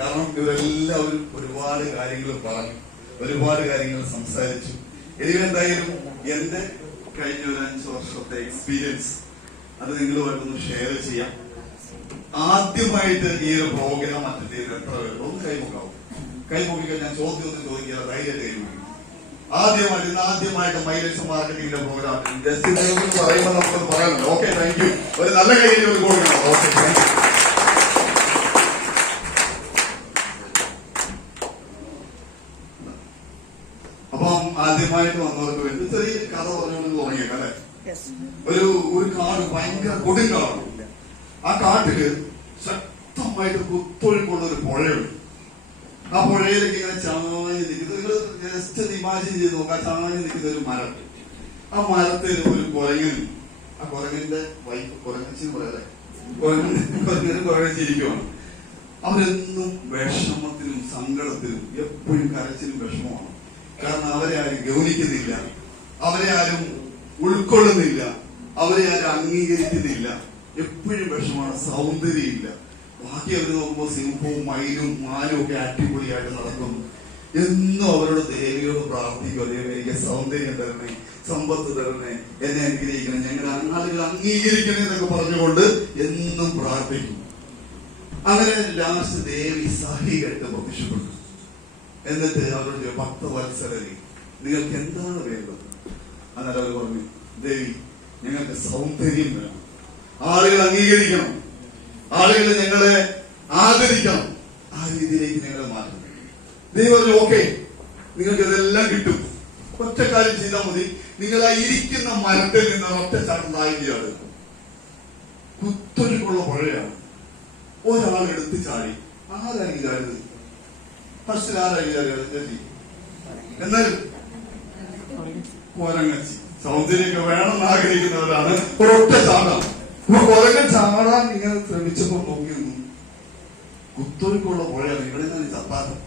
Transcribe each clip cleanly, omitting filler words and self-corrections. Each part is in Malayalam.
കാരണം ഇവരെല്ലാവരും ഒരുപാട് കാര്യങ്ങൾ പറഞ്ഞു, ഒരുപാട് കാര്യങ്ങൾ സംസാരിച്ചു. എനിക്കെന്തായാലും എന്റെ കഴിഞ്ഞ ഒരു 5 വർഷത്തെ എക്സ്പീരിയൻസ് അത് നിങ്ങളുമായിട്ടൊന്ന് ഷെയർ ചെയ്യാം. ആദ്യമായിട്ട് ഈ ഒരു പ്രോഗ്രാം അറ്റൻഡ് ചെയ്ത് എത്ര പേരുണ്ടോ ഒന്ന് കൈമുക്കാവും. കൈമുക്കിക്കാൻ ഞാൻ ചോദ്യമൊന്നും ചോദിക്കാതെ ധൈര്യമായിട്ട് കൈമുക്കി. ആദ്യമായിട്ട് മൈലേജ് മാർക്കറ്റിംഗിന്റെ പ്രോഗ്രാം ജസ്റ്റ് പറയുമ്പോൾ നമുക്കത് പറയാനുണ്ട്. Okay, thank you. ഒരു നല്ല കൈയ്യിൽ ഒരു കൊടുക്കണം. Okay, thank you. അപ്പം ആദ്യമായിട്ട് വന്നവർക്ക് വേണ്ടി ചെറിയ കഥ പറഞ്ഞുകൊണ്ട് തുടങ്ങിയേക്കാം അല്ലെ. ഒരു കാട്, ഭയങ്കര കൊടുങ്കാടാണ്. ആ കാട്ടില് ശക്തമായിട്ട് കുത്തൊഴുക്കുള്ള ഒരു പുഴയുണ്ട്. ആ പുഴയിലേക്ക് ഇങ്ങനെ ചാഞ്ഞ് നിൽക്കുന്നത്, നിങ്ങൾ ജസ്റ്റ് ഇമാജിൻ ചെയ്ത് നോക്കാം. ചാഞ്ഞ് നിൽക്കുന്ന ഒരു മരം, ആ മരത്തിൽ ഒരു കുരങ്ങനും, ആ കുരങ്ങന്റെ വൈഫ് കുരങ്ങച്ചിന്ന് പറയാല്ലേ, കുരങ്ങനും കുരങ്ങിച്ചിരിക്കുവാണ്. അവരെന്നും വിഷമത്തിലും സങ്കടത്തിലും എപ്പോഴും കരച്ചിലും വിഷമമാണ്. കാരണം അവരെ ആരും ഗൗനിക്കുന്നില്ല, അവരെ ആരും ഉൾക്കൊള്ളുന്നില്ല, അവരെ ആരും അംഗീകരിക്കുന്നില്ല. എപ്പോഴും വിഷമാണ്, സൗന്ദര്യമില്ല. ബാക്കി അവർ നോക്കുമ്പോൾ സിംഹവും മയിലും മാനും ഒക്കെ അടിപൊളിയായിട്ട് നടക്കുന്നു. എന്നും അവരോട് ദേവിയോട് പ്രാർത്ഥിക്കും, ദേവി എനിക്ക് സൗന്ദര്യം തരണേ, സമ്പത്ത് തരണേ, എന്നെ അനുഗ്രഹിക്കണം, ഞങ്ങളുടെ ആളുകൾ അംഗീകരിക്കണേ എന്നൊക്കെ പറഞ്ഞുകൊണ്ട് എന്നും പ്രാർത്ഥിക്കും. അങ്ങനെ ലാസ്റ്റ് ദേവി സാരി കെട്ട് പ്രത്യക്ഷപ്പെട്ടു. എന്നിട്ട് അവരോട് 10 വത്സരരി നിങ്ങൾക്ക് എന്താണ് വേണ്ടത്? അന്നേരം അവർ പറഞ്ഞു, ദേവി ഞങ്ങൾക്ക് സൗന്ദര്യം വേണം, ആളുകൾ അംഗീകരിക്കണം, ആളുകൾ ഞങ്ങളെ ആദരിക്കണം, ആ രീതിയിലേക്ക് ഞങ്ങളെ മാറ്റണം. ദേവി പറഞ്ഞു, ഓക്കെ, നിങ്ങൾക്ക് ഇതെല്ലാം കിട്ടും. ഒറ്റ കാര്യം ചെയ്താൽ മതി, നിങ്ങൾ ആ ഇരിക്കുന്ന മരത്തിൽ നിന്ന് ഒറ്റ ചാട്ടം താഴ്ചയാണ്. കുത്തൊഴുക്കുള്ള പുഴയാണ്. ഒരാൾ എടുത്ത് ചാടി. ആരായിരിക്കും ചാടിയത്? ഫസ്റ്റ് ആരായിരിക്കും ചാടി? എന്നാലും കുരങ്ങച്ചി. സൗന്ദര്യമൊക്കെ വേണമെന്ന് ആഗ്രഹിക്കുന്നവരാണ്. ഒരൊറ്റ ചാടാം. കുരങ്ങൻ ചാടാൻ ഇങ്ങനെ ശ്രമിച്ചപ്പോ നോക്കി നിന്നു. കുത്തൊഴുക്കുള്ള പുഴയാണ്, ഇവിടെ നിന്ന് ചത്താനം.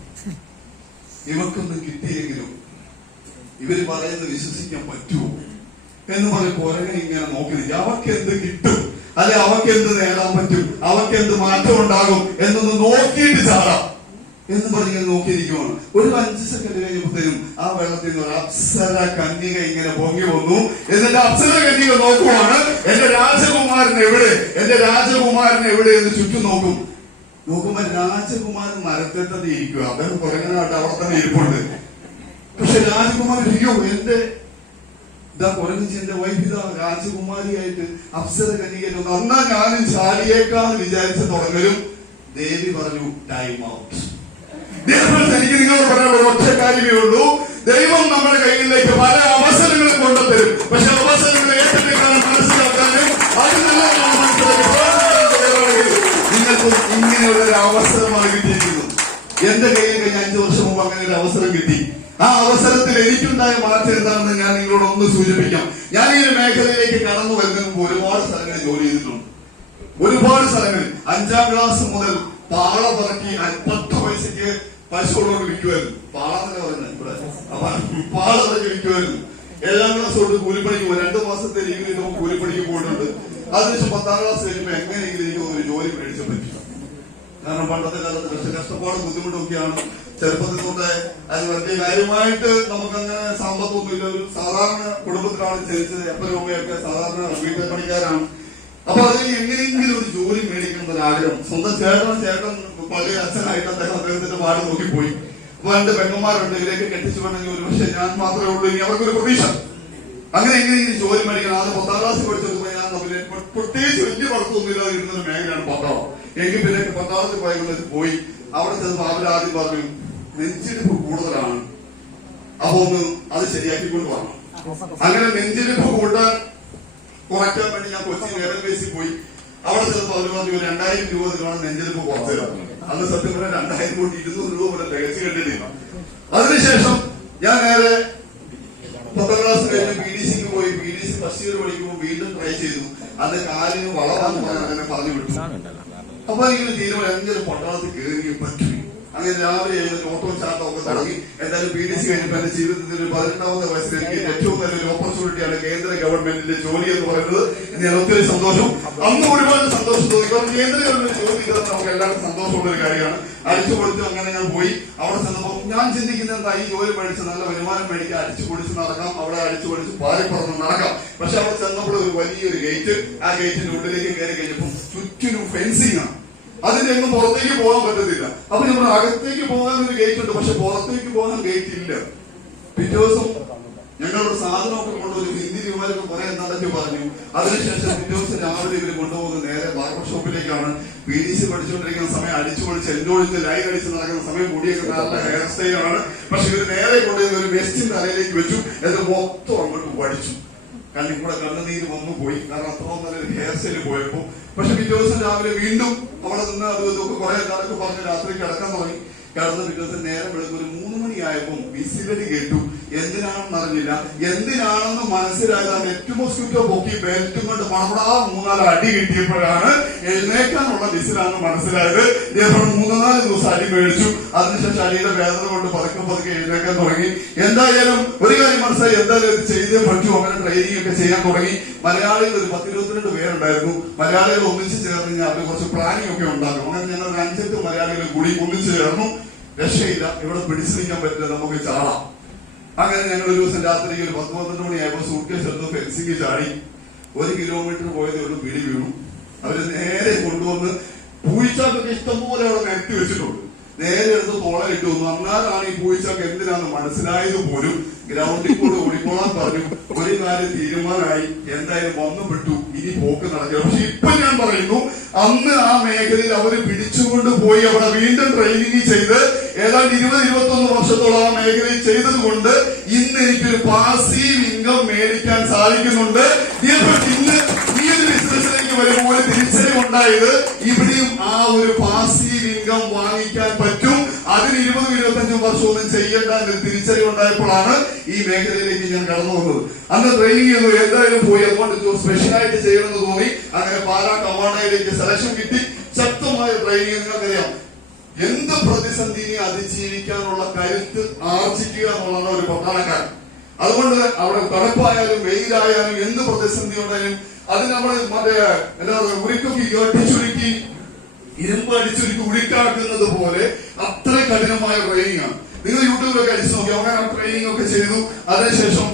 ഇവക്കൊന്നും കിട്ടിയെങ്കിലും ഇവര് പറയുന്നത് വിശ്വസിക്കാൻ പറ്റുമോ എന്ന് പറഞ്ഞ് കുരങ്ങൻ ഇങ്ങനെ നോക്കി നിൽക്കും. അവർക്ക് എന്ത് കിട്ടും, അല്ലെ അവർക്ക് എന്ത് നേടാൻ പറ്റും, അവർക്ക് എന്ത് മാറ്റം ഉണ്ടാകും എന്നൊന്ന് നോക്കിയിട്ട് ചാടാം എന്ന് പറഞ്ഞ് നോക്കിയിരിക്കുവാണ്. ഒരു 5 സെക്കൻഡ് കഴിഞ്ഞപ്പോഴത്തേനും ആ വെള്ളത്തിൽ നിന്ന് ഒരു അപ്സര കന്യക ഇങ്ങനെ പൊങ്ങി വന്നു. എന്നിട്ട് അപ്സര കന്യക നോക്കുവാണ്, എന്റെ രാജകുമാരൻ എവിടെ, എന്റെ രാജകുമാരൻ എവിടെ എന്ന് ചുറ്റും നോക്കും. നോക്കുമ്പോ രാജകുമാരൻ മരത്തിൽ തന്നെ ഇരിക്കുക. അദ്ദേഹം കുരങ്ങനായിട്ട് അവിടെ തന്നെ ഇരിപ്പുണ്ട്. പക്ഷെ രാജകുമാരൻ, അയ്യോ എന്റെ ഇതാ കുരങ്ങിച്ച് എന്റെ വൈഫിത രാജകുമാരിയായിട്ട് അപ്സര കന്യകയിൽ വന്നു, അന്നാ ഞാനും ചാടിയേക്കാൾ വിചാരിച്ച് തുടങ്ങലും ദേവി പറഞ്ഞു, ടൈം ഔട്ട്. എനിക്ക് നിങ്ങളോട് പറയാനുള്ള ഒറ്റ കാര്യമേ ഉള്ളൂ, ദൈവം നമ്മുടെ കയ്യിലേക്ക് പല അവസരങ്ങളും കൊണ്ടുതരും. പക്ഷെ അവസരങ്ങൾ ഏറ്റെടുക്കാനും മനസ്സിലാക്കാനും അത് നല്ല നിങ്ങൾക്കും ഇങ്ങനെയുള്ളൊരു അവസരമാണ് കിട്ടിയിരിക്കുന്നത്. എന്റെ കയ്യിൽ കഴിഞ്ഞ 5 വർഷം മുമ്പ് അങ്ങനെ ഒരു അവസരം കിട്ടി. ആ അവസരത്തിൽ എനിക്കുണ്ടായ മാറ്റം എന്താണെന്ന് ഞാൻ നിങ്ങളോട് ഒന്ന് സൂചിപ്പിക്കാം. ഞാൻ ഈ ഒരു മേഖലയിലേക്ക് കടന്നു വരുന്നതിന് മുമ്പ് ഒരുപാട് സ്ഥലങ്ങളിൽ ജോലി ചെയ്തിട്ടുണ്ട്. ഒരുപാട് സ്ഥലങ്ങളിൽ 5ാം ക്ലാസ് മുതൽ പാള പറക്കി 10 പൈസക്ക് പശുക്കളോട് വിൽക്കുമായിരുന്നു. പാളന്നല്ല പറയുന്നത് ഇവിടെ. അപ്പൊ പാള പറക്കി വിൽക്കുമായിരുന്നു. 7ാം ക്ലാസ് തൊട്ട് കൂലിപ്പണിക്ക് പോകും. 2 മാസത്തെ ലീവിൽ നമുക്ക് കൂലിപ്പണിക്ക് പോയിട്ടുണ്ട്. അതിനുശേഷം 10ാം ക്ലാസ് കഴിയുമ്പോൾ എങ്ങനെയെങ്കിലും എനിക്ക് ഒരു ജോലി മേടിച്ചു പറ്റും. കാരണം പണ്ടത്തെ കാലത്ത് കഷ്ടപ്പാടും ബുദ്ധിമുട്ടൊക്കെയാണ്. ചെറുപ്പത്തിൽ തൊട്ട് അത് വലിയ കാര്യമായിട്ട് നമുക്കങ്ങനെ സമ്പത്തൊന്നുമില്ല. ഒരു സാധാരണ കുടുംബത്തിലാണ് ജനിച്ചത്. എപ്പോഴും ഒക്കെ സാധാരണ വീട്ടിൽ പണിക്കാരാണ്. അപ്പൊ അതിന് എങ്ങനെയെങ്കിലും ഒരു ജോലി മേടിക്കണം എന്നൊരാഗ്രഹം. സ്വന്തം ചേട്ടൻ പഴയ അച്ഛനായിട്ട് അദ്ദേഹത്തിന്റെ പാട് നോക്കിപ്പോയി. അപ്പൊ 2 പെങ്ങന്മാരുണ്ട്. ഇവരെയൊക്കെ കെട്ടിച്ചു വേണമെങ്കിൽ ഒരു പക്ഷെ ഞാൻ മാത്രമേ ഉള്ളൂ. ഇനി അവർക്കൊരു പ്രതീക്ഷ. അങ്ങനെ എങ്ങനെയെങ്കിലും ജോലി മേടിക്കണം. അത് 10ാം ക്ലാസ് പഠിച്ചെടുക്കുമ്പോൾ ഞാൻ പ്രത്യേകിച്ച് വലിയ പഠിത്തമൊന്നുമില്ലാതെ ഇരുന്നൊരു മേഖലയാണ് പട്ടാളം. എങ്കിൽ പിന്നെ പട്ടാളത്തിൽ പോയി അവിടെ ചെന്നപ്പോൾ അവരാദ്യം പറഞ്ഞു, നെഞ്ചിടിപ്പ് കൂടുതലാണ്, അപ്പൊ ഒന്ന് അത് ശരിയാക്കിക്കൊണ്ട് വരണം. അങ്ങനെ നെഞ്ചിടിപ്പ് കുറയ്ക്കാൻ വേണ്ടി ഞാൻ കൊച്ചി എയർവേസിൽ പോയി. അവിടെ ചെന്നപ്പോൾ അവർ പറഞ്ഞു 2000 രൂപ വേണം നെഞ്ചിടിപ്പ് കുറച്ചു തരാം. അന്ന് സത്യം പറഞ്ഞാൽ 2000 കൊണ്ട് 200 രൂപ പോലെ തികച്ചു കണ്ടിട്ടില്ല. അതിനുശേഷം ഞാൻ നേരെ 10ാം ക്ലാസ് കഴിഞ്ഞ് BDCക്ക് പോയി. BDC ഫസ്റ്റ് ഇയർ പഠിക്കുമ്പോൾ വീണ്ടും ട്രൈ ചെയ്തു. അന്ന് കാലിന് വളവാന്ന് പറഞ്ഞ് അങ്ങനെ പറഞ്ഞു വിട്ടു. അപ്പൊ എനിക്ക് തീരുമാനം എങ്ങനെ പട്ടാളത്തിൽ കയറി പറ്റി. അങ്ങനെ രാവിലെ എഴുതി ഓട്ടോ ചാട്ടം ഒക്കെ തുടങ്ങി. എന്തായാലും PDC കഴിഞ്ഞപ്പോൾ എന്റെ ജീവിതത്തിൽ ഒരു 18ാമത്തെ വയസ്സിൽ എനിക്ക് ഏറ്റവും നല്ലൊരു ഓപ്പർച്യൂണിറ്റിയാണ് കേന്ദ്ര ഗവൺമെന്റിന്റെ ജോലി എന്ന് പറയുന്നത്. ഞാൻ ഒത്തിരി സന്തോഷം, അന്ന് ഒരുപാട് സന്തോഷം തോന്നി. കാരണം കേന്ദ്ര ഗവൺമെന്റ് ജോലി ചെയ്തത് നമുക്ക് എല്ലാവർക്കും സന്തോഷമുള്ള ഒരു കാര്യമാണ്. അടിച്ചു പൊളിച്ചു അങ്ങനെ ഞാൻ പോയി. അവിടെ ചെന്നപ്പോൾ ഞാൻ ചിന്തിക്കുന്നത് എന്താ, ഈ ജോലി മേടിച്ച് നല്ല വരുമാനം മേടിക്കാൻ അടിച്ചു പൊളിച്ച് നടക്കാം, അവിടെ അടിച്ചു പൊളിച്ച് പാലിപ്പറന്ന് നടക്കാം. പക്ഷെ അവിടെ ചെന്നപ്പോൾ ഒരു വലിയൊരു ഗേറ്റ്, ആ ഗേറ്റിന്റെ ഉള്ളിലേക്ക് കയറി കഴിഞ്ഞപ്പോൾ ചുറ്റിനും ഫെൻസിങ് ആണ്. അതിന്റെ എങ്ങും പുറത്തേക്ക് പോകാൻ പറ്റത്തില്ല. അപ്പൊ നമ്മൾ അകത്തേക്ക് പോകാൻ ഒരു ഗേറ്റ് ഉണ്ട്, പക്ഷെ പുറത്തേക്ക് പോകാൻ ഗേറ്റ് ഇല്ല. പിറ്റേ ദിവസം ഞങ്ങളുടെ സാധനമൊക്കെ കൊണ്ടുപോയി ഹിന്ദി രൂപയിലൊക്കെ കുറെ എന്താണ്ടൊക്കെ പറഞ്ഞു. അതിനുശേഷം പിറ്റേ ദിവസം രാവിലെ ഇവര് കൊണ്ടുപോകുന്നത് നേരെ ബാർബർ ഷോപ്പിലേക്കാണ്. PDC പഠിച്ചുകൊണ്ടിരിക്കുന്ന സമയം അടിച്ചു പൊളിച്ച് എൻജോയ്ച്ച് ലൈൻ അടിച്ച് നടക്കുന്ന സമയം, മുടിയൊക്കെ നല്ല ഹെയർ സ്റ്റൈലാണ്. പക്ഷെ ഇവര് നേരെ കൊണ്ടുപോയി ഒരു വെസ്റ്റിൻ തലയിലേക്ക് വെച്ചു. എന്നിട്ട് മൊത്തം അങ്ങോട്ട് പഠിച്ചു. കണ്ണിൽ കൂടെ കണ്ണുനീര് വന്നു പോയി, കാരണം അത്രയും നല്ലൊരു ഹെയർ സ്റ്റൈൽ പോയപ്പോ. പക്ഷെ പിറ്റേ ദിവസം രാവിലെ വീണ്ടും അവിടെ നിന്ന് അത് ഇതൊക്കെ കുറെ കാലൊക്കെ പറഞ്ഞ് രാത്രി കിടക്കാൻ തുടങ്ങി. കിടന്ന് പിറ്റേ ദിവസം നേരം വെളുക്കും ഒരു 3 മണിയായപ്പോൾ വിസിലടി കേട്ടു. എന്തിനാണെന്ന് അറിഞ്ഞില്ല, എന്തിനാണെന്ന് മനസ്സിലായത് നെറ്റ് മോസ്കിറ്റോ പൊക്കി ബെൽറ്റും കൊണ്ട് മണപ്പടാ 3-4 അടി കിട്ടിയപ്പോഴാണ് എഴുന്നേക്കാനുള്ള വിസിലാണെന്ന് മനസ്സിലായത്. 3-4 ദിവസം അടി മേടിച്ചു. അതിനുശേഷം അടിയുടെ വേദന കൊണ്ട് പതുക്കെ എഴുന്നേക്കാൻ തുടങ്ങി. എന്തായാലും ഒരു കാര്യം മനസ്സിലായി, എന്തായാലും ഇത് ചെയ്തേ പറ്റൂ. അങ്ങനെ ട്രെയിനിങ് ഒക്കെ ചെയ്യാൻ തുടങ്ങി. മലയാളികൾ ഒരു 10-22 പേരുണ്ടായിരുന്നു. മലയാളികൾ ഒന്നിച്ച് ചേർന്ന് അവർ കുറച്ച് പ്ലാനിങ് ഒക്കെ ഉണ്ടാക്കും. അങ്ങനെ ഞങ്ങൾ ഒരു 5-8 മലയാളികൾ കൂടി ഒന്നിച്ച് ചേർന്നു. രക്ഷയില്ല, ഇവിടെ പിടിച്ചു നിൽക്കാൻ പറ്റില്ല, നമുക്ക് ചാടാം. അങ്ങനെ ഞങ്ങൾ ഒരു ദിവസം രാത്രി ഒരു 10-12 മണിയായപ്പോൾ സൂട്ട്കേസ് എടുത്ത് ഫെൻസിങ് ചാടി. 1 കിലോമീറ്റർ പോയതേ ഉള്ളൂ, പിടി വീണു. അവര് നേരെ കൊണ്ടുവന്ന് പൂയിച്ചാക്കൊക്കെ ഇഷ്ടംപോലെ അവിടെ നിരത്തി വെച്ചിട്ടുണ്ട്. നേരെ എടുത്ത് തോളയിട്ട് വന്നു. അന്നാലാണ് ഈ പൂയിച്ചാക്ക് എന്തിനാന്ന് മനസ്സിലായത് പോലും. ഗ്രൗണ്ടിൽ കൂടെ ഓടിക്കോളാൻ പറഞ്ഞു. ഒരു കാര്യം തീരുമാനമായി, എന്തായാലും വന്നുപെട്ടു, ഇനി പോക്ക് നടക്കുക. പക്ഷെ ഇപ്പൊ ഞാൻ പറയുന്നു, അന്ന് ആ മേഖലയിൽ അവര് പിടിച്ചുകൊണ്ട് പോയി അവിടെ വീണ്ടും ട്രെയിനിങ് ചെയ്ത് ഏതാണ്ട് 20-21 വർഷത്തോളം ആ മേഖലയിൽ ചെയ്തത് കൊണ്ട് ഇന്ന് എനിക്കൊരു പാസീവ് ഇൻകം മേടിക്കാൻ സാധിക്കുന്നുണ്ട്. ഇന്ന് ഈ ഒരു ബിസിനസ്സിലേക്ക് വരുമ്പോൾ തിരിച്ചറിവുണ്ടായത് ഇവിടെയും ആ ഒരു പാസീവ് ഇൻകം വാങ്ങിക്കാൻ പറ്റും. അതിന് 20-25 വർഷമൊന്നും ചെയ്യേണ്ട എന്നൊരു തിരിച്ചറിവുണ്ടായപ്പോഴാണ് ഈ മേഖലയിലേക്ക് ഞാൻ കടന്നു വന്നത്. അന്ന് ട്രെയിനിങ് ചെയ്തു, എന്തായാലും പോയി. അതുകൊണ്ട് സ്പെഷ്യലായിട്ട് ചെയ്യണമെന്ന് തോന്നി. അങ്ങനെ പാലാ കവാടയിലേക്ക് സെലക്ഷൻ കിട്ടി. ശക്തമായ ട്രെയിനിങ്. നിങ്ങൾക്കറിയാം, എന്ത് പ്രതിസന്ധിയെ അതിജീവിക്കാനുള്ള കരുത്ത് ആർജിക്കുക എന്നുള്ളതാണ് ഒരു പട്ടാളക്കാരൻ. അതുകൊണ്ട് അവിടെ തണുപ്പായാലും വെയിലായാലും എന്ത് പ്രതിസന്ധി ഉണ്ടായാലും അത് നമ്മൾ മറ്റേ എന്താ പറയുക, ഉരുക്കി അടിച്ചുരുക്കി ഇരുമ്പ് അടിച്ചുരുക്കി ഉരുക്കാക്കുന്നത് പോലെ അത്ര കഠിനമായ ട്രെയിനിങ് ആണ്. നിങ്ങൾ യൂട്യൂബിലൊക്കെ അടിച്ചു നോക്കി. അങ്ങനെ ട്രെയിനിങ് ഒക്കെ ചെയ്തു. അതിനുശേഷം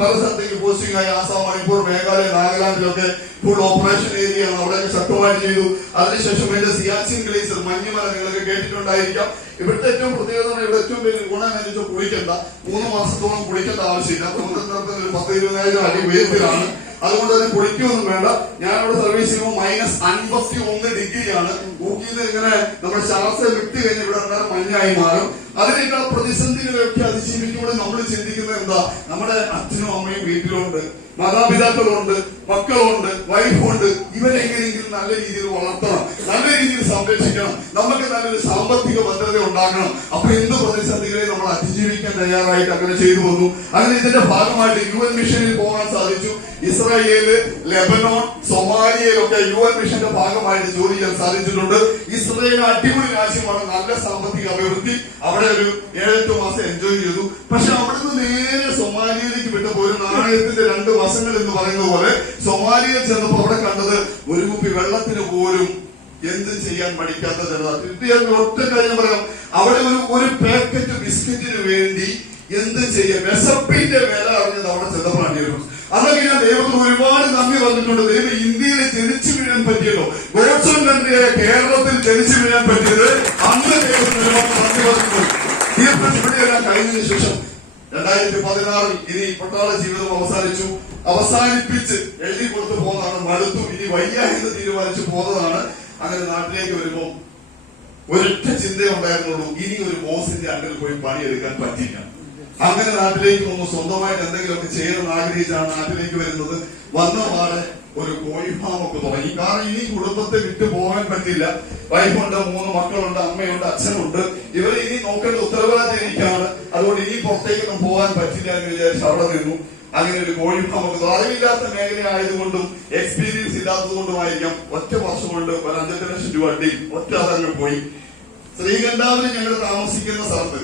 പല സ്ഥലത്തേക്ക് പോസ്റ്റിംഗ് ആയി. ആസാം, മണിപ്പൂർ, മേഘാലയ, നാഗാലാൻഡിലൊക്കെ ഫുൾ ഓപ്പറേഷൻ ഏരിയ ആണ്. അവിടെയൊക്കെ ശക്തമായിട്ട് ചെയ്തു. അതിനുശേഷം എന്റെ സിയാച്ചിൻ ഗ്ലേസിയർ, മഞ്ഞുമല നിങ്ങളൊക്കെ കേട്ടിട്ടുണ്ടായിരിക്കാം. ഇവിടുത്തെ ഏറ്റവും പ്രത്യേകത, ഇവിടെ ഏറ്റവും വലിയ ഗുണം എന്ന് വെച്ചാൽ കുളിക്കണ്ട. 3 മാസത്തോളം കുളിക്കേണ്ട ആവശ്യമില്ല. സമുദ്രത്തിൽ ഒരു 10-20,000 അടി ഉയരത്തിലാണ്. അതുകൊണ്ട് തന്നെ കുളിക്കൊന്നും വേണ്ട. ഞാനിവിടെ സർവീസ് ചെയ്യുമ്പോൾ -51 ഡിഗ്രിയാണ്. ഊക്കിയിൽ നിന്ന് ഇങ്ങനെ നമ്മുടെ ശ്വാസം വിട്ട് കഴിഞ്ഞ് ഇവിടെ മഞ്ഞായി മാറും. അതിനേക്കാൾ പ്രതിസന്ധികളെയൊക്കെ അതിജീവിക്കുമ്പോൾ നമ്മൾ ചിന്തിക്കുന്നത് എന്താ, നമ്മുടെ അച്ഛനും അമ്മയും വീട്ടിലുണ്ട്, മാതാപിതാക്കളുണ്ട്, മക്കളുണ്ട്, വൈഫുണ്ട്. ഇവരെങ്ങനെയെങ്കിലും നല്ല രീതിയിൽ വളർത്തണം, നല്ല രീതിയിൽ സംരക്ഷിക്കണം, നമുക്ക് നല്ലൊരു സാമ്പത്തിക ഭദ്രത ഉണ്ടാക്കണം. അപ്പൊ എന്ത് പ്രതിസന്ധികളെ നമ്മൾ അതിജീവിക്കാൻ തയ്യാറായിട്ട് അങ്ങനെ ചെയ്തു വന്നു. അങ്ങനെ ഇതിന്റെ ഭാഗമായിട്ട് UN മിഷനിൽ പോകാൻ സാധിച്ചു. ഇസ്രായേല്, ലെബനോൺ, സൊമാലിയയിലൊക്കെ UN മിഷന്റെ ഭാഗമായിട്ട് ജോലി ചെയ്യാൻ സാധിച്ചിട്ടുണ്ട്. ഇസ്രായേൽ അടിപൊളി രാജ്യമാണ്, നല്ല സാമ്പത്തിക അഭിവൃദ്ധി. അവിടെ ഒരു 7-8 മാസം എൻജോയ് ചെയ്തു. പക്ഷെ അവിടുന്ന് നേരെ സൊമാലിയയിലേക്ക് വിട്ടപ്പോ ഒരു നാണയത്തിന്റെ 2 വശങ്ങൾ എന്ന് പറയുന്ന പോലെ സൊമാലിയയിൽ ചെന്നപ്പോ അവിടെ കണ്ടത് ഒരു കുപ്പി വെള്ളത്തിന് പോലും എന്ത് ചെയ്യാൻ പഠിക്കാത്ത ജനത. ഒറ്റ കാര്യം പറയാം, അവിടെ ഒരു പാക്കറ്റ് ബിസ്ക്കറ്റിന് വേണ്ടി എന്ത് ചെയ്യാൻ വിശപ്പിന്റെ വില അറിഞ്ഞത് അവിടെ ചെന്നപ്പോഴാണ്. അതൊക്കെ ഞാൻ ദൈവത്തിന് ഒരുപാട് നന്ദി പറഞ്ഞിട്ടുണ്ട്. ദൈവം ഇന്ത്യയിൽ ജനിച്ചു വീഴാൻ പറ്റിയല്ലോ, ഗോഡ്സ് ഓൺ കൺട്രിയായ കേരളത്തിൽ ജനിച്ചു വീഴാൻ പറ്റിയത് അന്ന് ദൈവത്തിന് ഒരുപാട് നന്ദി പറഞ്ഞിട്ടുണ്ട്. ഇവിടെയെല്ലാം കഴിഞ്ഞതിന് ശേഷം 2016 ഇനി പട്ടാള ജീവിതം അവസാനിപ്പിച്ച് എഴുതി കൊടുത്തു പോകുന്നതാണ്. മടുത്തു, ഇനി വയ്യ എന്ന് തീരുമാനിച്ചു പോകുന്നതാണ്. അങ്ങനെ നാട്ടിലേക്ക് വരുമ്പോ ഒരൊറ്റ ചിന്തയെ ഉണ്ടായിരുന്നുള്ളൂ, ഇനി ഒരു ബോസിന്റെ അണ്ടിൽ പോയി പണിയെടുക്കാൻ പറ്റില്ല. അങ്ങനെ നാട്ടിലേക്ക് വന്നു. സ്വന്തമായിട്ട് എന്തെങ്കിലുമൊക്കെ ചെയ്യണമെന്ന് ആഗ്രഹിച്ചാണ് നാട്ടിലേക്ക് വരുന്നത്. വന്ന പാടെ ഒരു കോഴി ഫാം ഒക്കെ തുടങ്ങി. കാരണം ഇനി കുടുംബത്തെ വിട്ടു പോകാൻ പറ്റില്ല. വൈഫുണ്ട്, 3 മക്കളുണ്ട്, അമ്മയുണ്ട്, അച്ഛനുണ്ട്. ഇവരെ ഇനി നോക്കേണ്ട ഉത്തരവാദിത്തം എനിക്കാണ്. അതുകൊണ്ട് ഇനി പുറത്തേക്കൊന്നും പോകാൻ പറ്റില്ല എന്ന് വിചാരിച്ച് അവിടെ നിന്നു. അങ്ങനെ ഒരു കോഴി ഫാം ഒക്കെ, അറിവില്ലാത്ത മേഖല ആയതുകൊണ്ടും എക്സ്പീരിയൻസ് ഇല്ലാത്തത് കൊണ്ടുമായിരിക്കാം, ഒറ്റ വർഷം കൊണ്ട് 5-8 ലക്ഷം രൂപ ഡീൽ ഒറ്റ അതങ്ങ് പോയി. ശ്രീകണ്ഠാവിന് ഞങ്ങൾ താമസിക്കുന്ന സ്ഥലത്ത്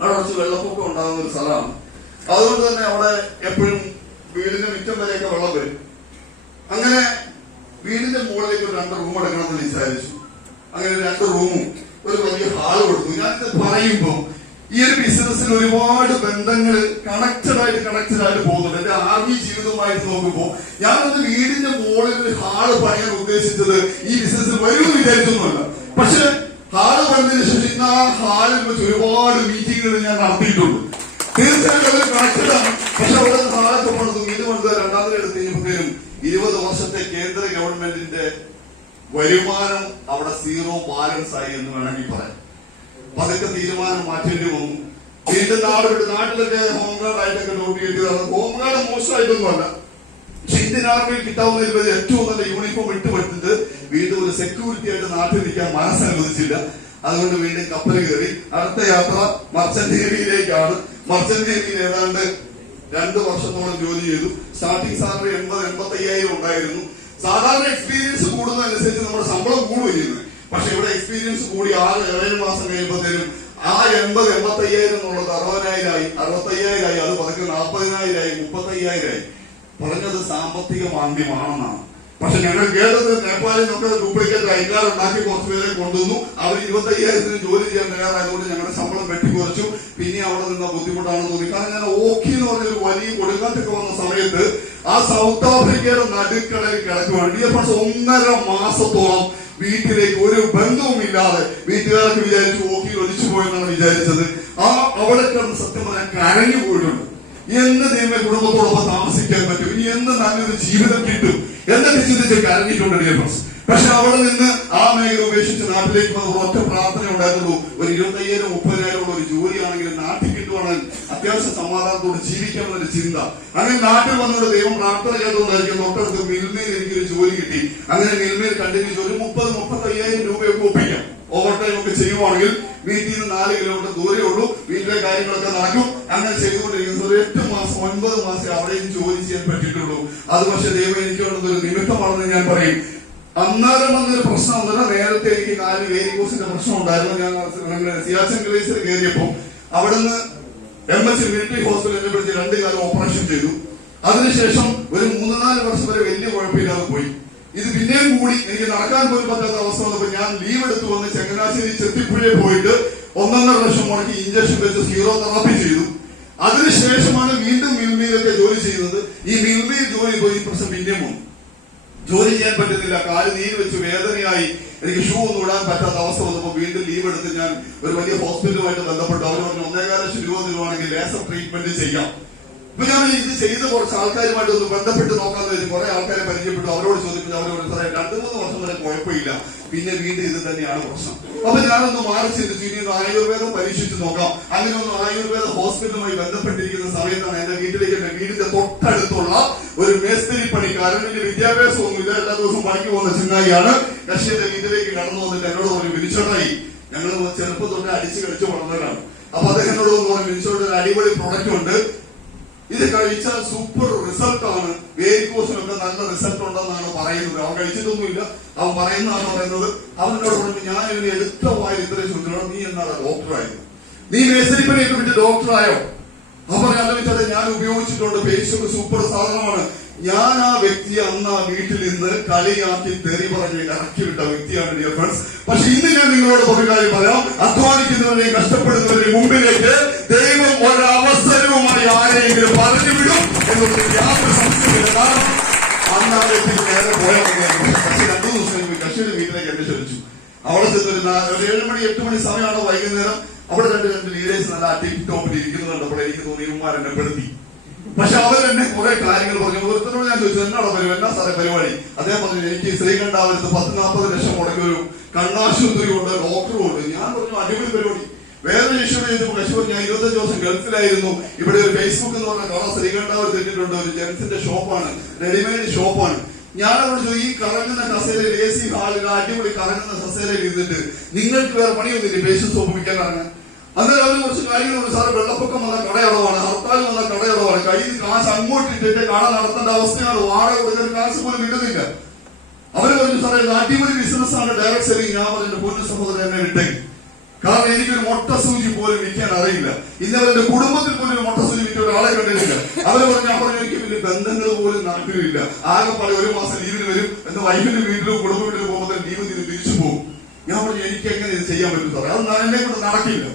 അവിടെ കുറച്ച് വെള്ളപ്പൊക്കം ഉണ്ടാകുന്ന ഒരു സ്ഥലമാണ്. അതുകൊണ്ട് തന്നെ അവിടെ എപ്പോഴും വീടിന്റെ മുറ്റം വരെയൊക്കെ വെള്ളം വരും. അങ്ങനെ വീടിന്റെ മുകളിലേക്ക് ഒരു 2 റൂം എടുക്കണമെന്ന് വിചാരിച്ചു. അങ്ങനെ 2 റൂമും ഒരു വലിയ ഹാള് കൊടുത്തു. ഞാനിത് പറയുമ്പോൾ ഈ ഒരു ബിസിനസ്സിൽ ഒരുപാട് ബന്ധങ്ങൾ കണക്റ്റഡ് ആയിട്ട് പോകുന്നുണ്ട്. എന്റെ ആർമി ജീവിതമായിട്ട് നോക്കുമ്പോൾ ഞാനത് വീടിന്റെ മുകളിൽ ഒരു ഹാള് പണിയാൻ ഉദ്ദേശിച്ചത് ഈ ബിസിനസ്സിൽ വരുമെന്ന് വിചാരിച്ചൊന്നുമല്ല. പക്ഷെ ഹാള് പണിതതിനു ശേഷം ഇന്ന് ആ ഹാളിൽ വെച്ച് ഒരുപാട് മീറ്റിങ്ങുകൾ ഞാൻ നടത്തിയിട്ടുണ്ട്. തീർച്ചയായിട്ടും അത് കണക്റ്റഡ് ആണ്. പക്ഷെ അവിടെ ഹാളൊക്കെ പണിതും ഇത് പണിത് 2ാം നില എടുത്ത് കഴിഞ്ഞപ്പോഴേക്കും 20 വർഷത്തെ കേന്ദ്ര ഗവൺമെന്റിന്റെ വരുമാനം അവിടെ 0 ബാലൻസ് ആയി എന്ന് വേണമെങ്കിൽ പറയാം. പതുക്കെ തീരുമാനം മാറ്റേണ്ടി വന്നു. വീണ്ടും നാട്ടിലൊക്കെ ഹോംഗാർഡ് ആയിട്ടൊക്കെ ഡ്യൂട്ടി കിട്ടിയതാണ്. ഹോംഗാർഡ് മോശമായിട്ടൊന്നുമല്ല. പക്ഷെ ഇന്ത്യൻ ആർമിയിൽ കിട്ടാവുന്നതിൽ ഏറ്റവും നല്ല യൂണിഫോം ഇട്ടുപെട്ടിട്ട് വീണ്ടും ഒരു സെക്യൂരിറ്റി ആയിട്ട് നാട്ടിൽ നിൽക്കാൻ മനസ്സനുവദിച്ചില്ല. അതുകൊണ്ട് വീണ്ടും കപ്പൽ കയറി അടുത്ത യാത്ര മർച്ചന്റ് നേവിയിലേക്കാണ്. മർച്ചന്റ് നേവിയിൽ ഏതാണ്ട് 2 വർഷത്തോളം ജോലി ചെയ്തു. സ്റ്റാർട്ടിംഗ് സാലറി 80-85,000 ഉണ്ടായിരുന്നു. സാധാരണ എക്സ്പീരിയൻസ് കൂടുന്നതനുസരിച്ച് നമ്മുടെ ശമ്പളം കൂടുകയും ചെയ്യുന്നത്. പക്ഷെ ഇവിടെ എക്സ്പീരിയൻസ് കൂടി 6-7 മാസം കഴിയുമ്പോഴത്തേനും ആ 80-85,000 എന്നുള്ളത് 60,000 65,000 അത് പതുക്കെ 40,000 35,000 പറഞ്ഞത് സാമ്പത്തിക മാന്ദ്യമാണെന്നാണ്. പക്ഷെ ഞങ്ങൾ കേട്ടത് നേപ്പാളിൽ നിന്നൊക്കെ ഡ്യൂപ്ലിക്കേറ്റ് ഐക്കാർ ഉണ്ടാക്കി കുറച്ചുപേരെ കൊണ്ടുവന്നു. അവർ 25,000 ജോലി ചെയ്യാൻ തയ്യാറായതുകൊണ്ട് ഞങ്ങളുടെ ശമ്പളം വെട്ടിക്കുറച്ചു. പിന്നെ അവിടെ നിന്ന ബുദ്ധിമുട്ടാണെന്ന് തോന്നി. കാരണം ഞാൻ ഓക്കി എന്ന് പറഞ്ഞൊരു വലിയ കൊടുങ്കാറ്റൊക്കെ വന്ന സമയത്ത് ആ സൗത്ത് ആഫ്രിക്കയുടെ നടുക്കടലിൽ കിടക്കുവാണ്. 1.5 മാസത്തോളം വീട്ടിലേക്ക് ഒരു ബന്ധവുമില്ലാതെ വീട്ടുകാർക്ക് വിചാരിച്ചു ഓക്കി ഒലിച്ചു പോയെന്നാണ് വിചാരിച്ചത്. അവിടെ കിടന്ന് സത്യം പറഞ്ഞാൽ കരഞ്ഞു പോയിട്ടുണ്ട്. എന്ന് ദൈവമേ കുടുംബത്തോടൊപ്പം താമസിക്കാൻ പറ്റും, ഇനി എന്ന് നല്ലൊരു ജീവിതം കിട്ടും എന്നൊക്കെ ചിന്തിച്ച് കരഞ്ഞിട്ടുണ്ട് ഡിയർ ഫ്രണ്ട്സ്. പക്ഷെ അവിടെ നിന്ന് ആ മേഖല ഉപേക്ഷിച്ച് നാട്ടിലേക്ക് വന്ന ഒറ്റ പ്രാർത്ഥന ഉണ്ടായിരുന്നുള്ളൂ. ഒരു 25,000-30,000 ഉള്ള ഒരു ജോലിയാണെങ്കിലും നാട്ടിൽ കിട്ടുവാണെങ്കിൽ അത്യാവശ്യം സമാധാനത്തോട് ജീവിക്കാമെന്നൊരു ചിന്ത. അങ്ങനെ നാട്ടിൽ വന്നോട് ദൈവം പ്രാർത്ഥന ചെയ്തുകൊണ്ടായിരിക്കും തൊട്ടടുത്ത് മിൽമയിൽ എനിക്കൊരു ജോലി കിട്ടി. അങ്ങനെ മിൽമയിൽ കണ്ടിന്യൂ ഒരു 30-35,000 രൂപയൊക്കെ ഒപ്പിക്കാം. ഓവർ ടൈം ഒക്കെ ചെയ്യുവാണെങ്കിൽ വീട്ടിൽ നിന്ന് 4 കിലോമീറ്റർ ദൂരേ ഉള്ളൂ. വീട്ടിലെ കാര്യങ്ങളൊക്കെ നടക്കും. അങ്ങനെ ചെയ്തുകൊണ്ടിരിക്കുന്നത് ഒരു 8 മാസം 9 മാസം അവിടെയും ജോലി ചെയ്യാൻ പറ്റിയിട്ടുള്ളൂ. അത് പക്ഷെ ദൈവം എനിക്കുള്ളത് ഒരു നിമിത്തമാണെന്ന് ഞാൻ പറയും. അന്നേരം വന്നൊരു പ്രശ്നം വന്നില്ല. നേരത്തെ എനിക്ക് 4 വേരിക്കോസിന്റെ പ്രശ്നം ഉണ്ടായിരുന്നു. ഞാൻ സിയാച്ചിൻ ഗ്ലേസിൽ കയറിയപ്പോൾ അവിടുന്ന് MH മിലിറ്ററി ഹോസ്പിറ്റലിനെ പിടിച്ച് 2 കാലം ഓപ്പറേഷൻ ചെയ്തു. അതിനുശേഷം ഒരു 3-4 വർഷം വരെ വലിയ കുഴപ്പമില്ലാതെ പോയി. ഇത് പിന്നെയും കൂടി എനിക്ക് നടക്കാൻ പോലും പറ്റാത്ത അവസ്ഥ വന്നപ്പോൾ ഞാൻ ലീവ് എടുത്തു വന്ന് ചങ്ങനാശ്ശേരി ചെത്തിപ്പുഴയിൽ പോയിട്ട് 1.5 ലക്ഷം മുടക്കി ഇഞ്ചക്ഷൻ വെച്ച് സീറോ തെറാപ്പി ചെയ്തു. അതിനുശേഷമാണ് വീണ്ടും മിൽമയിലൊക്കെ ജോലി ചെയ്യുന്നത്. ഈ മിൽമയിൽ ജോലി പോയി ഈ പ്രശ്നം പിന്നെയും വന്നു. ജോലി ചെയ്യാൻ പറ്റുന്നില്ല. കാല് നീര് വെച്ച് വേദനയായി. എനിക്ക് ഷൂ ഒന്നും ഇടാൻ പറ്റാത്ത അവസ്ഥ വന്നപ്പോൾ വീണ്ടും ലീവ് എടുത്ത് ഞാൻ ഒരു വലിയ ഹോസ്പിറ്റലുമായിട്ട് ബന്ധപ്പെട്ടു. അവർ പറഞ്ഞു 1.25 ലക്ഷം രൂപ തരുവാണെങ്കിൽ ലേസർ ട്രീറ്റ്മെന്റ് ചെയ്യാം. ഇപ്പൊ ഞാൻ ഇത് ചെയ്ത് കുറച്ച് ആൾക്കാരുമായിട്ട് ഒന്ന് ബന്ധപ്പെട്ട് നോക്കാന്ന് വെച്ചാൽ കുറെ ആൾക്കാരെ പരിചയപ്പെട്ടു. അവരോട് ചോദിച്ചു. അവരോട് സാറേ 2-3 വർഷം വരെ കുഴപ്പമില്ല, പിന്നെ വീണ്ടും ഇത് തന്നെയാണ് പ്രശ്നം. അപ്പൊ ഞാനൊന്ന് മാറി ചിന്തിച്ചു, ഇനി ഒന്ന് ആയുർവേദം പരീക്ഷിച്ച് നോക്കാം. അങ്ങനെ ഒന്ന് ആയുർവേദ ഹോസ്പിറ്റലുമായി ബന്ധപ്പെട്ടിരിക്കുന്ന സമയത്താണ് എന്റെ വീടിന്റെ തൊട്ടടുത്തുള്ള ഒരു മേസ്തിരി പണിക്കാരൻ, വലിയ വിദ്യാഭ്യാസമൊന്നുമില്ല, എല്ലാ ദിവസവും പണിക്ക് പോകുന്ന ചെങ്ങായിയാണ്. കക്ഷിയുടെ വീട്ടിലേക്ക് കടന്നു വന്നിട്ട് എന്നോട് പറഞ്ഞു, വിളിച്ചോട്ടായി ഞങ്ങൾ ചെറുപ്പം തൊട്ട് അടിച്ച് കളിച്ച് വളർന്നവരാണ്. അപ്പൊ അദ്ദേഹത്തിനോട് പറഞ്ഞു, വിളിച്ചോട്ട് ഒരു അടിപൊളി പ്രൊഡക്റ്റ് ഉണ്ട്, ഇത് കഴിച്ചാൽ സൂപ്പർ റിസൾട്ടാണ്, വേരിക്കോസിനൊക്കെ നല്ല റിസൾട്ട് ഉണ്ടെന്നാണ് പറയുന്നത്. അവൻ കഴിച്ചിട്ടൊന്നുമില്ല, അവൻ പറയുന്നത്. അവനോട് പറഞ്ഞു, ഞാൻ ഇവന് എടുത്ത വായിൽ ഇത്രയും ചോദിക്കണം, നീ എന്നാണ് ഡോക്ടറായത്, നീ മേസരിപ്പണിയൊക്കെ വിട്ട് ഡോക്ടറായോ? അപ്പൊ ആലോചിച്ചത് ഞാൻ ഉപയോഗിച്ചിട്ടുണ്ട്, ഫേസ്ബുക്ക് സൂപ്പർ സാധനമാണ്. ഞാൻ ആ വ്യക്തിയെ അന്ന് ആ വീട്ടിൽ നിന്ന് കളിയാക്കി തെറി പറഞ്ഞ് ഇറക്കി വിട്ട വ്യക്തിയാണ് ഡിയർ ഫ്രണ്ട്സ്. പക്ഷെ ഇന്ന് ഞാൻ നിങ്ങളോട് ഒരു കാര്യം പറയാം, അധ്വാനിക്കുന്നവരെയും കഷ്ടപ്പെടുന്നവരെയും മുമ്പിലേക്ക് ദൈവം ഒരവസരവുമായി ആരെയെങ്കിലും പറഞ്ഞു വിടും എന്നൊരു യാതൊരു സംശയമില്ല. കാരണം അന്ന് ആ വ്യക്തിക്ക് നേരെ പോയാൽ മതിയായിരുന്നു. പക്ഷെ 2 ദിവസം കഴിഞ്ഞ് കക്ഷിയുടെ വീട്ടിലേക്ക് എന്നെ ക്ഷണിച്ചു. അവിടെ ചെന്നൊരു 7 മണി 8 മണി സമയമാണ് വൈകുന്നേരം. അവിടെ 2 ലീഡേഴ്സ് നല്ല ടിപ്പ് ടോപ്പിൽ ഇരിക്കുന്നത് കണ്ടപ്പോൾ എനിക്ക് തോന്നി ഇവന്മാർ എന്നെ പെടുത്തി. പക്ഷെ അവരെന്നെ കുറെ കാര്യങ്ങൾ പറഞ്ഞു. ഓരോരുത്തരോട് ഞാൻ ചോദിച്ചു, എന്നാണോ പരിപാടി, എന്നാ സാറേ പരിപാടി? അദ്ദേഹം പറഞ്ഞു, എനിക്ക് ശ്രീകണ്ഠാപുരത്ത് 10-40 ലക്ഷം മുടക്കി ഒരു കണ്ണാശുപത്രി ഉണ്ട്, ഡോക്ടറും ഉണ്ട്. ഞാൻ പറഞ്ഞു, അടിപൊളി പരിപാടി. വേറെ ഇഷ്യൂ ചെയ്തപ്പോൾ കക്ഷി പറഞ്ഞു, ഞാൻ 25 ദിവസം ഗൾഫിലായിരുന്നു. ഇവിടെ ഒരു ഫേസ്ബുക്ക് എന്ന് പറഞ്ഞ കട ശ്രീകണ്ഠാപുരത്ത് ഇട്ടിട്ടുണ്ട്, ഒരു ജെൻസിന്റെ ഷോപ്പാണ്, റെഡിമെയ്ഡ് ഷോപ്പാണ്. ഞാനവിടെ ചോദിച്ചു, ഈ കറങ്ങുന്ന കസേരയിൽ AC ഹാളിൽ അടിപൊളി കറങ്ങുന്ന കസേരയിൽ ഇരുന്നിട്ട് നിങ്ങൾക്ക് വേറെ പണിയൊന്നുമില്ല ഫേഷ്യൽ സോപ്പ് വിൽക്കാൻ ഇറങ്ങാൻ? അന്നേരം അവര് കുറച്ച് കാര്യങ്ങളുണ്ട്. സാറ് വെള്ളപ്പൊക്കം വന്ന കടയടവാണ്, ഹർത്താൽ വന്ന കടയടവാണ്, കയ്യിൽ കാശ് അങ്ങോട്ട് ഇട്ടിട്ട് കട നടത്തേണ്ട അവസ്ഥയാണ്, വാടക കൊടുക്കാൻ കാശ് പോലും കിട്ടുന്നില്ല. അവര് പറഞ്ഞു സാറേ ഇത് അടിപൊളി ബിസിനസ്സാണ്, ഡയറക്ട് സെല്ലിംഗ്. ഞാൻ പറഞ്ഞു പൊന്നു സഹോദരൻ എന്നെ വിട്ടേക്ക്, കാരണം എനിക്കൊരു മുട്ട സൂചി പോലും വിൽക്കാൻ അറിയില്ല. ഇന്നവരുടെ കുടുംബത്തിൽ പോലും ഒരു മുട്ട സൂചി വിറ്റ ഒരാളെ കണ്ടിട്ടില്ല. അവര് പറഞ്ഞു ഞാൻ പറഞ്ഞു എനിക്ക് വലിയ ബന്ധങ്ങൾ പോലും നാട്ടിലില്ല, ആകെപ്പാടെ ഒരു മാസം ലീവിന് വരും, എന്റെ വൈഫിന്റെ വീട്ടിലും കുടുംബ വീട്ടിലും പോകുമ്പോൾ ലീവ് തിരിച്ചു പോകും. ഞാൻ പറഞ്ഞു എനിക്ക് എങ്ങനെ ഇത് ചെയ്യാൻ പറ്റും സാറേ, അത് എന്നെ കൊണ്ട് നടക്കില്ല.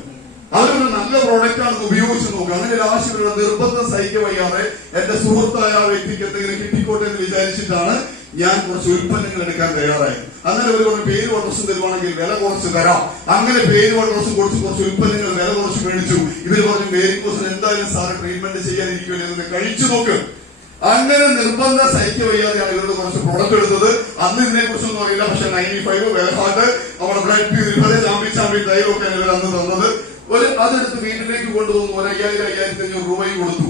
അവരൊരു നല്ല പ്രോഡക്റ്റ് ആണെന്ന് ഉപയോഗിച്ച് നോക്കുക. അങ്ങനെ ഒരു ആവശ്യമുള്ള നിർബന്ധം സഹിക്ക വയ്യാതെ എന്റെ സുഹൃത്തായ ആ വ്യക്തിക്ക് എന്തെങ്കിലും കിട്ടിക്കോട്ടെ എന്ന് വിചാരിച്ചിട്ടാണ് ഞാൻ കുറച്ച് ഉൽപ്പന്നങ്ങൾ എടുക്കാൻ തയ്യാറായി. അങ്ങനെ ഒരു പേരും അഡ്രസ്സും തരുവാണെങ്കിൽ വില കുറച്ച് തരാം. അങ്ങനെ പേരും അഡ്രസ്സും കൊടുത്ത് കുറച്ച് ഉൽപ്പന്നങ്ങൾ വില കുറച്ച് മേടിച്ചു. ഇവര് പറഞ്ഞു വേരിക്കോസിന് എന്തായാലും സാറ് ട്രീറ്റ്മെന്റ് ചെയ്യാനിരിക്കുമല്ലോ, കഴിച്ചു നോക്ക്. അങ്ങനെ നിർബന്ധം സഹിക്ക വയ്യാതെയാണ് ഇവരുടെ കുറച്ച് പ്രൊഡക്റ്റ് എടുത്തത്. അന്ന് ഇതിനെ കുറിച്ചൊന്നും അറിയില്ല, പക്ഷെ 95 വെലഹാർട്ട് നമ്മുടെ ബ്ലഡ് പ്യൂരിഫയർ ചാമ്പി തൈലൊക്കെ ഇവർ അന്ന് തന്നത്. അതെടുത്ത് വീട്ടിലേക്ക് കൊണ്ടുവന്നു. 5000-5500 രൂപയും കൊടുത്തു.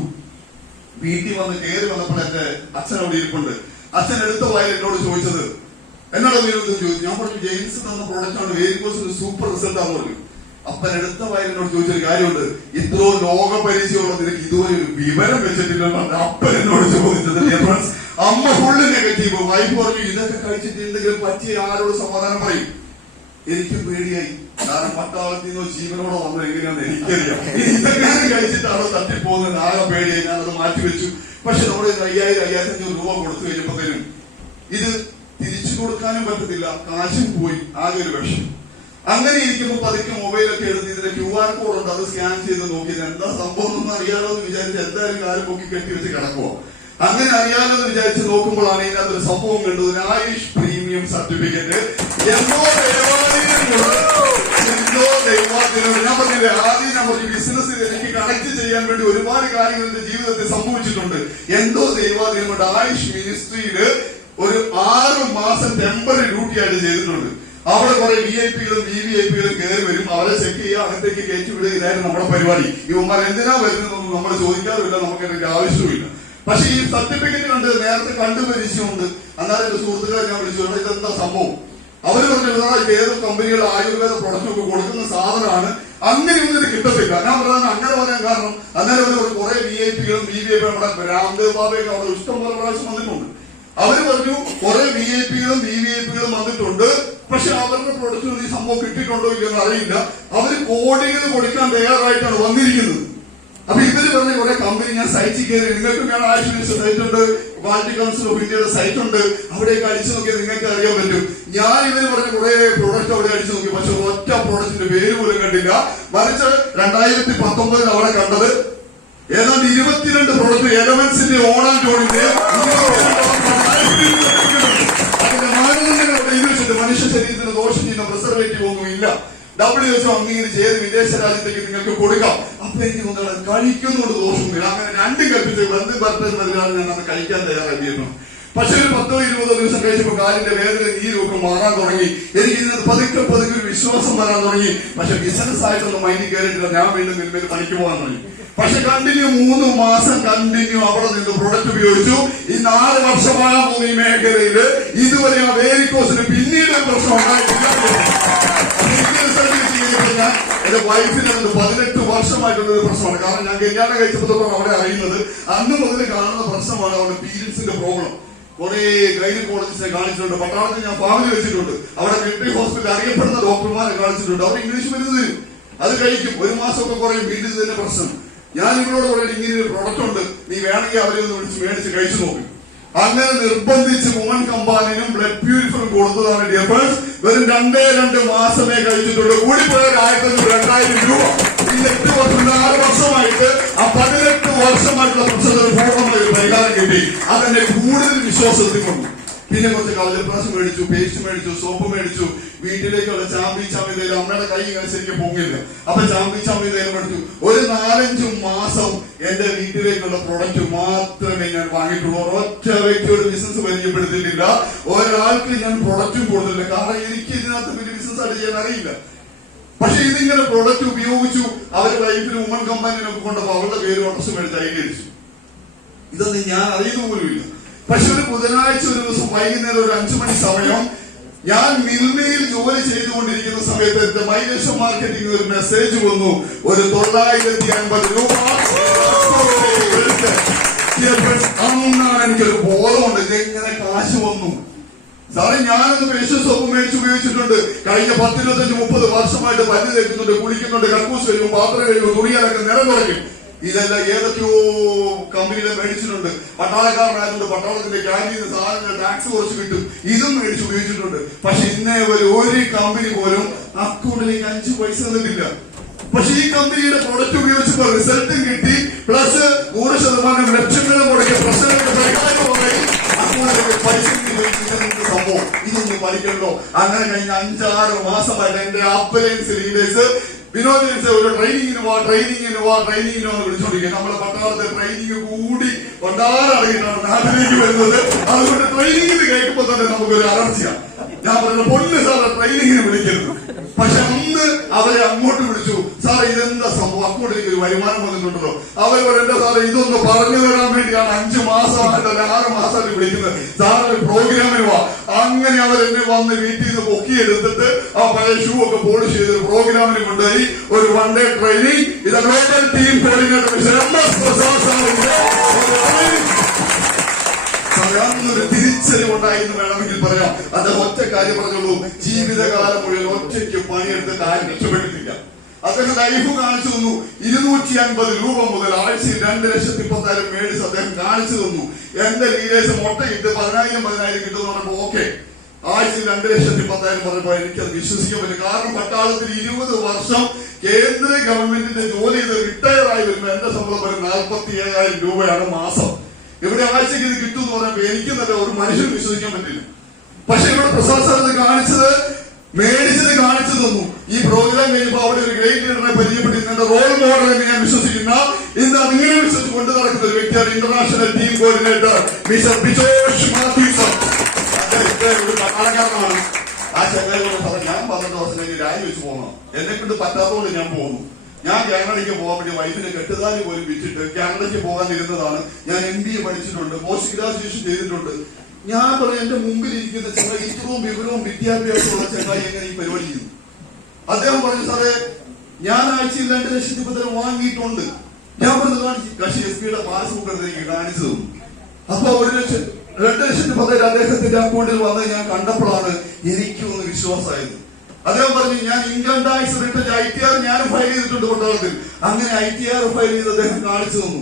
വീട്ടിൽ വന്ന് കയറി വന്നപ്പോൾ എന്റെ അച്ഛൻ അവിടെ ഇരിപ്പുണ്ട്. അച്ഛൻ എടുത്ത വായിൽ എന്നോട് ചോദിച്ചത് എന്നോട് ചോദിച്ചു. ഞാൻ പറഞ്ഞു ജെയിംസ് തന്ന പ്രോഡക്റ്റ് ആണ്, വേരിക്കോസിന് സൂപ്പർ റിസൾട്ട് ആണെന്ന് പറഞ്ഞു. അപ്പൻ എടുത്ത വായിൽ എന്നോട് ചോദിച്ചൊരു കാര്യമുണ്ട്, ഇത്രോ ലോക പരിചയമുള്ള നിനക്ക് ഇതുവരെ ഒരു വിവരം വെച്ചിട്ടില്ലെന്ന് അപ്പൻ എന്നോട് ചോദിച്ചത്. അമ്മ ഫുള്ള് നെഗറ്റീവ്. വൈഫ് പറഞ്ഞു ഇതൊക്കെ കഴിച്ചിട്ട് എന്തെങ്കിലും പറ്റിയ ആരോട് സമാധാനം പറയും. എനിക്ക് പേടിയായി, കാരണം പട്ടാളത്തിൽ നിന്നോ ജീവനോടെ വന്നത് എങ്ങനെയാണെന്ന് എനിക്കറിയാം. ഇതൊക്കെ കഴിച്ചിട്ടാണോ തട്ടിപ്പോകുന്നത് ആകെ പേടിയായി. ഞാനത് മാറ്റിവെച്ചു. പക്ഷെ നമ്മുടെ 5000-5500 രൂപ കൊടുത്തു കഴിഞ്ഞപ്പോഴത്തേനും ഇത് തിരിച്ചു കൊടുക്കാനും പറ്റത്തില്ല, കാശും പോയി, ആകെ ഒരു വിഷം. അങ്ങനെ ഇരിക്കുമ്പോൾ പതുക്കെ മൊബൈലൊക്കെ എടുത്ത് ഇതിന്റെ QR കോഡ് ഉണ്ട്, അത് സ്കാൻ ചെയ്ത് നോക്കിയത് എന്താ സംഭവം എന്ന് അറിയാലോ എന്ന് വിചാരിച്ച് എന്തായാലും കാര്യം പൊക്കി കെട്ടി വെച്ച് കിടക്കുവോ. അങ്ങനെ അറിയാലോ എന്ന് വിചാരിച്ച് നോക്കുമ്പോഴാണ് ഇതിനകത്തൊരു സംഭവം കണ്ടത്. Ayush premium certificate. എന്തോ ദൈവാദിനോട് ഞാൻ പറഞ്ഞില്ലേ, ആദ്യം ഞാൻ പറഞ്ഞു ബിസിനസ് എനിക്ക് കണക്ട് ചെയ്യാൻ വേണ്ടി ഒരുപാട് കാര്യങ്ങൾ എന്റെ ജീവിതത്തിൽ സംഭവിച്ചിട്ടുണ്ട്. എന്തോ ദൈവാദിനം കൊണ്ട് ആയുഷ് മിനിസ്ട്രിയില് ഒരു 6 മാസം ടെമ്പററി ഡ്യൂട്ടി ആയിട്ട് ചെയ്തിട്ടുണ്ട്. അവിടെ കുറെ VIP-കളും VVIP-കളും കയറി വരും, അവരെ ചെക്ക് ചെയ്യുക, അകത്തേക്ക് കയറ്റി വിടുക. ഇതായിരുന്നു നമ്മുടെ പരിപാടി. ഇവന്മാർ എന്തിനാ വരുന്നതെന്നൊന്നും നമ്മൾ ചോദിക്കാറുമില്ല, നമുക്ക് അതിന്റെ ആവശ്യമില്ല. പക്ഷെ ഈ സർട്ടിഫിക്കറ്റ് കണ്ട് നേരത്തെ കണ്ടുപരിചയമുണ്ട്. അന്നാലും എന്റെ സുഹൃത്തുക്കളെ ഞാൻ വിളിച്ചു, ഇതെന്താ സംഭവം? അവര് പറഞ്ഞു ഇത് ഏത് കമ്പനികളുടെ ആയുർവേദ പ്രൊഡക്റ്റ് ഒക്കെ കൊടുക്കുന്ന സാധനമാണ്, അങ്ങനെയൊന്നും ഇത് കിട്ടത്തില്ല. ഞാൻ പറഞ്ഞാൽ അങ്ങനെ പറയാൻ കാരണം അന്നേരം ഒരു കുറെ VIP-കളും VVIP-കളും നമ്മുടെ രാംദേവ് ബാബയൊക്കെ അവിടെ ഇഷ്ടം പോലെ പ്രാവശ്യം വന്നിട്ടുണ്ട്. അവര് പറഞ്ഞു കുറെ VIP-കളും VVIP-കളും വന്നിട്ടുണ്ട്, പക്ഷെ അവരുടെ പ്രൊഡക്റ്റിന് ഈ സംഭവം കിട്ടിയിട്ടുണ്ടോ ഇല്ലെന്ന് അറിയില്ല. അവര് കോടികൾ കൊടുക്കാൻ തയ്യാറായിട്ടാണ് വന്നിരിക്കുന്നത്. അപ്പൊ ഇവര് പറഞ്ഞ കുറെ കമ്പനി ഞാൻ സൈറ്റിൽ കയറി, നിങ്ങൾക്കും ഞാൻ ആയുഷ് സൈറ്റ് ഉണ്ട്, ക്വാളിറ്റി കൗൺസിൽ ഓഫ് ഇന്ത്യയുടെ സൈറ്റ് ഉണ്ട്, അവിടേക്ക് അടിച്ചു നോക്കിയാൽ നിങ്ങൾക്ക് അറിയാൻ പറ്റും. ഞാൻ ഇവര് പറഞ്ഞ കുറെ പ്രോഡക്റ്റ് അവിടെ അടിച്ചു നോക്കി, പക്ഷെ ഒറ്റ പ്രോഡക്റ്റിന്റെ പേര് പോലും കണ്ടില്ല. മറിച്ച് 2019 അവിടെ കണ്ടത് ഏതാണ്ട് 22 പ്രോഡക്റ്റ് എലമെന്റ്സിന്റെ ഓൺ ആൻഡ് ഓണിന്റെ അതിന്റെ മാനദണ്ഡങ്ങൾ അവിടെ എഴുതി വെച്ചിട്ട് മനുഷ്യ ശരീരത്തിന് ദോഷം ചെയ്യുന്ന പ്രിസർവേറ്റീവ് ഒന്നും ഇല്ല. WHO അംഗീകരിച്ച് ഏത് വിദേശ രാജ്യത്തേക്ക് നിങ്ങൾക്ക് കൊടുക്കാം. അപ്പൊ എനിക്ക് തോന്നുന്നത് കഴിക്കുന്നതുകൊണ്ട് ദോഷമൊന്നുമില്ല. അങ്ങനെ രണ്ടും കൽപ്പിച്ച് ബന്ധം ഭർത്തതിനാണ് ഞാൻ അത് കഴിക്കാൻ തയ്യാറാക്കിയിരുന്നു. പക്ഷെ ഒരു 10-20 ദിവസം കഴിച്ചപ്പോൾ കാലിന്റെ വേദന നീരൊക്കെ മാറാൻ തുടങ്ങി. എനിക്ക് ഇതിനകത്ത് പതുക്കെ ഒരു വിശ്വാസം വരാൻ തുടങ്ങി. പക്ഷെ ബിസിനസ് ആയിട്ടൊന്നും മൈൻഡിൽ കയറിയിട്ടില്ല. ഞാൻ വീണ്ടും മിൽമയിൽ പണിക്ക് പോകാൻ തുടങ്ങി. പക്ഷെ കണ്ടിന്യൂ 3 മാസം കണ്ടിന്യൂ അവിടെ നിന്ന് പ്രൊഡക്റ്റ് ഉപയോഗിച്ചു. ഈ 4 വർഷമായ ഈ മേഖലയിൽ ഇതുവരെ ആ വേരിക്കോസിന് പിന്നീട് പ്രശ്നം ഉണ്ടായിട്ടില്ല. എന്റെ വൈഫിന് 18 വർഷമായിട്ടുള്ള ഒരു പ്രശ്നമാണ്. കാരണം ഞാൻ കല്യാണം കഴിച്ചപ്പോഴാണ് അവിടെ അറിയുന്നത്. അന്ന് മുതൽ കാണുന്ന പ്രശ്നമാണ് അവരുടെ പീരിയഡ്സിന്റെ പ്രോബ്ലം. കുറെ ഗൈനക്കോളജിസ്റ്റിനെ കാണിച്ചിട്ടുണ്ട്. പട്ടാളത്തിൽ ഞാൻ ഫാമിലി വെച്ചിട്ടുണ്ട്. അവിടെ മിലിറ്ററി ഹോസ്പിറ്റൽ അറിയപ്പെടുന്ന ഡോക്ടർമാരെ കാണിച്ചിട്ടുണ്ട്. അവർ ഇംഗ്ലീഷ് മരുന്ന് തരും, അത് കഴിക്കും. 1 മാസമൊക്കെ കുറയും, വീണ്ടും തന്നെ പ്രശ്നം. ഞാൻ നിങ്ങളോട് പറയുന്നത് ഇങ്ങനെ ഒരു പ്രൊഡക്റ്റ് ഉണ്ട്, നീ വേണമെങ്കിൽ അവരെ ഒന്ന് വിളിച്ച് മേടിച്ച് കഴിച്ചു നോക്കും. അങ്ങനെ നിർബന്ധിച്ച് വുമൺ കമ്പാനിനും ബ്ലഡ് പ്യൂരിഫയറും കൊടുത്തതാണ് ഡിഫറൻസ്. വെറും 2 മാസമേ കഴിച്ചിട്ടുള്ളൂ. കൂടിപ്പോയാൽ 1000-2000 രൂപ. ഈ 8 വർഷം 4 വർഷമായിട്ട് ആ 18 വർഷമായിട്ടുള്ള പ്രശ്നത്തിന് പൂർണ്ണമായ ഒരു പരിഹാരം കിട്ടി. അതെന്നെ കൂടുതൽ വിശ്വാസത്തിൽ കൊണ്ടു. പിന്നെ കുറച്ച് കളജപ്രാശം മേടിച്ചു, പേസ്റ്റ് മേടിച്ചു, സോപ്പ് മേടിച്ചു. വീട്ടിലേക്കുള്ള ചാമ്പി തേയില അമ്മയുടെ കൈ ഇങ്ങനെ ശരിക്കും പൊങ്ങില്ല. അപ്പൊ ചാമ്പി തേയില മേടിച്ചു. ഒരു 4-5 മാസം എന്റെ വീട്ടിലേക്കുള്ള പ്രൊഡക്റ്റ് മാത്രമേ ഞാൻ വാങ്ങിയിട്ടുള്ളൂ. ഒറ്റ വ്യക്തിയോട് ബിസിനസ് പരിചയപ്പെടുത്തിയിട്ടില്ല, ഒരാൾക്ക് ഞാൻ പ്രൊഡക്റ്റും കൊടുത്തില്ല. കാരണം എനിക്ക് ഇതിനകത്ത് വലിയ ബിസിനസ് ആയിട്ട് ചെയ്യാൻ അറിയില്ല. പക്ഷെ ഇതിങ്ങനെ പ്രൊഡക്റ്റ് ഉപയോഗിച്ചു. അവരുടെ ലൈഫിൽ വുമൺ കമ്പാനിനൊക്കെ കൊണ്ടപ്പോ അവരുടെ പേര് അഡ്രസ് മേടിച്ച് അംഗീകരിച്ചു. ഇതൊന്നും ഞാൻ അറിയുന്ന പോലുമില്ല. പക്ഷെ ഒരു ബുധനാഴ്ച ഒരു ദിവസം വൈകുന്നേരം ഒരു 5 മണി സമയം ഞാൻ മിൽമയിൽ ജോലി ചെയ്തുകൊണ്ടിരിക്കുന്ന സമയത്ത് എന്റെ മൈലേഷൻ മാർക്കറ്റിംഗ് ഒരു മെസ്സേജ് വന്നു. ഒരു 950 രൂപ. അന്നാണ് എനിക്കൊരു ബോധമുണ്ട്, എങ്ങനെ കാശ് വന്നു. സാറേ ഞാനത് ഫേഷ്യൽ സോപ്പ് മേടിച്ച് ഉപയോഗിച്ചിട്ടുണ്ട്. കഴിഞ്ഞ 10-25-30 വർഷമായിട്ട് പല്ല് തേക്കുന്നുണ്ട്, കുളിക്കുന്നുണ്ട്, കക്കൂസ് കഴിയും, പാത്രം കഴിയും, തുണിയാലൊക്കെ നിറം കുറയ്ക്കും. ഇതെല്ലാം ഏതൊക്കെയോ കമ്പനിയിലെ മേടിച്ചിട്ടുണ്ട്. പട്ടാളക്കാരനായതുകൊണ്ട് പട്ടാളത്തിന്റെ ക്യാൻറ്റീന് സാധനങ്ങൾ ടാക്സ് കുറച്ച് കിട്ടും, ഇതും മേടിച്ച് ഉപയോഗിച്ചിട്ടുണ്ട്. പക്ഷെ ഇന്നേ ഒരു കമ്പനി പോലും അക്കൗണ്ടിലേക്ക് 5 പൈസ തന്നിട്ടില്ല. പക്ഷെ ഈ കമ്പനിയുടെ പ്രൊഡക്റ്റ് ഉപയോഗിച്ചപ്പോൾ റിസൾട്ടും കിട്ടി, പ്ലസ് 100% ലക്ഷങ്ങൾ മുടക്കിയ പ്രശ്നങ്ങൾക്ക് പരിഹാരമായി അക്കൗണ്ടിലേക്ക് പൈസ സംഭവം. ഇതൊന്നും പഠിക്കണല്ലോ. അങ്ങനെ കഴിഞ്ഞ 5-6 മാസമായിട്ട് എന്റെ അപ്ലയൻസ് ലീഡേഴ്സ് വിനോദിനെ ഒരു ട്രെയിനിങ്ങിന് വിളിച്ചോണ്ടിരിക്കുക. നമ്മുടെ പട്ടാളത്തെ ട്രെയിനിങ് കൂടി കൊണ്ടാറടങ്ങിയിട്ടാണ് നാട്ടിലേക്ക് വരുന്നത്. അതുകൊണ്ട് ട്രെയിനിങ്ങിന് കേൾക്കുമ്പോൾ തന്നെ നമുക്കൊരു അലർച്ചയാണ്. ഞാൻ പറയുന്നത് പൊന്ന് സാറെ ട്രെയിനിങ്ങിന് വിളിക്കരുത്. പക്ഷെ അന്ന് അവരെ അങ്ങോട്ട് വിളിച്ചു. സാറേ ഇതെന്താ സംഭവം, അക്കൗണ്ടിലേക്ക് ഒരു വരുമാനം വന്നിട്ടുണ്ടല്ലോ. അവരോട് എന്റെ സാറേ ഇതൊന്ന് പറഞ്ഞു തരാൻ വേണ്ടിയാണ് 5 മാസമായിട്ട് 6 മാസമായിട്ട് വിളിക്കുന്നത്. സാറിന്റെ പ്രോഗ്രാമിന് വാ. അങ്ങനെ അവരെന്നെ വന്ന് വീട്ടിൽ നിന്ന് പൊക്കിയെടുത്തിട്ട് ആ പഴയ ഷൂ ഒക്കെ പോളിഷ് ചെയ്ത് പ്രോഗ്രാമിന് കൊണ്ടുപോയി ഒരു 1 ഡേ ട്രെയിനിങ്. ഇത് ഗ്ലോബൽ ടീം കോർഡിനേറ്റർ അന്നൊരു തിരിച്ചറിവുണ്ടായിരുന്നു വേണമെങ്കിൽ പറയാം. അത് ഒറ്റ കാര്യം പറഞ്ഞുള്ളൂ, ജീവിതകാലം മുഴുവൻ ഒറ്റയ്ക്ക് പണിയെടുത്ത് കാര്യം രക്ഷപ്പെട്ടിട്ടില്ല. അദ്ദേഹം ലൈഫ് കാണിച്ചു തന്നു. 250 രൂപ മുതൽ ആഴ്ചയിൽ 2,10,000 മേടിച്ച് അദ്ദേഹം കാണിച്ചു തന്നു. എന്റെ ലീഡേഴ്സ് മുട്ടയിട്ട് 10,000 കിട്ടുമെന്ന് പറഞ്ഞപ്പോ ഓക്കെ, ആഴ്ചയിൽ 2,10,000 പറഞ്ഞപ്പോ എനിക്കത് വിശ്വസിക്കാൻ പറ്റും. കാരണം പട്ടാളത്തിൽ 20 വർഷം കേന്ദ്ര ഗവൺമെന്റിന്റെ ജോലി ചെയ്ത് റിട്ടയർ ആയി വരുമ്പോ എന്റെ ശമ്പളം വരും 47,000 രൂപയാണ് മാസം. ഇവിടെ ആഴ്ചക്ക് ഇത് കിട്ടും എന്ന് പറയുമ്പോ എനിക്ക് നല്ല ഒരു മനുഷ്യന് വിശ്വസിക്കാൻ പറ്റില്ല. പക്ഷെ ഇവിടെ പ്രസാദ് സാർ മേടിച്ചത് കാണിച്ചു തന്നു. ഈ പ്രോഗ്രാം കഴിഞ്ഞപ്പോ അവിടെ ഒരു ഗ്രേറ്റ് ലീഡറിനെ പരിചയപ്പെട്ട് ഇന്നത്തെ റോൾ മോഡൽ എന്ന് ഞാൻ വിശ്വസിക്കുന്ന, ഇന്ന് അങ്ങനെ വിശ്വസിച്ച് കൊണ്ടു നടക്കുന്ന ഒരു വ്യക്തിയാണ് international team coordinator mister Bijosh Mathews. അദ്ദേഹം ഒരു പട്ടാളക്കാരനാണ്. ആ ചെങ്ങായിയോട് പറഞ്ഞു, ഞാൻ 12 വർഷം കഴിഞ്ഞ് രാജിവെച്ച് പോകണം, എന്നെ കൊണ്ട് പറ്റാത്തതുകൊണ്ട് ഞാൻ പോകുന്നു. ഞാൻ കാനഡയ്ക്ക് പോകാൻ വേണ്ടി വൈഫിനെ കെട്ടുതാലി പോലും വിറ്റിട്ട് കാനഡയ്ക്ക് പോകാൻ ഇരുന്നതാണ്. ഞാൻ MBA പഠിച്ചിട്ടുണ്ട്, പോസ്റ്റ് ഗ്രാജുവേഷൻ ചെയ്തിട്ടുണ്ട്. ഞാൻ പറഞ്ഞു എന്റെ മുമ്പിൽ ഇരിക്കുന്ന ചെങ്ങായി ഇത്രയും വിവരവും വിദ്യാഭ്യാസമുള്ള ചെങ്ങായി എങ്ങനെ ഈ പരിപാടി ചെയ്യുന്നു? അദ്ദേഹം പറഞ്ഞു, സാറേ ഞാൻ ആഴ്ചയിൽ 2,10,000 വാങ്ങിയിട്ടുണ്ട്. ഞാൻ പറഞ്ഞു കാണിച്ചു. കക്ഷി SPയുടെ പാസ്ബുക്ക് എടുത്ത് കാണിച്ചു തന്നു. അപ്പൊ 2,10,000 അദ്ദേഹത്തിന്റെ അക്കൗണ്ടിൽ വന്ന് ഞാൻ കണ്ടപ്പോഴാണ് എനിക്കൊന്ന് വിശ്വാസമായത്. അദ്ദേഹം പറഞ്ഞു, ഞാൻ ഇൻകം ടാക്സ് റിട്ടേൺ ITR ഞാനും ഫയൽ ചെയ്തിട്ടുണ്ട് പട്ടാളത്തിൽ. അങ്ങനെ ITR ഫയൽ ചെയ്ത് അദ്ദേഹം കാണിച്ചു തന്നു.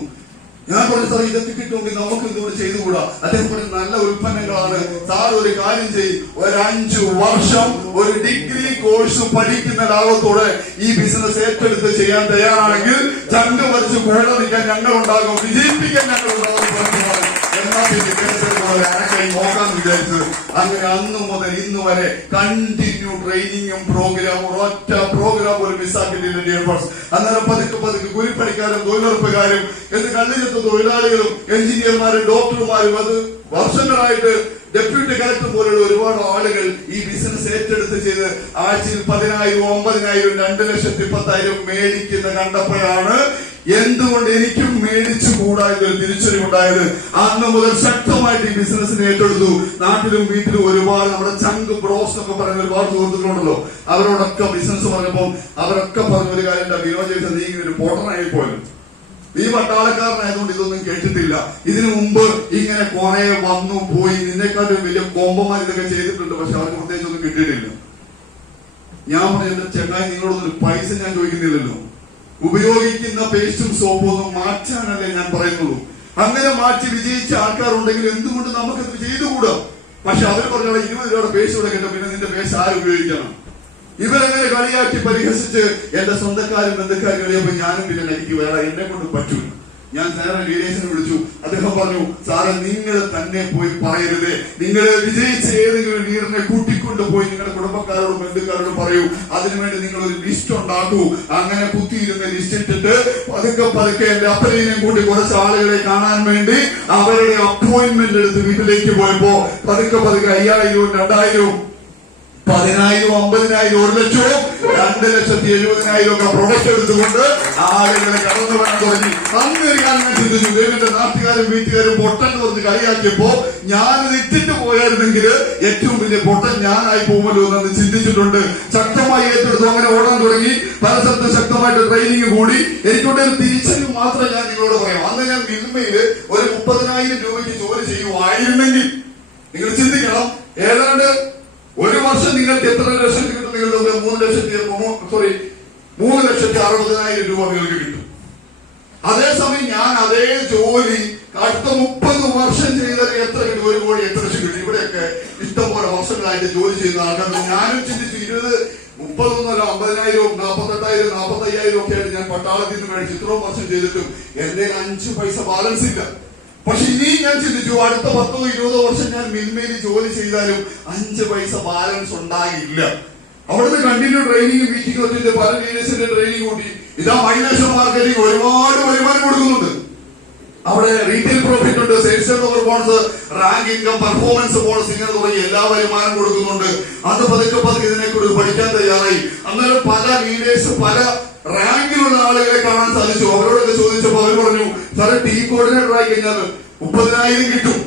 ഞാൻ പറഞ്ഞു, സാർ ഇതൊക്കെ കിട്ടുമെങ്കിൽ നമുക്ക് ഇതുകൊണ്ട് ചെയ്തുകൂടാ. അദ്ദേഹം പറഞ്ഞു, നല്ല ഉൽപ്പന്നങ്ങളാണ് സാർ, ഒരു കാര്യം ചെയ്യും, ഒരു 5 വർഷം ഒരു ഡിഗ്രി കോഴ്സ് പഠിക്കുന്ന ലാഭത്തോടെ ഈ ബിസിനസ് ഏറ്റെടുത്ത് ചെയ്യാൻ തയ്യാറാണെങ്കിൽ ചങ്ക് വരച്ച് കൂടെ നിൽക്കാൻ ഞങ്ങളുണ്ടാകും, വിജയിപ്പിക്കാൻ ഞങ്ങളുണ്ടാകും. നോക്കാന്ന് വിചാരിച്ചത്. അങ്ങനെ അന്നു മുതൽ ഇന്ന് വരെ കണ്ടിന്യൂ ട്രെയിനിങ്ങും പ്രോഗ്രാമും, ഒറ്റ പ്രോഗ്രാം ഒരു മിസ്സാക്കിയിട്ടില്ല. അന്നേരം പതുക്കെ കൂലിപ്പണിക്കാരും തൊഴിലുറപ്പുകാരും എന്ന് കണ്ടുചെത്ത തൊഴിലാളികളും എഞ്ചിനീയർമാരും ഡോക്ടർമാരും അത് വർഷങ്ങളായിട്ട് ഡെപ്യൂട്ടി കളക്ടർ പോലുള്ള ഒരുപാട് ആളുകൾ ഈ ബിസിനസ് ഏറ്റെടുത്ത് ചെയ്ത് ആഴ്ചയിൽ 10,000, 9,000, 2,10,000 മേടിക്കുന്ന കണ്ടപ്പോഴാണ് എന്തുകൊണ്ട് എനിക്കും മേടിച്ചുകൂടാ എന്നൊരു തിരിച്ചറിവുണ്ടായത്. അന്ന് മുതൽ ശക്തമായിട്ട് ഈ ബിസിനസിനെ ഏറ്റെടുത്തു. നാട്ടിലും വീട്ടിലും ഒരുപാട് നമ്മുടെ ചങ്ക് ബ്രോസ് എന്നൊക്കെ പറയുന്ന ഒരുപാട് സുഹൃത്തുക്കളുണ്ടല്ലോ, അവരോടൊക്കെ ബിസിനസ് പറഞ്ഞപ്പോൾ അവരൊക്കെ പറഞ്ഞ ഒരു കാര്യം, വിനോദ നീ ഒരു പോട്ടനായി പോലും ഈ പട്ടാളക്കാരനായതുകൊണ്ട് ഇതൊന്നും കേട്ടിട്ടില്ല. ഇതിനു മുമ്പ് ഇങ്ങനെ കുറെ വന്നു പോയി നിന്നെക്കാട്ടും വലിയ കോമ്പന്മാർ ഇതൊക്കെ ചെയ്തിട്ടുണ്ട്. പക്ഷെ അവർക്ക് പ്രത്യേകിച്ച് ഒന്നും കിട്ടിയിട്ടില്ല. ഞാൻ പറഞ്ഞു, എന്റെ ചെങ്ങായി നിങ്ങളോടൊന്നും പൈസ ഞാൻ ചോദിക്കുന്നില്ലല്ലോ, ഉപയോഗിക്കുന്ന പേസ്റ്റും സോപ്പും ഒന്നും മാറ്റാനല്ലേ ഞാൻ പറയുന്നുള്ളൂ. അങ്ങനെ മാറ്റി വിജയിച്ച ആൾക്കാരുണ്ടെങ്കിൽ എന്തുകൊണ്ട് നമുക്കത് ചെയ്തുകൂടാ? പക്ഷെ അവർ പറഞ്ഞ 20 രൂപയുടെ പേസ്റ്റ് കൂടെ കിട്ടും, പിന്നെ നിന്റെ പേസ്റ്റ് ആര് ഉപയോഗിക്കണം? ഇവരങ്ങനെ കളിയാക്കി പരിഹസിച്ച് എന്റെ സ്വന്തക്കാരും ബന്ധുക്കാരും കളിയപ്പോ ഞാനും പിന്നെ എനിക്ക് വേറെ എന്നെ കൊണ്ട് പറ്റൂല. ഞാൻ നേരെ ലീഡേഴ്സിനെ വിളിച്ചു. അദ്ദേഹം പറഞ്ഞു, സാറേ നിങ്ങൾ തന്നെ പോയി പറയരുത്, നിങ്ങൾ വിജയിച്ച ഏതെങ്കിലും ലീഡറിനെ കൂട്ടിക്കൊണ്ട് പോയി നിങ്ങളുടെ കുടുംബക്കാരോടും ബന്ധുക്കാരോടും പറയൂ. അതിനുവേണ്ടി നിങ്ങൾ ഒരു ലിസ്റ്റ് ഉണ്ടാക്കൂ. അങ്ങനെ കുത്തിയിരുന്ന ലിസ്റ്റ് ഇട്ടിട്ട് പതുക്കെ എന്റെ അപ്പനെയും കൂട്ടി കുറച്ച് ആളുകളെ കാണാൻ വേണ്ടി അവരുടെ അപ്പോയിന്റ്മെന്റ് എടുത്ത് വീട്ടിലേക്ക് പോയപ്പോ പതുക്കെ 5,000, 2,000, 10,000, 50,000, 1,00,000, 2,70,000 ഒക്കെ പ്രൊഡക്റ്റ് എടുത്തുകൊണ്ട് ആളുകളെ കടന്നു വരാൻ തുടങ്ങി. അന്ന് ഒരു കാര്യം ഞാൻ ചിന്തിച്ചു, ദേവിന്റെ നാട്ടുകാരും വീട്ടുകാരും പൊട്ടൻ പറഞ്ഞ് കളിയാക്കിയപ്പോ ഞാനിത് ഇട്ടിട്ട് പോയായിരുന്നെങ്കിൽ ഏറ്റവും വലിയ പൊട്ടൻ ഞാനായി പോകുമല്ലോ എന്ന് ചിന്തിച്ചിട്ടുണ്ട്. ശക്തമായി ഏറ്റെടുത്തു. അങ്ങനെ ഓടാൻ തുടങ്ങി. പല സ്ഥലത്തും ശക്തമായിട്ട് ട്രെയിനിങ് കൂടി. എനിക്കൊണ്ട് ഒരു തിരിച്ചറിവ് മാത്രമേ ഞാൻ നിങ്ങളോട് പറയാം. അന്ന് ഞാൻ മിൽമയിൽ ഒരു 30,000 രൂപയ്ക്ക് ജോലി ചെയ്യുമായിരുന്നെങ്കിൽ നിങ്ങൾ ചിന്തിക്കണം, ഏതാണ്ട് ഒരു വർഷം നിങ്ങൾക്ക് എത്ര ലക്ഷം കിട്ടും? നിങ്ങൾക്ക് 3,60,000 രൂപ നിങ്ങൾക്ക് കിട്ടും. അതേസമയം ഞാൻ അതേ ജോലി അടുത്ത 30 വർഷം ചെയ്താൽ എത്ര കിട്ടും? 1 കോടി 8 ലക്ഷം കിട്ടും. ഇവിടെയൊക്കെ ഇഷ്ടംപോലെ വർഷങ്ങളായിട്ട് ജോലി ചെയ്യുന്ന ആൾക്കാർ. ഞാനും ചിന്തിച്ചു 30 50,000 48,000 45,000 ഒക്കെ ആയിട്ട് ഞാൻ പട്ടാളത്തിൽ നിന്ന് മേടിച്ച് ഇത്രയും വർഷം ചെയ്തിട്ടും എന്റെ 5 പൈസ ബാലൻസ് ഇല്ല. പക്ഷെ ഇനിയും ഞാൻ ചിന്തിച്ചു അടുത്ത 10-20 വർഷം ഞാൻ മിൽമയിൽ ജോലി ചെയ്താലും 5 പൈസ ബാലൻസ് ഉണ്ടാകില്ല. അവിടുന്ന് കണ്ടിന്യൂ ട്രെയിനിങ് മീറ്റിംഗ് വെച്ചിട്ട് പല ലീഡേഴ്സിന്റെ ട്രെയിനിങ് കൂട്ടി. ഇതാ ഫൈനാൻഷ്യൽ മാർക്കറ്റിംഗ് ഒരുപാട് വരുമാനം കൊടുക്കുന്നുണ്ട്. അവിടെ റീറ്റെയിൽ പ്രോഫിറ്റ് ഉണ്ട്, sales and over bonus, rank income, performance bonus, ഇങ്ങനെ തുടങ്ങി എല്ലാ വരുമാനം കൊടുക്കുന്നുണ്ട്. അത് പതുക്കെ ഇതിനെക്കുറിച്ച് പഠിക്കാൻ തയ്യാറായി. അന്നേരം പല ലീഡേഴ്സ് പല റാങ്കിലുള്ള ആളുകളെ കാണാൻ സാധിച്ചു. അവരോടൊക്കെ ചോദിച്ചപ്പോൾ അവർ പറഞ്ഞു, സാറേ ടീം കോർഡിനേറ്റർ ആയി കഴിഞ്ഞാൽ 30,000 കിട്ടും,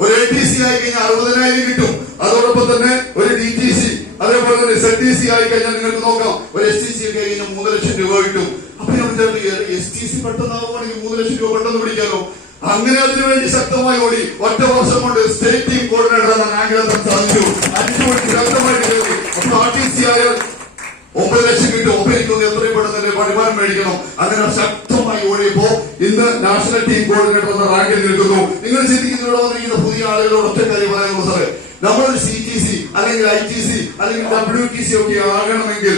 ഒരു ATC ആയി കഴിഞ്ഞാൽ 60,000 കിട്ടും, അതോടൊപ്പം തന്നെ ഒരു DTC അതേപോലെ തന്നെ ZTC ആയി കഴിഞ്ഞാൽ നിങ്ങൾക്ക് നോക്കാം ഒരു STC ഒക്കെ കഴിഞ്ഞാൽ 3 ലക്ഷം രൂപ കിട്ടും. അപ്പൊ ഞാൻ STC പെട്ടെന്നാവുകയാണെങ്കിൽ 3 ലക്ഷം രൂപ പെട്ടെന്ന് പിടിക്കാലോ. അങ്ങനെ അതിനുവേണ്ടി ശക്തമായി ഓടി. ഒറ്റ വർഷം കൊണ്ട് സ്റ്റേറ്റ് ടീം കോർഡിനേറ്റർ എന്ന റാങ്കിലെത്താൻ സാധിച്ചു. 5 മണിക്ക് ശക്തമായിട്ട് കയറി. അപ്പോൾ RTC ആയാൽ 9 ലക്ഷം കിട്ടും. ഒപ്പം എനിക്കൊന്ന് എത്രയും പെട്ടെന്ന് വരുമാനം മേടിക്കണം. അങ്ങനെ ശക്തമായി ഓടിയപ്പോ ഇന്ന് നാഷണൽ ടീം കോർഡിനേറ്റർ എന്ന റാങ്കിൽ നിൽക്കുന്നു. നിങ്ങൾ ചിന്തിക്കുന്നതിലൂടെ വന്നിരിക്കുന്ന പുതിയ ആളുകളോട് ഒറ്റ കാര്യം പറയാനുള്ള സാറേ, നമ്മളൊരു CTC അല്ലെങ്കിൽ ITC അല്ലെങ്കിൽ WTC ഒക്കെ ആകണമെങ്കിൽ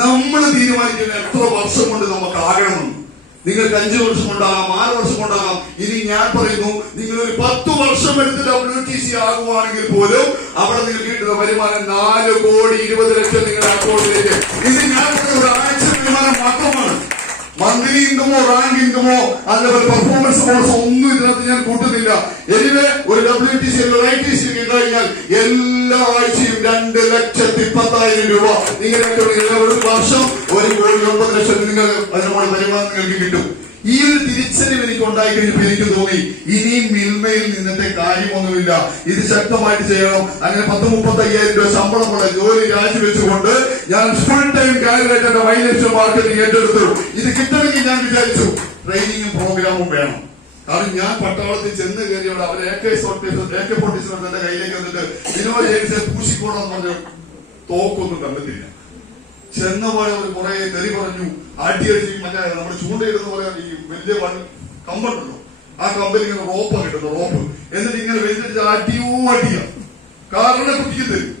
നമ്മൾ തീരുമാനിക്കുന്ന എത്ര വർഷം കൊണ്ട് നമുക്ക് ആകണമെന്ന്. നിങ്ങൾക്ക് 5 വർഷം കൊണ്ടാകാം, 6 വർഷം കൊണ്ടാകാം. ഇനി ഞാൻ പറയുന്നു, നിങ്ങളൊരു 10 വർഷം എടുത്ത് WTC ആകുവാണെങ്കിൽ പോലും അവിടെ നിങ്ങൾക്ക് കിട്ടുന്ന വരുമാനം 4,20,00,000 നിങ്ങളുടെ അക്കൗണ്ടിലേക്ക്. ഇത് ഞാൻ ഒരു ആഴ്ച വരുമാനം മാത്രമാണ്. മന്ത്ലി ഇൻകമോ റാങ്ക് ഇൻകമോ അതേപോലെ പെർഫോമൻസ് ബോണസ് ഒന്നും ഇതിനകത്ത് ഞാൻ കൂട്ടുന്നില്ല. എനിവേ ഒരു WTC അല്ലെങ്കിൽ ITC കഴിഞ്ഞാൽ എല്ലാ ആഴ്ചയും 2,10,000 രൂപ നിങ്ങളുടെ ഒരു വർഷം 1,09,00,000 നിങ്ങൾ അതിനുള്ള വരുമാനം നിങ്ങൾക്ക് കിട്ടും. ഈ ഒരു തിരിച്ചറിവ് എനിക്ക് ഉണ്ടായി കഴിഞ്ഞപ്പോൾ എനിക്ക് തോന്നി ഇനിയും മിൽമയിൽ നിന്നിട്ട് കാര്യമൊന്നുമില്ല, ഇത് ശക്തമായിട്ട് ചെയ്യണം. അങ്ങനെ 10-35,000 രൂപ ശമ്പളമുള്ള ജോലി രാജിവെച്ചുകൊണ്ട് ഞാൻ ഫുൾ ടൈം കാലിബ്രേറ്റ് എന്റെ ഫൈനാൻഷ്യൽ മാർക്കറ്റിംഗ് ഏറ്റെടുത്തു. ഇത് കിട്ടണമെങ്കിൽ ഞാൻ വിചാരിച്ചു ട്രെയിനിങ്ങും പ്രോഗ്രാമും വേണം. കാരണം ഞാൻ പട്ടാളത്തിൽ ചെന്ന് കയറിയോടെ അവർ AK-47 എന്റെ കയ്യിലേക്ക് വന്നിട്ട് ഇതിനോട് പൂശിക്കോടെന്ന് പറഞ്ഞ് തോക്കൊന്നും കണ്ടെത്തില്ല. ചെന്ന പോലെ അവർ കുറെ തെറി പറഞ്ഞു, അടിയടിച്ച് മറ്റേ നമ്മൾ ചൂണ്ടയിടുന്ന പോലെ ഈ വലിയ കമ്പുണ്ടല്ലോ, ആ കമ്പിൽ ഇങ്ങനെ റോപ്പ് കിട്ടുന്നു, റോപ്പ്. എന്നിട്ട് ഇങ്ങനെ വെച്ചിട്ട് അടിയ കാറിനെ കുട്ടിക്ക് തരും.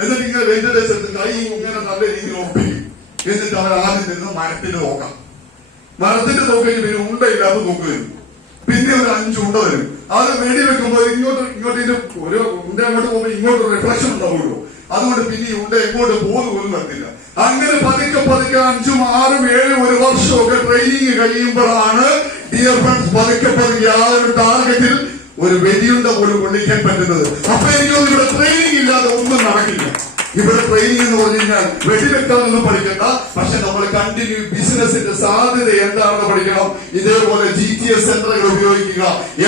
എന്നിട്ട് ഇങ്ങനെ വെച്ചിട്ട് കൈ ഇങ്ങനെ നല്ല രീതിയിൽ ഉറപ്പിക്കും. എന്നിട്ട് അവർ ആദ്യം തരുന്നത് മരത്തിന്റെ നോക്കാം. മരത്തിന്റെ നോക്കി പിന്നെ ഉണ്ടയില്ലാത്ത നോക്ക് തരും. പിന്നെ ഒരു 5 ഉണ്ട തരും. അത് വെടിവെക്കുമ്പോൾ ഇങ്ങോട്ട് ഒരു ഉണ്ട അങ്ങോട്ട് പോകുമ്പോൾ ഇങ്ങോട്ട് റിഫ്ലക്ഷൻ ഉണ്ടാവുള്ളൂ. അതുകൊണ്ട് പിന്നെ ഉണ്ട് എങ്ങോട്ട് പോകുന്ന പോലും വരത്തില്ല. അങ്ങനെ പതുക്കെ 5, 6, 7 ഒരു വർഷമൊക്കെ ട്രെയിനിങ് കഴിയുമ്പോഴാണ് ഡിയർ ഫ്രണ്ട്സ് പതുക്കെ ആ ഒരു ടാർഗറ്റിൽ ഒരു വെടിയുണ്ട പോലും കൊള്ളിക്കാൻ പറ്റുന്നത്. അപ്പൊ എനിക്കൊന്നും ഇവിടെ ട്രെയിനിങ് ഇല്ലാതെ ഒന്നും നടക്കില്ല. ഇവിടെ ട്രെയിനിങ് എന്ന് പറഞ്ഞു കഴിഞ്ഞാൽ വെടിവെക്കാനൊന്നും പഠിക്കണ്ട, പക്ഷെ നമ്മൾ കണ്ടിന്യൂ ബിസിനസിന്റെ സാധ്യത എന്താണെന്ന് പഠിക്കണം. ഇതേപോലെ GTS സെന്ററുകൾ ഉപയോഗിക്കുക.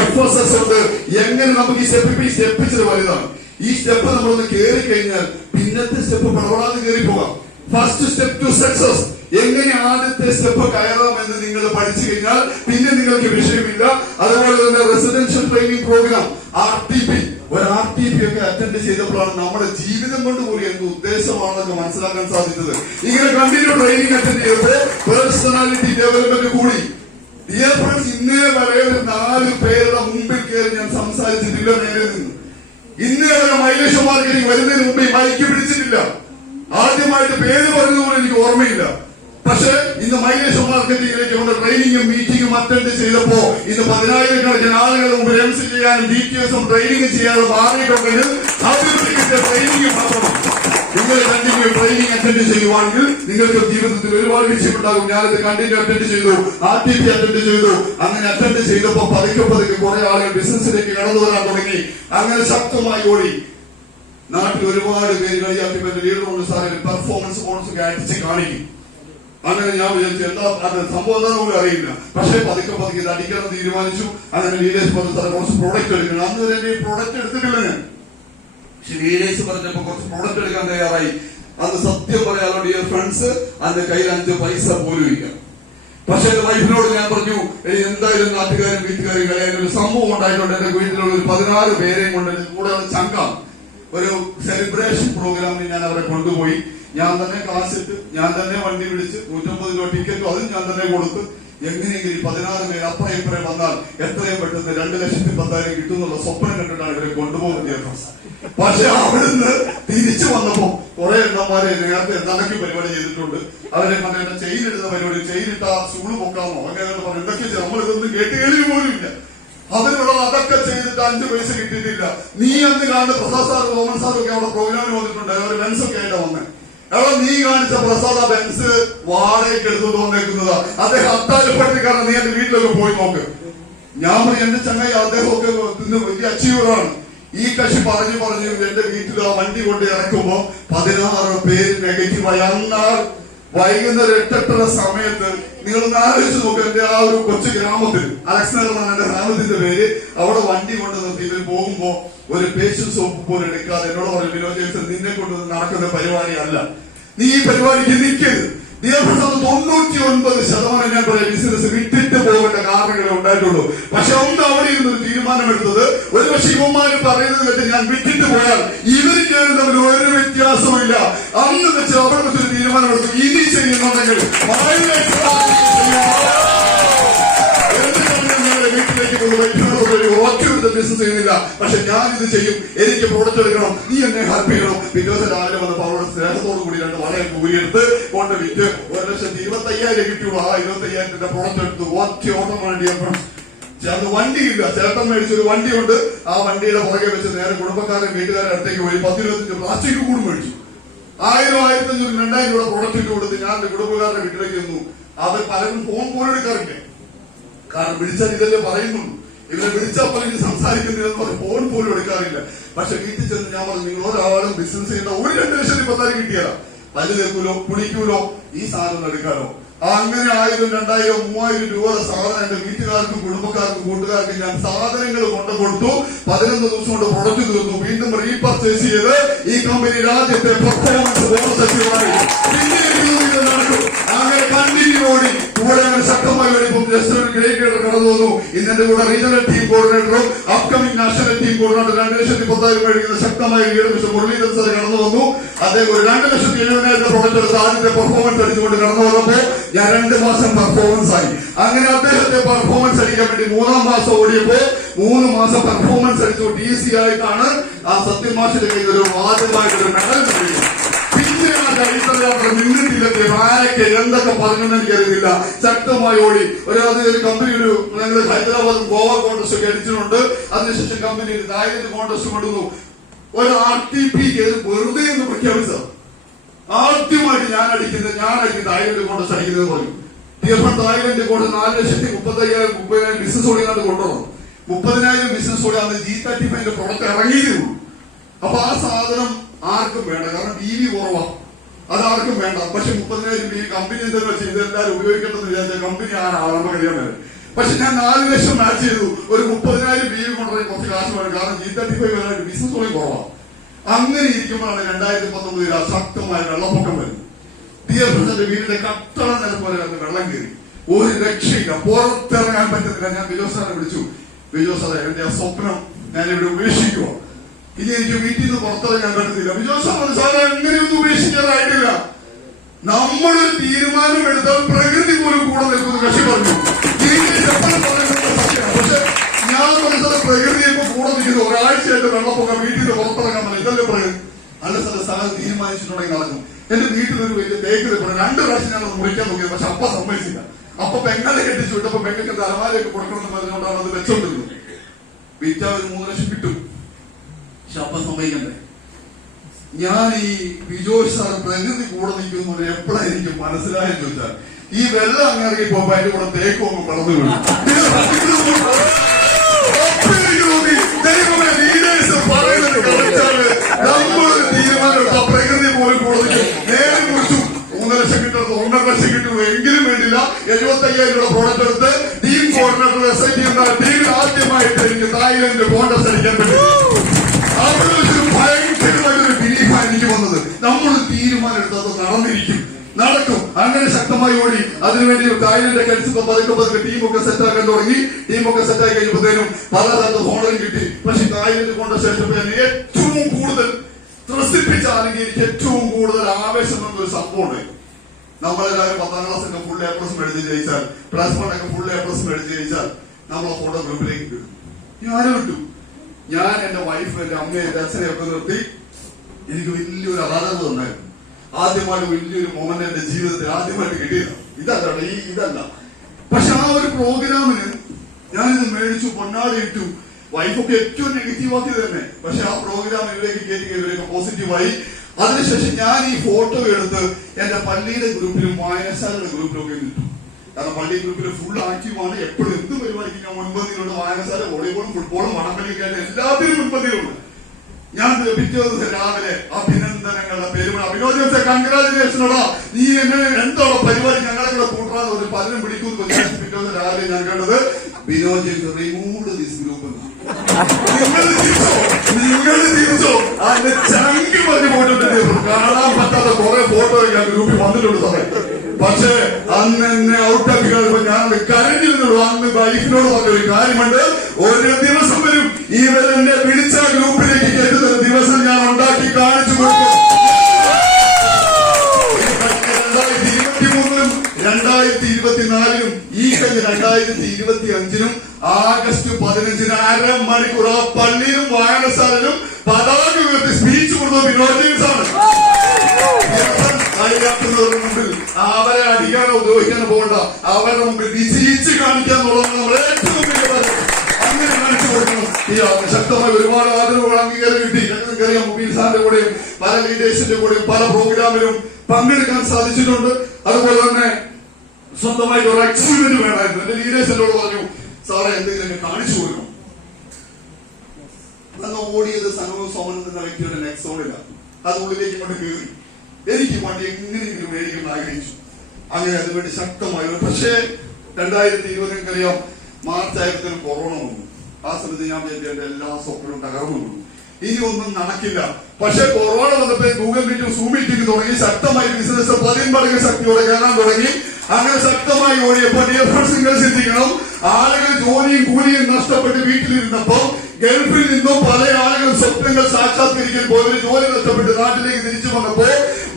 FSS ഉണ്ട്. എങ്ങനെ നമുക്ക് ഈ സ്റ്റെപ്പ് ഇച്ചിരി വലുതാണ്. ഈ സ്റ്റെപ്പ് നമ്മളൊന്ന് കയറി കഴിഞ്ഞാൽ പിന്നത്തെ സ്റ്റെപ്പ് പടപടാതെ കയറി പോകാം. First step to success. എങ്ങനെ ആദ്യത്തെ സ്റ്റെപ്പ് കയറാം എന്ന് നിങ്ങൾ പഠിച്ചു കഴിഞ്ഞാൽ പിന്നെ നിങ്ങൾക്ക് വിഷയമില്ല. അതുപോലെ തന്നെ റെസിഡൻഷ്യൽ ട്രെയിനിങ് പ്രോഗ്രാം RTP, ഒരു RTP ഒക്കെ അറ്റൻഡ് ചെയ്തപ്പോഴാണ് നമ്മുടെ ജീവിതം കൊണ്ട് കൂടി എന്ത് ഉദ്ദേശമാണെന്നൊക്കെ മനസ്സിലാക്കാൻ സാധിച്ചത്. ഇങ്ങനെ കണ്ടിന്യൂ ട്രെയിനിങ് അറ്റൻഡ് ചെയ്തപ്പോൾ പേഴ്സണാലിറ്റി ഡെവലപ്മെന്റ് കൂടി. ഡിയർ ഫ്രണ്ട്സ്, ഇന്നേ വരെ ഒരു 4 പേരുടെ മുമ്പിൽ കയറി ഞാൻ സംസാരിച്ചിട്ടില്ല. നേരെ നിന്ന് ഇന്നേ വരെ മൈലേഷ് മാർക്കറ്റിംഗ് വരുന്നതിന് മുമ്പ് മൈക്ക് പിടിച്ചിട്ടില്ല. ആദ്യമായിട്ട് പേര് പറഞ്ഞതുപോലെ എനിക്ക് ഓർമ്മയില്ല. പക്ഷെ ഇന്ന് മൈലേഷ് മാർക്കറ്റിംഗിലേക്ക് വന്ന ട്രെയിനിങ്ങും മീറ്റിംഗും അറ്റൻഡ് ചെയ്തപ്പോ ഇന്ന് 10,000-കണക്കിന് ആളുകളുടെ മുമ്പ് MC ചെയ്യാനും DTSും ട്രെയിനിങ് ചെയ്യാനും മാറിയിട്ടുണ്ടെങ്കിൽ അതിന്റെ ട്രെയിനിങ് മാത്രം നിങ്ങൾ കണ്ടിന്യൂ ട്രെയിനിങ് അറ്റൻഡ് ചെയ്യുവാണെങ്കിൽ നിങ്ങൾക്ക് ജീവിതത്തിൽ ഒരുപാട് വിഷയമുണ്ടാകും. ഞാനത് കണ്ടിന്യൂ അറ്റൻഡ് ചെയ്തു, RTP അറ്റൻഡ് ചെയ്തു. അങ്ങനെ അറ്റൻഡ് ചെയ്തപ്പോ പതുക്കെ കുറെ ആളുകൾ ബിസിനസ്സിലേക്ക് കടന്നു വരാൻ തുടങ്ങി. അങ്ങനെ ശക്തമായി ഓടി. നാട്ടിൽ ഒരുപാട് പേര് കളിയാക്കി ലീഡറുണ്ട് സാറിന് പെർഫോമൻസ് ബോണസ് ഒക്കെ അടിച്ച് കാണിക്കും. അങ്ങനെ ഞാൻ വിചാരിച്ചു എന്താ അത് സംഭവം എന്താണെന്ന് പോലും അറിയില്ല. പക്ഷേ പതുക്കെ ഇത് അടിക്കണം തീരുമാനിച്ചു. അങ്ങനെ ലീഡേഴ്സ് പറഞ്ഞു സാറെ കുറച്ച് പ്രോഡക്റ്റ് എടുക്കണം. അന്ന് വരെ എന്റെ പ്രോഡക്റ്റ് എടുത്തിട്ടില്ല ഞാൻ. പക്ഷെ ലീഡേഴ്സ് പറഞ്ഞപ്പോ കുറച്ച് പ്രോഡക്റ്റ് എടുക്കാൻ തയ്യാറായി. അന്ന് സത്യം പറയാനോ ഡിയർ ഫ്രണ്ട്സ്, അന്ന് കയ്യിൽ 5 പൈസ പോലും ഇല്ല. പക്ഷെ എന്റെ വൈഫിനോട് ഞാൻ പറഞ്ഞു, എന്തായാലും നാട്ടുകാരും വീട്ടുകാരും കളയാൻ ഒരു സംഭവം ഉണ്ടായിട്ടുണ്ട്. എന്റെ വീട്ടിലുള്ള ഒരു 16 പേരെയും കൊണ്ട് കൂടെ ചങ്കാണ്. ഒരു സെലിബ്രേഷൻ പ്രോഗ്രാമിന് ഞാൻ അവരെ കൊണ്ടുപോയി. ഞാൻ തന്നെ കാശിട്ട്, ഞാൻ തന്നെ വണ്ടി പിടിച്ച് 150 രൂപ ടിക്കറ്റും അതും ഞാൻ തന്നെ കൊടുത്ത് എങ്ങനെയെങ്കിലും 16 പേര് അപ്പുറം ഇപ്പുറം വന്നാൽ എത്രയും പെട്ടെന്ന് 2,10,000 കിട്ടുന്നുള്ള സ്വപ്നം കണ്ടിട്ടാണ് ഇവരെ കൊണ്ടുപോകുന്നത്. പക്ഷെ അവിടുന്ന് തിരിച്ചു വന്നപ്പോ കുറെ എണ്ണന്മാരെ നേരത്തെ എന്തൊക്കെ പരിപാടി ചെയ്തിട്ടുണ്ട്. അവരെ പറഞ്ഞ ചെയിനിടുന്ന പരിപാടി, ചെയിനിട്ട സ്കൂള് പൊക്കാമോ അങ്ങനെ പറഞ്ഞു എന്തൊക്കെ നമ്മൾ ഇതൊന്നും കേട്ട് കേൾവി പോലും ഇല്ല. അതിനുള്ളത് അതൊക്കെ ചെയ്തിട്ട് 5 പൈസ കിട്ടിയിട്ടില്ല. നീ അന്ന് കാണുന്ന പ്രസാദ് സാർ, റോമൻ സാറും ഒക്കെ അവിടെ പ്രോഗ്രാമിന് വന്നിട്ടുണ്ട്. അവർ ബെൻസൊക്കെ ആയിട്ടാ വന്നത്. എവിടെ നീ കാണിച്ച പ്രസാദ ബെൻസ് വാടകയ്ക്ക് എടുത്തുകൊണ്ട് വന്നേക്കുന്നതാ. അദ്ദേഹം അത്താഴപ്പെടുത്തിക്കാരൻ. നീ എന്റെ വീട്ടിലൊക്കെ പോയി നോക്ക്. ഞാൻ പറയും എന്റെ ചങ്ങായി അദ്ദേഹമൊക്കെ വലിയ അച്ചീവറാണ്. ഈ കക്ഷി പറഞ്ഞു എന്റെ വീട്ടിൽ ആ വണ്ടി കൊണ്ട് ഇറക്കുമ്പോ 16 പേര് നെഗറ്റീവായി. അന്നാൾ വൈകുന്നേരം 8:30 സമയത്ത് നിങ്ങൾ ആലോചിച്ച് നോക്കുക. എന്റെ ആ ഒരു കൊച്ചു ഗ്രാമത്തിൽ, അലക്സാണ്ടർ എന്നാണ് എന്റെ ഗ്രാമത്തിന്റെ പേര്, അവിടെ വണ്ടി കൊണ്ട് നിർത്തി ഇവർ പോകുമ്പോ ഒരു പേഷ്യൻ സോപ്പ് പോലും എടുക്കാതെ എന്നോട് പറഞ്ഞു, വിനോദ് ജെയിംസൺ നിന്നെ കൊണ്ട് നടക്കുന്ന പരിപാടി അല്ല, നീ ഈ പരിപാടിക്ക് നിൽക്കരുത്. 99% ഞാൻ പറയാം ബിസിനസ് വിട്ടിട്ട് പോകേണ്ട കാരണങ്ങളെ ഉണ്ടായിട്ടുള്ളൂ. പക്ഷെ ഒന്ന് അവിടെ ഇരുന്നൊരു തീരുമാനമെടുത്തത്, ഒരു പക്ഷെ ഇവന്മാര് പറയുന്നത് വെച്ച് ഞാൻ വിട്ടിട്ട് പോയാൽ ഇവർ ഞാനും തമ്മിൽ ഒരു വ്യത്യാസമില്ല. അന്ന് വെച്ച് അവിടെ വെച്ചൊരു തീരുമാനമെടുത്തു, ഇനി ചെയ്യുന്നുണ്ടെങ്കിൽ ബിസിനസ് ചെയ്യുന്നില്ല. പക്ഷെ ഞാൻ ഇത് ചെയ്യും, എനിക്ക് പ്രോഡക്റ്റ് എടുക്കണം, നീ എന്നെ ഹെൽപ്പ് ചെയ്യണം. പിറ്റേ രാവിലെ വന്നപ്പോ അവരുടെ സ്നേഹത്തോടു കൂടി 2 വളയെ കൂടിയെടുത്ത് കൊണ്ട് വിറ്റ് 1,25,000 കിട്ടിയുള്ളൂ. ആ 25,000 പ്രോഡക്റ്റ് എടുത്തു. ഒറ്റ ഓട്ടം വേണ്ടി അത് വണ്ടിയില്ല. ചേട്ടൻ മേടിച്ചൊരു വണ്ടിയുണ്ട്. ആ വണ്ടിയുടെ പുറകെ വെച്ച് നേരെ കുടുംബക്കാരൻ വീട്ടുകാരുടെ അടുത്തേക്ക് പോയി 10-25 പ്ലാസ്റ്റിക് കൂടും മേടിച്ചു. 1,000, 1,500, 2,000 രൂപ പ്രോഡക്റ്റ് കൊടുത്ത് ഞാൻ എന്റെ കുടുംബക്കാരുടെ വീട്ടിലേക്ക് ചെന്നു. അവർ പലരും ഫോൺ പോലും എടുക്കാറില്ല. കാരണം വിളിച്ചാൽ ഇതല്ലേ പറയുന്നുള്ളൂ. ഇവരെ വിളിച്ചാൽ പോലും സംസാരിക്കുന്നില്ലെന്ന് പറഞ്ഞ് ഫോൺ പോലും എടുക്കാറില്ല. പക്ഷെ വീട്ടിൽ ചെന്ന് ഞാൻ പറഞ്ഞു, നിങ്ങൾ ഒരാളും ബിസിനസ് ചെയ്യേണ്ട, ഒരു 2,10,000 കിട്ടിയാലോ, പല്ല് തേക്കൂലോ, കുടിക്കൂലോ, ഈ സാധനം എടുക്കാനോ. അങ്ങനെ 1,000, 2,000, 3,000 രൂപയുടെ സാധനം എന്റെ വീട്ടുകാർക്കും കുടുംബക്കാർക്കും കൂട്ടുകാർക്കും ഞാൻ സാധനങ്ങൾ കൊണ്ടു കൊടുത്തു. 11 ദിവസം കൊണ്ട് പ്രൊഡക്റ്റ് തീർന്നു. വീണ്ടും റീപർച്ചേസ് ചെയ്ത് ഈ കമ്പനി രാജ്യത്തെ പെർഫോമൻസ് ബോണസ് നടക്കും. അങ്ങനെ കണ്ടിന്യൂ ഓടി കൂടെ അങ്ങനെ ശക്തമായി ഇപ്പം ഗ്രേറ്റർ കടന്നു വന്നു. ഇന്നെന്റെ കൂടെ റീജിയണൽ ടീം കോർഡിനേറ്ററും അപ്കമിംഗ് നാഷണൽ ടീം കോർഡിനേറ്റർ 2,10,000 മേടിക്കുന്ന ശക്തമായ മിസ്റ്റർ മുരളീധരൻ സാർ കടന്നു വന്നു. അദ്ദേഹം ഒരു 2,70,000 പ്രോഡക്റ്റ് എടുത്ത് ആദ്യത്തെ പെർഫോമൻസ് അടിച്ചുകൊണ്ട് കടന്നു വന്നപ്പോ ഞാൻ 2 മാസം പെർഫോമൻസ് ആയി. അങ്ങനെ അദ്ദേഹത്തെ പെർഫോമൻസ് അടിക്കാൻ വേണ്ടി 3-ാം മാസം ഓടിയപ്പോ 3 മാസം പെർഫോമൻസ് അടിച്ചു. DC ആയിട്ടാണ് ആ സത്യമാഷിന്റെ കയ്യിൽ ഒരു ആദ്യമായിട്ടൊരു മെഡൽ നൽകിയത്. പിന്നെ ആ ചരിത്രയാത്ര നിന്നിട്ടില്ല. ആരൊക്കെ എന്തൊക്കെ പറഞ്ഞെന്ന് എനിക്കറിയില്ല. ശക്തമായി ഓടി. ഒരു കമ്പനി ഞങ്ങൾ ഹൈദരാബാദ് ഗോവ കോൺടസ്റ്റ് ഒക്കെ അടിച്ചിട്ടുണ്ട്. അതിനുശേഷം കമ്പനി തായ്ലൻഡ് കോൺടസ്റ്റ് കൊണ്ടുവന്നു. ഒരു RTP വെറുതെ എന്ന് പ്രഖ്യാപിച്ചത്. ആദ്യമായിട്ട് ഞാൻ അടിക്കുന്ന തായ്ലൻഡ് കോൺടസ്റ്റ് അടിക്കുന്നത് പറഞ്ഞു. തായ്ലൻഡ് കോൺടസ്റ്റ് 4,35,000 ബിസിനസ് ഓടിയാണ് കൊണ്ടുവന്നു. 30,000 ബിസിനസ് ഓടി അന്ന് G35 പ്രൊഡക്റ്റ് ഇറങ്ങിയിരുന്നു. അപ്പൊ ആ സാധനം ആർക്കും വേണ്ട. കാരണം DV കുറവാ, അതാർക്കും വേണ്ട. പക്ഷെ 30,000 BV കമ്പനി എന്തെങ്കിലും വെച്ച് ഇതെല്ലാവരും ഉപയോഗിക്കേണ്ടെന്ന് വിചാരിച്ച കമ്പനി ആരാണ് കഴിയാൻ വരെ. പക്ഷെ ഞാൻ 4 ലക്ഷം മാച്ച് ചെയ്തു. ഒരു 30,000 BV കൊണ്ടുപോയി കുറച്ച് കാശ് വേണം. കാരണം G35 ബിസിനസ് ഓടി കുറവാണ്. അങ്ങനെ ഇരിക്കുമ്പോഴാണ് 2019 ശക്തമായ വെള്ളപ്പൊക്കം വരുന്നത്. DFSന്റെ വീടിന്റെ കട്ടള നിലപോലെ വെള്ളം കയറി. ഒരു രക്ഷയില്ല, പുറത്തിറങ്ങാൻ പറ്റുന്നില്ല. ഞാൻ ബിജോസ് സാറിനെ വിളിച്ചു. ബിജോസ് സാറേ, എന്റെ ആ സ്വപ്നം ഞാൻ ഇവിടെ ഉപേക്ഷിക്കുവോ, ഇനി എനിക്ക് വീട്ടിൽ നിന്ന് പുറത്തിറങ്ങാൻ പറ്റുന്നില്ല. ബിജോസ് സാറേ, അങ്ങനെയൊന്നും ഉപേക്ഷിക്കാറായിട്ടില്ല. നമ്മളൊരു തീരുമാനം എടുത്താൽ പ്രകൃതി പോലും കൂടെ നിൽക്കുന്ന കക്ഷി പറഞ്ഞു. പക്ഷെ ഞാൻ മനസ്സിലെ പ്രകൃതി ഇപ്പൊ കൂടെ നിൽക്കുന്നു. ഒരാഴ്ചയായിട്ട് വെള്ളപ്പൊക്കം, വീട്ടിൽ നിന്ന് പുറത്തിറങ്ങാൻ പറ്റില്ല. ഇതല്ലേ പ്രകൃതി. നല്ല സ്ഥലം തീരുമാനിച്ചിട്ടുണ്ടെങ്കിൽ നടക്കും. എന്റെ വീട്ടിലൊരു വലിയ തേക്ക് 2 പ്രാവശ്യം ഞാൻ മുറിക്കാൻ നോക്കിയത്. പക്ഷെ അപ്പ സമ്മതിച്ചില്ല. അപ്പൊ പെങ്ങളെ കെട്ടിച്ചു വിട്ടപ്പോ പെങ്ങൾക്ക് തലമാരയൊക്കെ കൊടുക്കണമെന്ന് പറഞ്ഞുകൊണ്ടാണ് അത് വെച്ചോണ്ടിരുന്നത്. വിറ്റാ ഒരു 3 ലക്ഷം കിട്ടും. പക്ഷെ അപ്പ സമ്മതിക്കണ്ടേ. ഞാൻ ഈ ബിജോഷ് സാർ പ്രകൃതി കൂടെ നിൽക്കുന്നു എപ്പോഴാണ് എനിക്ക് മനസ്സിലായെന്ന് ചോദിച്ചാൽ, ഈ വെള്ളം അങ്ങേറി പോകുമ്പോ അതിന്റെ കൂടെ തേക്കും അങ്ങ് കടന്നു വീഴും. ദൈവമേ, ലീഡേഴ്സ് പറയുന്നത് കളിച്ചാല് നമ്മളൊരു തീരുമാനം എടുത്ത പ്രകൃതി പോലും കൂടുതൽ നേരെ കുറിച്ചു 3 ലക്ഷം കിട്ടുന്നത് 1.5 ലക്ഷം കിട്ടുന്നു എങ്കിലും വേണ്ടില്ല. 75,000 രൂപ പ്രോഡക്റ്റ് എടുത്ത് ടീം കോർഡിനേറ്റർ SIT എന്ന ടീമിൽ ആദ്യമായിട്ട് എനിക്ക് തായ്ലൻഡ് കോൺടസ്റ്റ് അടിക്കാൻ പറ്റും. അവിടെ വെച്ചൊരു ഭയങ്കരമായിട്ടൊരു ബിലീഫാണ് എനിക്ക് വന്നത്. നമ്മളൊരു തീരുമാനം എടുത്തത് നടന്നിരിക്കും, നടക്കും. അങ്ങനെ ശക്തമായി ഓടി. അതിനുവേണ്ടി തായ്ലൻഡ് കഴിച്ചപ്പോ പതുക്കെ ടീമൊക്കെ സെറ്റാക്കാൻ തുടങ്ങി. ടീമൊക്കെ സെറ്റായി കഴിഞ്ഞപ്പോഴത്തേനും പല ഹോണറും കിട്ടി. പക്ഷെ തായ്ലൻഡ് കോൺടസ്റ്റ് അടിച്ചപ്പോൾ ഞാൻ ഏറ്റവും കൂടുതൽ ത്രസിപ്പിച്ചാണെങ്കിൽ എനിക്ക് ഏറ്റവും കൂടുതൽ ആവേശം എന്നൊരു സംഭവമുണ്ട്. നമ്മളെല്ലാവരും 10ാം ക്ലാസ്സൊക്കെ ഫുൾ എ പ്ലസ് മേടിച്ച് ജയിച്ചാൽ, +1 ഒക്കെ ഫുൾ എ പ്ലസ് മേടിച്ച് ജയിച്ചാൽ നമ്മളെ ഫോട്ടോ ഗ്രൂപ്പിലേക്ക് കിട്ടും. ഞാനും കിട്ടും. ഞാൻ എന്റെ വൈഫ്, എന്റെ അമ്മയെ, എന്റെ അച്ഛനെ ഒക്കെ നിർത്തി എനിക്ക് വലിയൊരു ആദരവ് തന്നായിരുന്നു. ആദ്യമായിട്ട് വലിയൊരു മൊമെന്റ് എന്റെ ജീവിതത്തിൽ ആദ്യമായിട്ട് കിട്ടിയില്ല. ഇതല്ല. പക്ഷെ ആ ഒരു പ്രോഗ്രാമിന് ഞാനിത് മേടിച്ചു, പൊന്നാടി ഇട്ടു. വൈഫൊക്കെ ഏറ്റവും നെഗറ്റീവാക്കി തന്നെ. പക്ഷെ ആ പ്രോഗ്രാം ഇവരേക്ക് കയറ്റി ഇവരൊക്കെ പോസിറ്റീവായി. അതിനുശേഷം ഞാൻ ഈ ഫോട്ടോ എടുത്ത് എന്റെ പള്ളിയുടെ ഗ്രൂപ്പിലും വായനശാലയുടെ ഗ്രൂപ്പിലും ഒക്കെ ഇട്ടു. കാരണം പള്ളി ഗ്രൂപ്പിൽ ഫുൾ ആക്റ്റീവാണ്. എപ്പോഴും എന്ത് പരിപാടിക്ക് ഞാൻ മുൻപന്തിയിലുണ്ട്. വായനശാല, വോളിബോളും ഫുട്ബോളും വടംവലിക്കായിട്ട് എല്ലാത്തിനും മുൻപന്തിയിലുണ്ട്. ഞാൻ പിറ്റേ ദിവസം രാവിലെ അഭിനന്ദനങ്ങളുടെ പെരുമ, അഭിനോദ കൺഗ്രാജുലേഷനോടാ, നീ എന്നെ എന്തോടെ പരിപാടി ഞങ്ങളെ കൂടെ കൂട്ടാതെ ഒരു പലരും പിടിക്കുന്നു. പിറ്റേ ദിവസം രാവിലെ ഞാൻ കണ്ടത് ബിനോജ് റിമൂവ് ദിസ് ഗ്രൂപ്പ്. നിങ്ങൾ തിരിച്ചോ അതിന്റെ ചങ്കി പറഞ്ഞു പോയിട്ടുണ്ട്. കാണാൻ പറ്റാത്ത കുറെ ഫോട്ടോ ഞാൻ ഗ്രൂപ്പിൽ വന്നിട്ടുണ്ട് സാറേ. പക്ഷേ അന്ന് എന്നെ ഔട്ടാക്കി കഴിയുമ്പോ ഞാൻ കരഞ്ഞിരുന്നുള്ളൂ. അന്ന് വൈഫിനോട് പറഞ്ഞൊരു കാര്യമുണ്ട്, ഒരു ദിവസം വരും ഇവരെന്നെ വിളിച്ച ഗ്രൂപ്പിലേക്ക് കയറ്റുന്ന ദിവസം ഞാൻ ഉണ്ടാക്കി കാണിച്ചു കൊടുക്കും. 2023-ലും 2024-ലും ഈ കഴിഞ്ഞ 2025-നും ആഗസ്റ്റ് 15-ന് അരമണിക്കൂർ ആ പള്ളിയിലും വായനശാലയിലും പതാക ഉയർത്തി സ്പീച്ച് കൊടുത്തത് വിനോദീസാണ്. അറിയാത്തവരുടെ മുമ്പിൽ അവരെ അടിക്കാനോ ഉപയോഗിക്കാനോ പോകണ്ട, അവരുടെ മുമ്പിൽ വിജയിച്ച് കാണിക്കുക എന്നുള്ളതാണ് നമ്മൾ ഏറ്റവും വലിയ. അങ്ങനെ കാണിച്ചു കൊടുക്കണം. ഈ ശക്തമായ ഒരുപാട് ആദരവുകൾ അംഗീകാരം കിട്ടി. നിങ്ങൾക്കറിയാം, മുബീൻ സാറിന്റെ കൂടെയും പല ലീഡേഴ്സിന്റെ കൂടെയും പല പ്രോഗ്രാമിലും പങ്കെടുക്കാൻ സാധിച്ചിട്ടുണ്ട്. അതുപോലെ തന്നെ സ്വന്തമായിട്ട് ഒരു എക്സ്പീരിയൻസ് വേണമായിരുന്നു. എന്റെ ലീഡേഴ്സ് എന്നോട് പറഞ്ഞു, സാറെ എന്തെങ്കിലും കാണിച്ചു കൊടുക്കണം. അന്ന് ഓടിയത് സനവും സോമനും എന്ന വ്യക്തിയുടെ നെക്സോണിലാണ്. അത് ഉള്ളിലേക്ക് കൊണ്ട് കയറി. എനിക്ക് വണ്ടി എങ്ങനെയെങ്കിലും മേടിക്കണം ആഗ്രഹിച്ചു. അങ്ങനെ അതുവേണ്ടി ശക്തമായി. പക്ഷേ 2020 നിങ്ങൾക്കറിയാം, മാർച്ച് ആയപ്പോഴത്തേനും കൊറോണ വന്നു. ആ സമയത്ത് ഞാൻ എന്റെ എല്ലാ സ്വപ്നവും തകർന്നു. ഇനി ഒന്നും നടക്കില്ല. പക്ഷെ കൊറോണ വന്നപ്പോ ഗൂഗിൾ മീറ്റും സൂം മീറ്റിംഗ് തുടങ്ങി. ശക്തമായി ബിസിനസ് 10 മടങ്ങ് ശക്തിയോടെ കയറാൻ തുടങ്ങി. അങ്ങനെ ശക്തമായി ഓടിയപ്പോ നിങ്ങൾ ചിന്തിക്കണം, ആളുകൾ ജോലിയും കൂലിയും നഷ്ടപ്പെട്ട് വീട്ടിലിരുന്നപ്പോ ഗൾഫിൽ നിന്നും പല ആളുകൾ സ്വപ്നങ്ങൾ സാക്ഷാത്കരിക്കാൻ പോയവര് ജോലി നഷ്ടപ്പെട്ട് നാട്ടിലേക്ക് തിരിച്ചു വന്നപ്പോ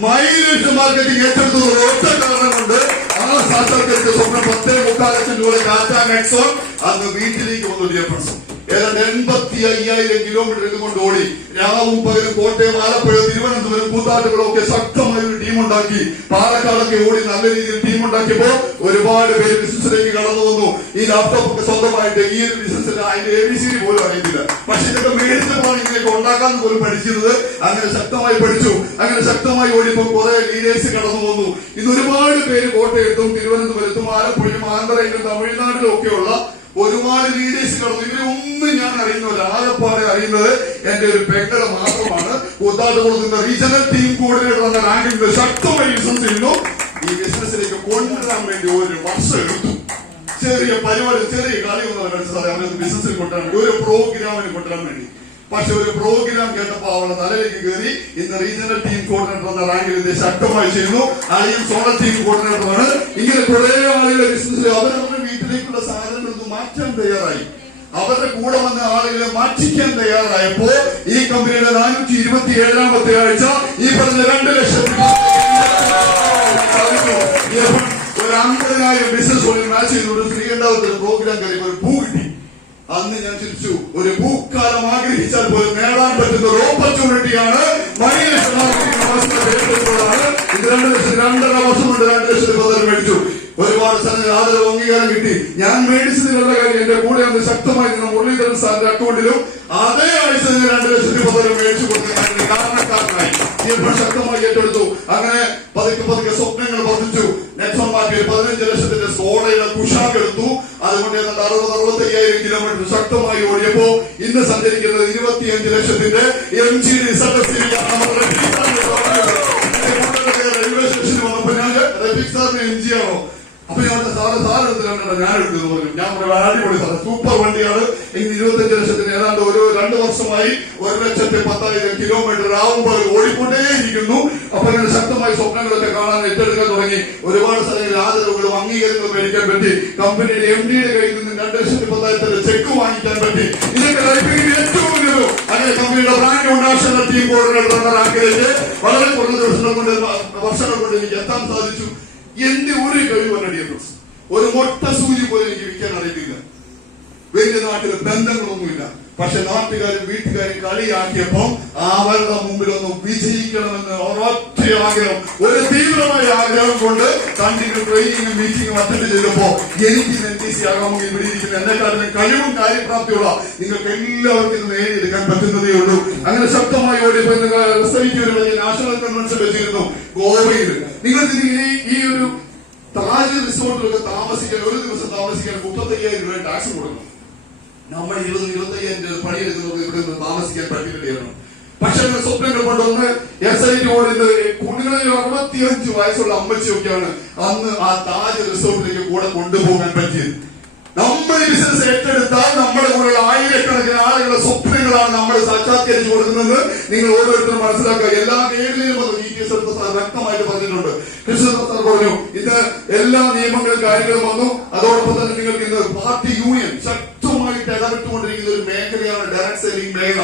മൈലേജ് മാർക്കറ്റിംഗ് ഏറ്റെടുത്തുള്ള ഒറ്റ കാരണം കൊണ്ട് ആ സാക്ഷാത്കരിച്ച സ്വപ്നം 10.25 ലക്ഷം രൂപ ടാറ്റാ നെക്സോൺ അന്ന് വീട്ടിലേക്ക് വന്നു. ഡിഫറൻസ് ഏതാണ്ട് 85,000 കിലോമീറ്റർ ഇതുകൊണ്ട് ഓടി. രാവും പകലും കോട്ടയം, ആലപ്പുഴ, തിരുവനന്തപുരം, കൂത്താട്ടുകളൊക്കെ ശക്തമായ ഒരു ടീമുണ്ടാക്കി. പാലക്കാടൊക്കെ ഓടി നല്ല രീതിയിൽ ടീമുണ്ടാക്കിയപ്പോ ഒരുപാട് പേര് ബിസിനസ്സിലേക്ക് കടന്നു വന്നു. ഈ ലാപ്ടോപ്പ് ഒക്കെ സ്വന്തമായിട്ട് ഈ ഒരു ബിസിനസ്സിൽ അതിന്റെ ABCD പോലും അറിയത്തില്ല. പക്ഷെ ഇതൊക്കെ മേടിച്ചപ്പോഴാണ് ഇങ്ങനെയൊക്കെ ഉണ്ടാക്കാൻ പോലും പഠിച്ചിരുന്നത്. അങ്ങനെ ശക്തമായി പഠിച്ചു. അങ്ങനെ ശക്തമായി ഓടിയപ്പോൾ കുറെ ലീഡേഴ്സ് കടന്നു വന്നു. ഇന്ന് ഒരുപാട് പേര് കോട്ടയത്തും തിരുവനന്തപുരത്തും ആലപ്പുഴയും ആന്ധ്രയിലും തമിഴ്നാട്ടിലും ഒക്കെയുള്ള ഒരുപാട് ലീഡേഴ്സ് കടന്നു. ഇവരെ ഒന്നും ഞാൻ അറിയുന്നില്ല. ആകെപ്പാടെ അറിയുന്നത് എന്റെ ഒരു പെങ്ങള് മാത്രമാണ്. കൂത്താട്ടുകുളത്തിന്റെ റീജിയണൽ ടീം കോർഡിനേറ്റർ എന്ന റാങ്കിൽ ശക്തമായി ബിസിനസ് ചെയ്യുന്നു. ഈ ബിസിനസ്സിലേക്ക് കൊണ്ടുവരാൻ വേണ്ടി ഒരു വർഷം എടുത്തു. ചെറിയ പരിപാടി, ചെറിയ കളിയൊന്നും കളിച്ചത് അവരത് ബിസിനസ്സിൽ കൊണ്ടുവരാൻ വേണ്ടി, ഒരു പ്രോഗ്രാമിന് കൊണ്ടുവരാൻ വേണ്ടി. പക്ഷെ ഒരു പ്രോഗ്രാം കേട്ടപ്പോ അവളുടെ തലയിലേക്ക് കയറി. ഇന്ന് റീജിയണൽ ടീം കോർഡിനേറ്റർ എന്ന റാങ്കിൽ ഇത് ശക്തമായി ചെയ്യുന്നു. ആദ്യം സോണൽ ടീം കോർഡിനേറ്ററാണ്. ഇങ്ങനെ കുറെ ആളുകളെ ബിസിനസ്സിൽ അവരവരുടെ വീട്ടിലേക്കുള്ള സാധനങ്ങളൊന്നും മാറ്റാൻ തയ്യാറായി. അവരുടെ കൂടെ വന്ന ആളുകളെ മാറ്റിക്കാൻ തയ്യാറായപ്പോ ഈ കമ്പനിയുടെ 427-ാമത്തെ ആഴ്ച ഈ പറഞ്ഞ 2 ലക്ഷം ഒരു 50,000 ബിസിനസ് മാച്ച് ചെയ്തുകൊണ്ട് ശ്രീകണ്ഠാവത്തിൽ പ്രോഗ്രാം കയറി ഒരു പൂ കിട്ടി. അന്ന് ഞാൻ ചിരിച്ചു, ഒരു പൂക്കാലം ആഗ്രഹിച്ചാൽ പോലും നേടാൻ പറ്റുന്ന ഒരു ഓപ്പർച്യൂണിറ്റിയാണ് മൈലേജ് ഇത്. 2 ലക്ഷം 2.5 വർഷം കൊണ്ട് 2 ലക്ഷത്തിൽ പദം മേടിച്ചു. ഒരുപാട് സ്ഥലങ്ങളിൽ ആദരവ് അംഗീകാരം കിട്ടി. ഞാൻ മേടിച്ചതിനുള്ള കാര്യം എന്റെ കൂടെ അന്ന് ശക്തമായി നിന്ന മുരളീധരൻ സാറിന്റെ അക്കൗണ്ടിലും അതേ ആഴ്ച 2 ലക്ഷത്തിൽ പദം മേടിച്ചു കൊടുക്കുന്ന കാരണക്കാരനായി ശക്തമായി ഏറ്റെടുത്തു. അങ്ങനെ പതുക്കെ സ്വപ്നങ്ങൾ വർദ്ധിച്ചു. നെക്സോൺ മാർക്കറ്റ് 15 ലക്ഷത്തിന്റെ സോഡയുടെ കുഷാക്ക് എടുത്തു. അതുകൊണ്ട് 60-65,000 കിലോമീറ്റർ ശക്തമായി ഓടിയപ്പോ ഇന്ന് സഞ്ചരിക്കുന്നത് 25 ലക്ഷത്തിന്റെ MGD റെയിൽവേ സ്റ്റേഷനിൽ വന്നപ്പോ ഞാൻ റഫീഖ് സാറിന് MG ആണോ? അപ്പൊ ഞാൻ സാറ് എടുത്തിട്ടാണ് ഞാൻ എടുത്തെന്ന് പറഞ്ഞു. ഞാൻ അടിപൊളി സാറ്, സൂപ്പർ വണ്ടിയാണ്. ഇനി 25 ലക്ഷത്തിന് ഏതാണ്ട് ഒരു 2 വർഷമായി 1,10,000 കിലോമീറ്റർ ആവുമ്പോൾ ഓടിക്കൊണ്ടേയിരിക്കുന്നു. അപ്പൊ ഇങ്ങനെ ശക്തമായി സ്വപ്നങ്ങളൊക്കെ കാണാൻ ഏറ്റെടുക്കാൻ തുടങ്ങി. ഒരുപാട് സ്ഥലങ്ങളിൽ ആദരവുകളും അംഗീകാരങ്ങളും മേടിക്കാൻ പറ്റി. കമ്പനിയുടെ MD യുടെ കയ്യിൽ നിന്ന് 2,10,000 ചെക്ക് വാങ്ങിക്കാൻ പറ്റി. ഇതൊക്കെ ലൈഫിൽ ഏറ്റവും അങ്ങനെ കമ്പനിയുടെ ബ്രാൻഡ് ഉണ്ടാക്കുന്ന ടീം കോർഡിനേറ്റർ റാങ്കിലേക്ക് വളരെ കുറഞ്ഞ വർഷങ്ങൾ കൊണ്ട് എനിക്ക് എത്താൻ സാധിച്ചു. എന്റെ ഒരു കഴിവല്ല ഡിഫറൻസ്. ഒരു മൊട്ട സൂചി പോലും എനിക്ക് വിൽക്കാൻ അറിയത്തില്ല. വലിയ നാട്ടിലെ ബന്ധങ്ങളൊന്നുമില്ല. പക്ഷെ നാട്ടുകാരും വീട്ടുകാരും കളിയാക്കിയപ്പോ അവരുടെ മുമ്പിലൊന്നും വിജയിക്കണമെന്ന് ഒരൊറ്റ ആഗ്രഹം, ഒരു തീവ്രമായ ആഗ്രഹം കൊണ്ട് കണ്ടിന്യൂ ട്രെയിനിങ്ങും മീറ്റിംഗും അറ്റൻഡ് ചെയ്തപ്പോ എനിക്ക് NTC ആകാമെങ്കിൽ ഇവിടെ ഇരിക്കുന്ന എന്നെക്കാട്ടിലും കഴിവും കാര്യപ്രാപ്തിയുള്ള നിങ്ങൾക്ക് എല്ലാവർക്കും ഇത് നേടിയെടുക്കാൻ പറ്റുന്നതേ ഉള്ളൂ. അങ്ങനെ ശക്തമായി ഓടിയപ്പോ ഒരു വലിയ നാഷണൽ കൺവെൻഷൻ വെച്ചിരുന്നു ഗോവയിൽ. നിങ്ങൾ ഈ ഒരു താജ് റിസോർട്ടിലൊക്കെ താമസിക്കാൻ, ഒരു ദിവസം താമസിക്കാൻ 35,000 രൂപ ടാക്സ് കൊടുക്കണം. നമ്മൾ 20-25,000 രൂപ പണിയെടുക്കുന്നവർക്ക് ഇവിടെ നിന്ന് താമസിക്കാൻ പറ്റില്ലായിരുന്നു. പക്ഷെ അങ്ങനെ സ്വപ്നങ്ങൾ കൊണ്ടൊന്ന് SIT ഓടുന്നത് കുട്ടികളിൽ 65 വയസ്സുള്ള അമ്മച്ചിയൊക്കെയാണ് അന്ന് ആ താജ് റിസോർട്ടിലേക്ക് കൂടെ കൊണ്ടുപോകാൻ പറ്റിയത്. നമ്മൾ ബിസിനസ് ഏറ്റെടുത്താൽ നമ്മുടെ കൂടെയുള്ള ആയിരക്കണക്കിന് ആളുകളുടെ സ്വപ്നങ്ങളാണ് നമ്മൾ സാക്ഷാത്കരിച്ചു കൊടുക്കുന്നത്. നിങ്ങൾ ഓരോരുത്തരും മനസ്സിലാക്കുക. എല്ലാ മേഖലയിലും വന്നു DTS എടുത്ത സാർ വ്യക്തമായിട്ട് പറഞ്ഞിട്ടുണ്ട്. കൃഷ്ണ സാർ പറഞ്ഞു ഇന്ന് എല്ലാ നിയമങ്ങളും കാര്യങ്ങളും വന്നു. അതോടൊപ്പം തന്നെ നിങ്ങൾക്ക് ഇന്ന് പാർട്ടി യൂണിയൻ ശക്തമായിട്ട് ഇടപെട്ടുകൊണ്ടിരിക്കുന്ന ഒരു മേഖലയാണ് ഡയറക്ട് സെല്ലിംഗ് മേഖല.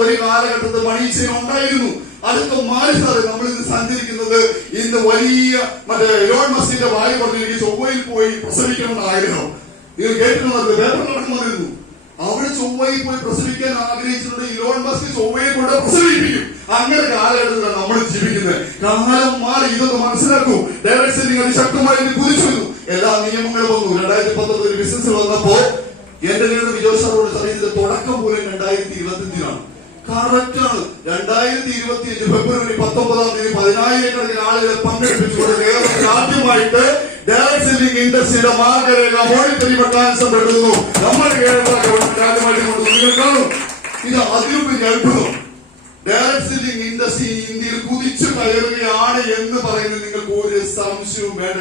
ഒരു കാലഘട്ടത്തിൽ മണീച്ചയും ഉണ്ടായിരുന്നു. അതൊക്കെ മാറി സാറ് നമ്മൾ ഇന്ന് സഞ്ചരിക്കുന്നത് ഇന്ന് വലിയ എലോൺ മസ്കിന്റെ ഭാര്യ പറഞ്ഞു എനിക്ക് ചൊവ്വയിൽ പോയി പ്രസവിക്കണമെന്ന് ആഗ്രഹം. നിങ്ങൾ കേട്ടിട്ടുള്ളത് പേപ്പറിലടക്കം വന്നിരുന്നു. അവിടെ ചൊവ്വയിൽ പോയി പ്രസവിക്കാൻ ആഗ്രഹിച്ചിട്ടുണ്ട്. ഇലോൺ മസ്ക് ചൊവ്വയെ കൊണ്ട് പ്രസവിപ്പിക്കും. അങ്ങനെ കാലഘട്ടത്തിലാണ് നമ്മൾ ജീവിക്കുന്നത്. കാലം മാറി. ഇതൊക്കെ മനസ്സിലാക്കൂ. ഡയറക്ട് സെല്ലിംഗ് അതിശക്തമായി കുതിച്ചു വന്നു. എല്ലാ നിയമങ്ങളും വന്നു. 2019 ബിസിനസ് വന്നപ്പോ എന്റെ വിജോഷ് സാറോട് സാർ ഇതിന്റെ തുടക്കം പോലും 2025 കറക്റ്റാണ്. 2025 ഫെബ്രുവരി 19 10,000 ആളുകളെ പങ്കെടുപ്പിച്ചുകൊണ്ട് കേരളത്തിൽ ആദ്യമായിട്ട് ഡയറക്ട് സെല്ലിംഗ് ഇൻഡസ്ട്രിയുടെ മാർഗരേഖ മോണിറ്ററി മെക്കാനിസം എടുക്കുന്നു. നമ്മൾ കേരള ഗവൺമെന്റ് ആദ്യമായിട്ട് കൊണ്ടുവന്നു. നിങ്ങൾ കാണും. ഇത് അതിലുപരി അത്ഭുതം. ഡയറക്ട് സെല്ലിംഗ് ഇൻഡസ്ട്രി ഇന്ത്യയിൽ കുതിച്ചു കയറുകയാണ് എന്ന് പറയുന്നത് നിങ്ങൾക്ക് ഒരു സംശയവും വേണ്ട.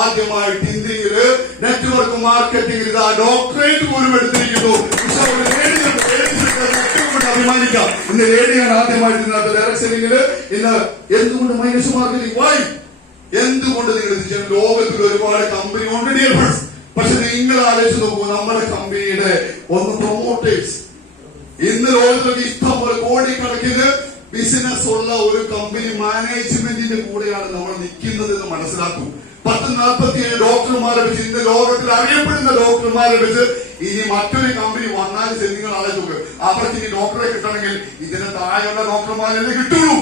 ആദ്യമായിട്ട് ഇന്ത്യയില് നെറ്റ്വർക്ക് മാർക്കറ്റിംഗിൽ ഇതാ ഡോക്ടറേറ്റ് പോലും എടുത്തിരിക്കുന്നു. അഭിമാനിക്കാം. ഇന്ന് ലേഡിയാണ് ആദ്യമായിട്ട് ഡയറക്ട് സെല്ലിംഗില്. ഇന്ന് എന്തുകൊണ്ട് മൈനസ് മാർക്കറ്റിംഗ് വായി എന്തുകൊണ്ട് നിങ്ങൾ ലോകത്തിൽ ഒരുപാട് കമ്പനി ഉണ്ട് ഡിയർ ഫ്രണ്ട്സ്. പക്ഷെ നിങ്ങൾ ആലോചിച്ച് നോക്കൂ, നമ്മുടെ കമ്പനിയുടെ ഒന്ന് പ്രൊമോട്ടേഴ്സ് ഇന്ന് ലോകത്തിലൊക്കെ ഇഷ്ടം പോലെ കോടിക്കണക്കിന് ബിസിനസ് ഉള്ള ഒരു കമ്പനി മാനേജ്മെന്റിന്റെ കൂടെയാണ് നമ്മൾ നിൽക്കുന്നത് എന്ന് മനസ്സിലാക്കും. 10-47 ഡോക്ടർമാരെ വെച്ച് ഇന്ന് ലോകത്തിൽ അറിയപ്പെടുന്ന ഡോക്ടർമാരെ വെച്ച് ഇനി മറ്റൊരു കമ്പനി വന്നാലും നിങ്ങൾ ആലോചിച്ച് അവർക്ക് ഇനി ഡോക്ടറെ കിട്ടണമെങ്കിൽ ഇതിന് താഴെയുള്ള ഡോക്ടർമാരെ കിട്ടുള്ളൂ.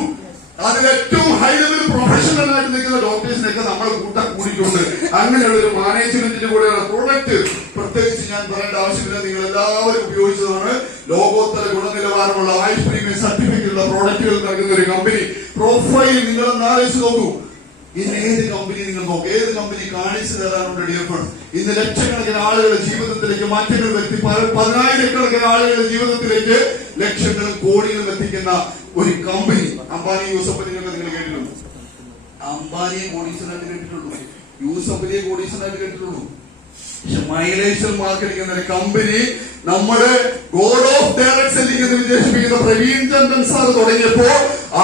അതിൽ ഏറ്റവും ഹൈ ലെവൽ പ്രൊഫഷണൽ ആയിട്ട് നിൽക്കുന്ന ഡോക്ടേഴ്സിനൊക്കെ നമ്മൾ കൂട്ടിക്കൊണ്ട് അങ്ങനെയുള്ള ഒരു മാനേജ്മെന്റിന്റെ കൂടെയുള്ള പ്രോഡക്റ്റ് പ്രത്യേകിച്ച് ഞാൻ പറയേണ്ട ആവശ്യമില്ല. നിങ്ങൾ എല്ലാവരും ഉപയോഗിച്ചതാണ്. ലോകോത്തര ഗുണനിലവാരമുള്ള ആയുഷ് പ്രീമിയം സർട്ടിഫിക്കറ്റുള്ള പ്രോഡക്റ്റുകൾ നൽകുന്ന ഒരു കമ്പനി പ്രൊഫൈൽ നിങ്ങളൊന്ന് ആലോചിച്ച് നോക്കൂ. ഇന്ന് ഏത് കമ്പനി നിങ്ങൾ നോക്കൂ, ഏത് കമ്പനി കാണിച്ചു തരാനുണ്ട് ഡിയർ ഫ്രണ്ട്സ്. ഇന്ന് ലക്ഷക്കണക്കിന് ആളുകളുടെ ജീവിതത്തിലേക്ക് മാറ്റങ്ങൾ വരുത്തി 10,000 ആളുകളുടെ ജീവിതത്തിലേക്ക് ലക്ഷങ്ങളും കോടികളും എത്തിക്കുന്ന ഒരു കമ്പനി. അംബാനി യൂസഫ് അലിയൊക്കെ നിങ്ങൾ കേട്ടിട്ടുണ്ട്. അംബാനിയെ കോടീശ്വരനായിട്ട് കേട്ടിട്ടുള്ളൂ, യൂസഫ് അലിയെ കോടീശ്വരനായിട്ട് കേട്ടിട്ടുള്ളൂ. പക്ഷെ മൈലേഷ്യൽ മാർക്കറ്റിംഗ് എന്ന കമ്പനി നമ്മുടെ ഗോഡ് ഓഫ് ഡയറക്ട് സെല്ലിംഗ് എന്ന് വിശേഷിപ്പിക്കുന്ന പ്രവീൺ ചന്ദ്രൻ സാർ തുടങ്ങിയപ്പോ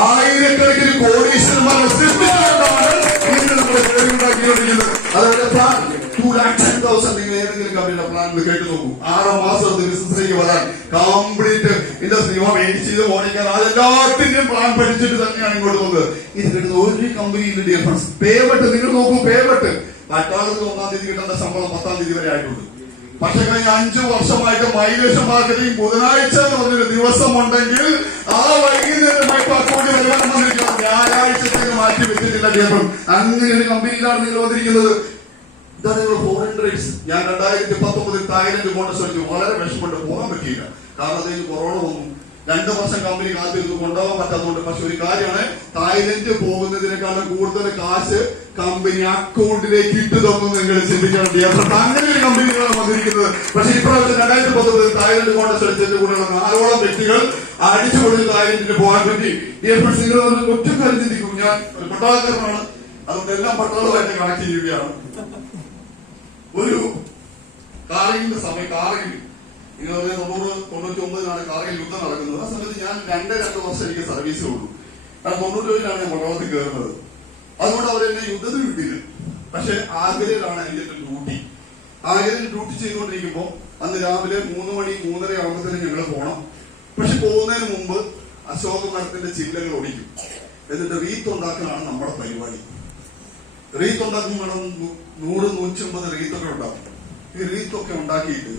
ആയിരക്കണക്കിന് കോടീശ്വരന്മാരെ സൃഷ്ടിച്ചുകൊണ്ടാണ് ഇന്ന് നമ്മുടെ ഉണ്ടാക്കിക്കൊണ്ടിരിക്കുന്നത്. അതായത് പ്ലാൻ 2,10,000 നിങ്ങൾ ഏതെങ്കിലും കമ്പനിയുടെ പ്ലാൻ കേട്ടു നോക്കൂ. 6 മാസം ബിസിനസ്സിലേക്ക് വരാൻ കംപ്ലീറ്റ് ഇൻഡസ്ട്രി ചെയ്ത് ഓടിക്കാൻ അതെല്ലാത്തിന്റെയും പ്ലാൻ പഠിച്ചിട്ട് തന്നെയാണ് ഇങ്ങോട്ട് വന്നത്. ഇത് കിട്ടുന്ന ഒരു കമ്പനിയിൽ ഡിഫറൻസ് പേവട്ട് നിങ്ങൾ നോക്കൂ. പേവട്ട് പട്ടാളത്തിൽ 1-ാം തീയതി കിട്ടേണ്ട ശമ്പളം 10-ാം തീയതി വരെ ആയിട്ടുണ്ട്. പക്ഷെ കഴിഞ്ഞ 5 വർഷമായിട്ട് മൈലേഷൻ മാർക്കറ്റിംഗ് ബുധനാഴ്ച എന്ന് പറഞ്ഞൊരു ദിവസം ഉണ്ടെങ്കിൽ ആ വൈകുന്നേരമായിട്ട് അക്കൗണ്ട് വരുമാനം വന്നിരിക്കുന്നത് ഞായറാഴ്ചത്തേക്ക് മാറ്റി വെച്ചിട്ടില്ല. അങ്ങനെ ഒരു കമ്പനിയിലാണ് നിങ്ങൾ വന്നിരിക്കുന്നത്. ഇതാണ് നിങ്ങൾ ഫോറിൻ ട്രേഡ്സ്. ഞാൻ 2019 തായ്ലൻഡ് പോകേണ്ട ശ്രമിച്ചു. വളരെ വിഷമമുണ്ട്, പോകാൻ പറ്റിയില്ല. കാരണം അതിന് കൊറോണ വന്നു. 2 വർഷം കമ്പനി കാത്തിരുന്നു, കൊണ്ടുപോകാൻ പറ്റാത്തതുകൊണ്ട്. പക്ഷെ ഒരു കാര്യമാണ്, തായ്ലൻഡ് പോകുന്നതിനേക്കാളും കൂടുതൽ കാശ് കമ്പനി അക്കൗണ്ടിലേക്ക് ഇട്ട് തന്നു നിങ്ങൾ ചിന്തിക്കണം. അങ്ങനെ ഒരു കമ്പനികളാണ് വന്നിരിക്കുന്നത്. പക്ഷെ ഇപ്രാവശ്യം 2019 തായ്ലൻഡ് പോകേണ്ട ശ്രമിച്ചതിന്റെ കൂടെയുള്ള 4ഓളം വ്യക്തികൾ അടിച്ചു പൊളിച്ച് തായ്ലൻഡിന് പോകാൻ പറ്റി. നിങ്ങൾ ഒറ്റ കാര്യം ചിന്തിക്കും. ഞാൻ ഒരു പട്ടാളക്കാരനാണ്, അതുകൊണ്ട് എല്ലാം പട്ടാളമായിട്ട് കണക്ട് ചെയ്യുകയാണ്. ഒരു കാർഗിലിന്റെ സമയം, കാർഗിൽ 1999 കാർഗിൽ യുദ്ധം നടക്കുന്നത്. ആ സമയത്ത് ഞാൻ 2 വർഷം എനിക്ക് സർവീസേ ഉള്ളൂ. കാരണം 97 ഞാൻ പട്ടാളത്തിൽ കയറുന്നത്. അതുകൊണ്ട് അവരെന്നെ യുദ്ധത്തിൽ വിട്ടില്ല. പക്ഷെ ആഗ്രയിലാണ് എന്റെ ഡ്യൂട്ടി. ആഗ്രയിൽ ഡ്യൂട്ടി ചെയ്തുകൊണ്ടിരിക്കുമ്പോൾ അന്ന് രാവിലെ 3 മണി 3:30 ആകുമ്പോഴത്തേനും ഞങ്ങൾ പോകണം. പക്ഷെ പോകുന്നതിന് മുമ്പ് അശോക മരത്തിന്റെ ചില്ലകൾ ഒടിക്കും. എന്നിട്ട് റീത്ത് ഉണ്ടാക്കലാണ് നമ്മുടെ പരിപാടി. റീത്ത് ഉണ്ടാക്കുമ്പോൾ 100-150 റീത്തൊക്കെ ഉണ്ടാക്കും. ഈ റീത്തൊക്കെ ഉണ്ടാക്കിയിട്ട്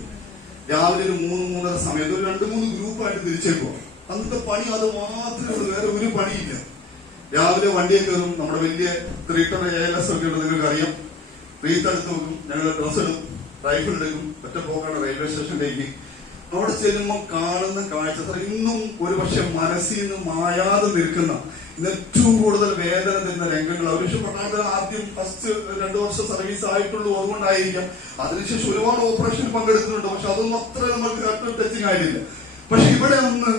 രാവിലെ ഒരു 3-3:30 സമയത്ത് ഒരു 2-3 ഗ്രൂപ്പായിട്ട് തിരിച്ചേക്കുക. അന്നത്തെ പണി അത് മാത്രമേ ഉള്ളൂ, വേറെ ഒരു പണിയില്ല. രാവിലെ വണ്ടിയെ കയറും. നമ്മുടെ വലിയ 3 ടൺ ALS ഒക്കെ ഉണ്ട്, നിങ്ങൾക്ക് അറിയാം. റീത്ത് എടുത്ത് വെക്കും, ഞങ്ങൾ ഡ്രസ് എടുക്കും, റൈഫിൾ എടുക്കും, ഒറ്റ പോക്കാണ് റെയിൽവേ സ്റ്റേഷനിലേക്ക്. അവിടെ ചെല്ലുമ്പോൾ കാണുന്ന കാഴ്ച ഇന്നും ഒരുപക്ഷെ മനസ്സിൽ നിന്ന് മായാതെ നിൽക്കുന്ന, ഏറ്റവും കൂടുതൽ വേദന തരുന്ന രംഗങ്ങൾ. ഒരുപക്ഷെ പട്ടാളത്തിൽ ആദ്യം ഫസ്റ്റ് 2 വർഷം സർവീസ് ആയിട്ടുള്ളൂ, അതുകൊണ്ടായിരിക്കാം. അതിനുശേഷം ഒരുപാട് ഓപ്പറേഷൻ പങ്കെടുക്കുന്നുണ്ട്. പക്ഷെ അതൊന്നും അത്ര നമുക്ക് ടച്ചിങ് ആയിട്ടില്ല. പക്ഷെ ഇവിടെ ഒന്ന്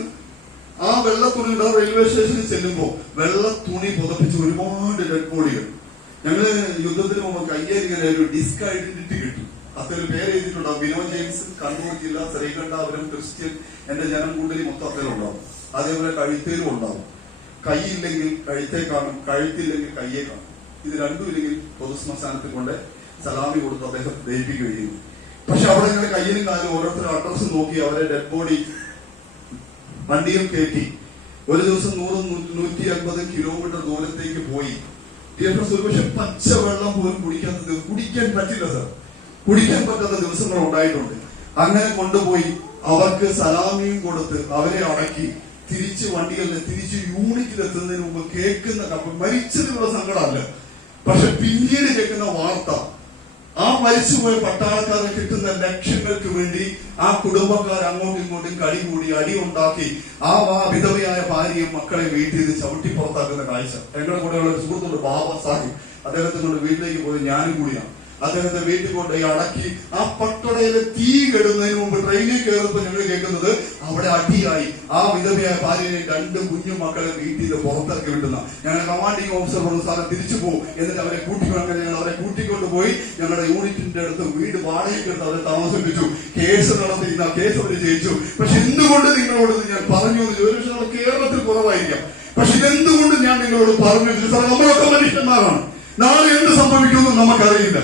ആ വെള്ള തുണി റെയിൽവേ സ്റ്റേഷനിൽ ചെല്ലുമ്പോൾ വെള്ള തുണി പുതപ്പിച്ച് ഒരുപാട് ഡെഡ് ബോഡികൾ. ഞങ്ങള് യുദ്ധത്തിന് മുമ്പ് കയ്യേരിങ്ങനെ ഒരു ഡിസ്ക് ഐഡന്റിറ്റി കിട്ടും. അതൊരു പേര് എഴുതിയിട്ടുണ്ടാവും. വിനോദ് ജെയിംസ്, കണ്ണൂർ ജില്ല, ശ്രീകണ്ഠാപുരം ക്രിസ്ത്യൻ, എന്റെ ജനം കൂട്ടരി മൊത്തം അത്തരമുണ്ടാവും. അതേപോലെ കഴുത്തേലും ഉണ്ടാവും. കൈയില്ലെങ്കിൽ കഴുത്തേ കാണും, കഴുത്തില്ലെങ്കിൽ കയ്യെ കാണും. ഇത് രണ്ടും ഇല്ലെങ്കിൽ പൊതുശ്മശാനത്തിൽ കൊണ്ട് സലാമി കൊടുത്ത് അദ്ദേഹം ദഹിപ്പിക്കുകയും. പക്ഷെ അവിടെ ഇങ്ങനെ കയ്യിലും കാലും ഓരോരുത്തരുടെ അഡ്രസ് നോക്കി അവരെ ഡെഡ് ബോഡി വണ്ടിയും കയറ്റി ഒരു ദിവസം 100-150 കിലോമീറ്റർ ദൂരത്തേക്ക് പോയി. ഒരുപക്ഷെ പച്ച വെള്ളം പോലും കുടിക്കാൻ പറ്റില്ല സർ. കുടിക്കാൻ പറ്റാത്ത ദിവസങ്ങൾ ഉണ്ടായിട്ടുണ്ട്. അങ്ങനെ കൊണ്ടുപോയി അവർക്ക് സലാമിയും കൊടുത്ത് അവരെ അടക്കി തിരിച്ച് വണ്ടികളിൽ തിരിച്ച് യൂണിറ്റിലെത്തുന്നതിന് മുമ്പ് കേൾക്കുന്ന മരിച്ചതിനുള്ള സങ്കടമല്ല, പക്ഷെ പിന്നീട് കേൾക്കുന്ന വാർത്ത ആ മരിച്ചുപോയ പട്ടാളക്കാർക്ക് കിട്ടുന്ന ലക്ഷ്യങ്ങൾക്ക് വേണ്ടി ആ കുടുംബക്കാർ അങ്ങോട്ടും ഇങ്ങോട്ടും കടികൂടി അടി ഉണ്ടാക്കി ആ വിധവയായ ഭാര്യയും മക്കളെ വീട്ടിൽ നിന്ന് ചവിട്ടി പുറത്താക്കുന്ന കാഴ്ച. ഞങ്ങളുടെ കൂടെയുള്ള ഒരു സുഹൃത്തുണ്ട് ബാബ സാഹിബ്. അദ്ദേഹത്തെ കൊണ്ട് വീട്ടിലേക്ക് പോയി ഞാനും കൂടിയാണ്. അദ്ദേഹത്തെ വീട്ടിൽ കൊണ്ടുപോയി അടക്കി ആ പട്ടടയിലെ തീ കെടുന്നതിന് മുമ്പ് ട്രെയിനിൽ കയറുമ്പോൾ ഞങ്ങൾ കേൾക്കുന്നത് അവിടെ അടിയായി ആ വിധവയായ ഭാര്യയെ 2 കുഞ്ഞു മക്കളെ വീട്ടിൽ നിന്ന് പുറത്തിറക്കി വിട്ടുന്ന ഞങ്ങളുടെ കമാൻഡിംഗ് ഓഫീസർ പറഞ്ഞ സാധനം തിരിച്ചു പോകും. എന്നിട്ട് അവരെ ഞങ്ങൾ അവരെ കൂട്ടിക്കൊണ്ടുപോയി ഞങ്ങളുടെ യൂണിറ്റിന്റെ അടുത്ത് വീട് വാടകയ്ക്കെടുത്ത് അവരെ താമസിപ്പിച്ചു. കേസ് നടത്തി കേസ് അവർ ജയിച്ചു. പക്ഷെ എന്തുകൊണ്ട് നിങ്ങളോട് ഞാൻ പറഞ്ഞു ഒരുപക്ഷെ നമ്മൾ കേരളത്തിൽ കുറവായിരിക്കാം, പക്ഷെ ഇതെന്തുകൊണ്ട് ഞാൻ നിങ്ങളോട് പറഞ്ഞു സാർ, നമ്മളൊക്കെ മനുഷ്യന്മാരാണ്. നാളെ എന്ത് സംഭവിക്കുമെന്ന് നമുക്കറിയില്ല.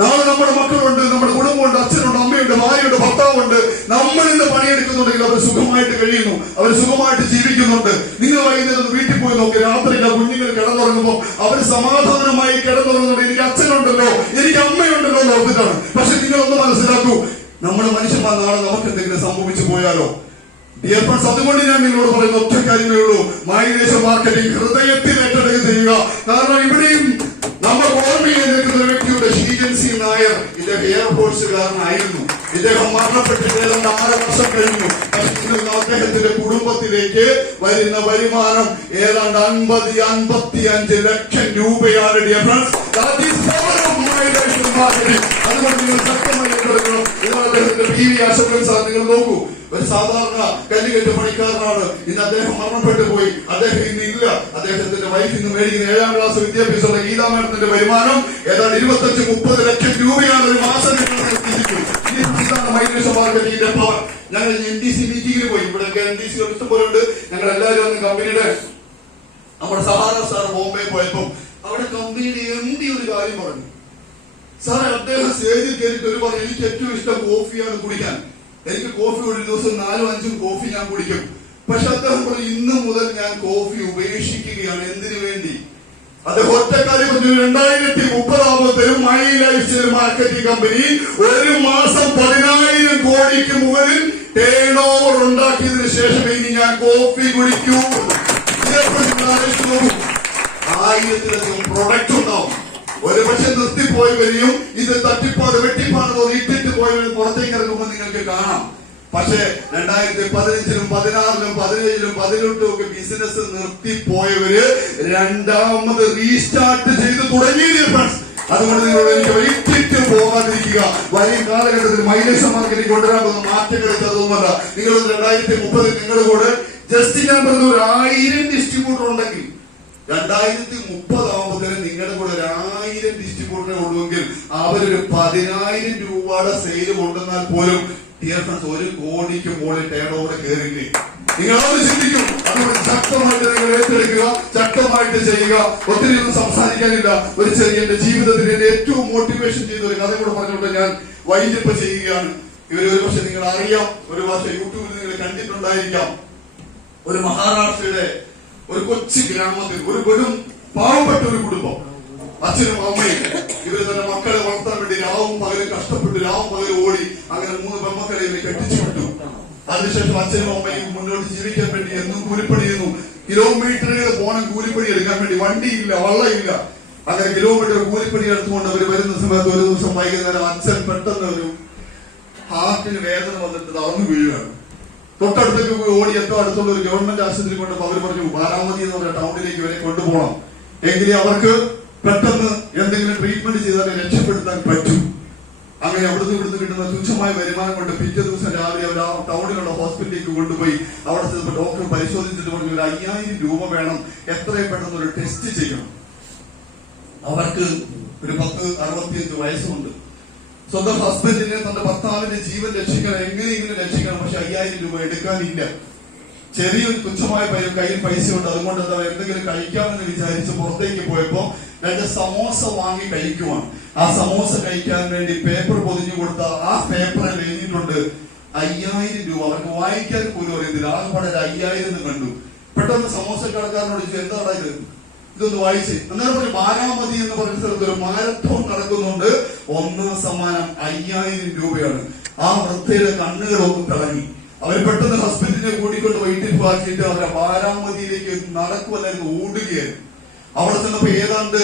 നാളെ നമ്മുടെ മക്കളുണ്ട്, നമ്മുടെ കുടുംബമുണ്ട്, അച്ഛനുണ്ട്, അമ്മയുണ്ട്, ഭാര്യയുണ്ട്, ഭർത്താവുണ്ട്. നമ്മൾ ഇന്ന് പണിയെടുക്കുന്നുണ്ടെങ്കിൽ അവർ സുഖമായിട്ട് കഴിയുന്നു, അവർ സുഖമായിട്ട് ജീവിക്കുന്നുണ്ട്. നിങ്ങൾ വൈകുന്നേരം വീട്ടിൽ പോയി നോക്കി, രാത്രിയില്ല കുഞ്ഞുങ്ങൾ കിടന്നുറങ്ങുമ്പോൾ അവർ സമാധാനമായി കിടന്നുറങ്ങുന്നുണ്ട്. എനിക്ക് അച്ഛനുണ്ടല്ലോ, എനിക്ക് അമ്മയുണ്ടല്ലോ എന്ന് ഓർത്തിട്ടാണ്. പക്ഷെ നിങ്ങളൊന്ന് മനസ്സിലാക്കൂ, നമ്മൾ മനുഷ്യന്മാർ നാളെ നമുക്ക് എന്തെങ്കിലും സംഭവിച്ചു പോയാലോ? ഡിയർ ഫ്രണ്ട്സ്, അതുകൊണ്ട് ഞാൻ നിങ്ങളോട് പറയുന്ന ഒറ്റ കാര്യമേ ഉള്ളൂ, മൈലേശ മാർക്കറ്റിംഗ് ഹൃദയത്തിൽ ഏറ്റെടുത്ത് ചെയ്യുക. കാരണം ഇവിടെയും നമ്മൾ ഓർമ്മയിൽ നിൽക്കുന്ന വ്യക്തിയുടെ ഷീജൻസി നായർ ഇദ്ദേഹം എയർഫോഴ്സുകാരനായിരുന്നു. ഇദ്ദേഹം മരണപ്പെട്ടിട്ട് ഏതാണ്ട് 6 വർഷം കഴിഞ്ഞു. അദ്ദേഹത്തിന്റെ കുടുംബത്തിലേക്ക് വരുന്ന വരുമാനം ഏതാണ്ട് 50-55 ലക്ഷം രൂപയാണ്. ഡിയർ ഫ്രണ്ട്സ്, അതുകൊണ്ട് നിങ്ങൾ ശക്തമായി ഏറ്റെടുക്കണം. നിങ്ങൾ അദ്ദേഹത്തിന്റെ PV അശോകൻ സാർ നിങ്ങൾ നോക്കൂ, ഒരു സാധാരണ കല്ലുകെട്ട് പണിക്കാരനാണ്. ഇന്ന് അദ്ദേഹം മരണപ്പെട്ടു പോയി. അദ്ദേഹം ഇന്ന് ഇല്ല. അദ്ദേഹത്തിന്റെ വൈഫ് ഇന്ന് മേടിക്കുന്ന 7ാം ക്ലാസ് വിദ്യാഭ്യാസമുള്ള ഗീതാ മേഡത്തിന്റെ വരുമാനം ഏതാണ്ട് 25-30 ലക്ഷം രൂപയാണ് ഒരു മാസം. ഇതാണ് മൈലേശ മാർക്കറ്റിംഗിന്റെ പവർ. ഞങ്ങൾ NDC മീറ്റിംഗിന് പോയി. ഇവിടെ NDC ഇഷ്ടംപോലെ ഉണ്ട്. ഞങ്ങൾ എല്ലാവരും അന്ന് കമ്പനിയുടെ നമ്മുടെ സഹാര സാർ ബോംബെ പോയപ്പോൾ അവിടെ കമ്പനിയുടെ MD ഒരു കാര്യം പറഞ്ഞു. സാറേ, അദ്ദേഹം സ്റ്റേജിൽ കയറിയിട്ട് ഒരു പറഞ്ഞു, എനിക്ക് ഏറ്റവും ഇഷ്ടം കോഫിയാണ് കുടിക്കാൻ. എനിക്ക് കോഫി ഒരു ദിവസം 4-5 കോഫി ഞാൻ കുടിക്കും. പക്ഷെ അദ്ദേഹം പറഞ്ഞു, ഇന്ന് മുതൽ ഞാൻ കോഫി ഉപേക്ഷിക്കുകയാണ്. എന്തിനു വേണ്ടി? അദ്ദേഹം ഒറ്റക്കാര്യം പറഞ്ഞു, 2030 my life style marketing company ഒരു മാസം 10,000 കോടിക്ക് മുകളിൽ ടേൺ ഓവർ ഉണ്ടാക്കിയതിനു ശേഷം ഇനി ഞാൻ കോഫി കുടിക്കൂ. 1000-ലധികം പ്രൊഡക്റ്റ് ഉണ്ടാവും. ഒരുപക്ഷെ നിർത്തിപ്പോയി വരികയും ഇത് തട്ടിപ്പാട് വെട്ടിപ്പാട് ഇട്ടിട്ട് പോയവർ പുറത്തേക്ക് ഇറങ്ങുമ്പോൾ നിങ്ങൾക്ക് കാണാം. പക്ഷെ 2015-ലും 16-ലും 17-ലും 18-ലും ഒക്കെ ബിസിനസ് നിർത്തിപ്പോയവര് രണ്ടാമത് റീസ്റ്റാർട്ട് ചെയ്ത് തുടങ്ങി. അതുകൊണ്ട് നിങ്ങളോട് എനിക്ക് ഇട്ടിട്ട് പോകാതിരിക്കുക. വരും കാലഘട്ടത്തിൽ മൈലേശ മാർക്കറ്റിംഗ് കൊണ്ടുവരാൻ പോകുന്ന മാറ്റങ്ങൾ ചെറുതുമല്ല. നിങ്ങൾ 2030 നിങ്ങളുടെ കൂടെ ജസ്റ്റ് ഞാൻ പറഞ്ഞ 1000 ഡിസ്ട്രിബ്യൂട്ടർ ഉണ്ടെങ്കിൽ 2030 നിങ്ങളുടെ കൂടെ 1000 ഡിസ്ട്രിബ്യൂട്ടറെ ഉള്ളുവെങ്കിൽ അവരൊരു 10,000 രൂപയുടെ സെയിൽ കൊണ്ടുവന്നാൽ പോലും ഡിയർ ഫ്രണ്ട്സ് 1 കോടിക്ക് മുകളിൽ ടേൺ ഓവർ കയറില്ലേ? നിങ്ങൾ അത് ചിന്തിക്കും. അതുകൊണ്ട് ശക്തമായിട്ട് നിങ്ങൾ ഏറ്റെടുക്കുക, ശക്തമായിട്ട് ചെയ്യുക. ഒത്തിരി ഒന്നും സംസാരിക്കാനില്ല. ഒരു ചെറിയ എന്റെ ജീവിതത്തിൽ എന്റെ ഏറ്റവും മോട്ടിവേഷൻ ചെയ്ത ഒരു കഥ കൂടെ പറഞ്ഞുകൊണ്ട് ഞാൻ വൈൻഡപ്പ് ചെയ്യുകയാണ്. ഇവര് ഒരു പക്ഷെ നിങ്ങൾ അറിയാം, ഒരു പക്ഷെ യൂട്യൂബിൽ നിങ്ങൾ കണ്ടിട്ടുണ്ടായിരിക്കാം. ഒരു മഹാരാഷ്ട്രയുടെ ഒരു കൊച്ചു ഗ്രാമത്തിൽ ഒരു വെറും പാവപ്പെട്ട ഒരു കുടുംബം, അച്ഛനും അമ്മയും ഇവര് തന്നെ മക്കളെ വളർത്താൻ വേണ്ടി രാവും പകലും കഷ്ടപ്പെട്ട് രാവും പകലും ഓടി അങ്ങനെ 3 പെൺമക്കളെ ഇവരെ കെട്ടിച്ചു വിട്ടു. അതിനുശേഷം അച്ഛനും അമ്മയും മുന്നോട്ട് ജീവിക്കാൻ വേണ്ടി എന്നും കൂലിപ്പണി ചെയ്യുന്നു. കിലോമീറ്ററുകൾ പോണം കൂലിപ്പണി എടുക്കാൻ വേണ്ടി, വണ്ടിയില്ല, വള്ളമില്ല. അങ്ങനെ കിലോമീറ്റർ കൂലിപ്പണി എടുത്തുകൊണ്ട് അവർ വരുന്ന സമയത്ത് ഒരു ദിവസം വൈകുന്നേരം അച്ഛൻ പെട്ടെന്ന് ഒരു ഹാർട്ടിന് വേദന വന്നിട്ട് തളർന്നു വീഴുകയാണ്. തൊട്ടടുത്തേക്ക് പോയി ഓടി ഏറ്റവും അടുത്തുള്ള ഒരു ഗവൺമെന്റ് ആശുപത്രി കൊണ്ടപ്പോൾ അവർ പറഞ്ഞു ബാരാമതി എന്ന് പറഞ്ഞ ടൗണിലേക്ക് ഇവരെ കൊണ്ടുപോകണം, എങ്കിലേ അവർക്ക് പെട്ടെന്ന് എന്തെങ്കിലും ട്രീറ്റ്മെന്റ് ചെയ്താലേ രക്ഷപ്പെടുത്താൻ പറ്റൂ. അങ്ങനെ അവിടുന്ന് ഇവിടുന്ന് കിട്ടുന്ന തുച്ഛമായ വരുമാനം കൊണ്ട് പിറ്റേ ദിവസം രാവിലെ അവർ ആ ടൗണിലുള്ള ഹോസ്പിറ്റലിലേക്ക് കൊണ്ടുപോയി അവിടെ ചെന്നപ്പോൾ ഡോക്ടർ പരിശോധിച്ചിട്ട് പറഞ്ഞു ഒരു 5000 രൂപ വേണം, എത്രയും പെട്ടെന്ന് ഒരു ടെസ്റ്റ് ചെയ്യണം. അവർക്ക് ഒരു 65 വയസ്സുണ്ട്. സ്വന്തം ഹസ്ബൻഡിനെ, തന്റെ ഭർത്താവിന്റെ ജീവൻ രക്ഷിക്കണം, എങ്ങനെയെങ്കിലും രക്ഷിക്കണം. പക്ഷെ 5000 രൂപ എടുക്കാനില്ല. ചെറിയൊരു തുച്ഛമായ കയ്യിൽ പൈസ ഉണ്ട്. അതുകൊണ്ട് എന്താ എന്തെങ്കിലും കഴിക്കാമെന്ന് വിചാരിച്ച് പുറത്തേക്ക് പോയപ്പോ 2 സമോസ വാങ്ങി കഴിക്കുവാണ്. ആ സമോസ കഴിക്കാൻ വേണ്ടി പേപ്പർ പൊതിഞ്ഞു കൊടുത്ത ആ പേപ്പറിൽ എഴുതിയിട്ടുണ്ട് 5000 രൂപ. അവർക്ക് വായിക്കാൻ പോലും അറിയത്തില്ല. ആകെപ്പാടെ 5000 എന്ന് കണ്ടു. പെട്ടെന്ന് സമോസക്കാരനോട് ചോദിച്ചു എന്താണ് ഇതൊന്ന് വായിച്ചേ. അന്നേരം ഒരു ബാരാമതി എന്ന് പറയുന്ന സ്ഥലത്ത് ഒരു മാരത്തോൺ നടക്കുന്നുണ്ട്. 1ാം സമ്മാനം 5000 രൂപയാണ്. ആ വൃദ്ധയുടെ കണ്ണുകളൊന്നും തിളങ്ങി. അവർ പെട്ടെന്ന് ഹസ്ബൻഡിനെ കൂട്ടിക്കൊണ്ട് വീട്ടിൽ പാക്കിയിട്ട് അവരെ ബാരാമതിയിലേക്ക് നടക്കുമല്ലായിരുന്നു, ഓടുകയായിരുന്നു. അവിടെ ചെന്നപ്പോ ഏതാണ്ട്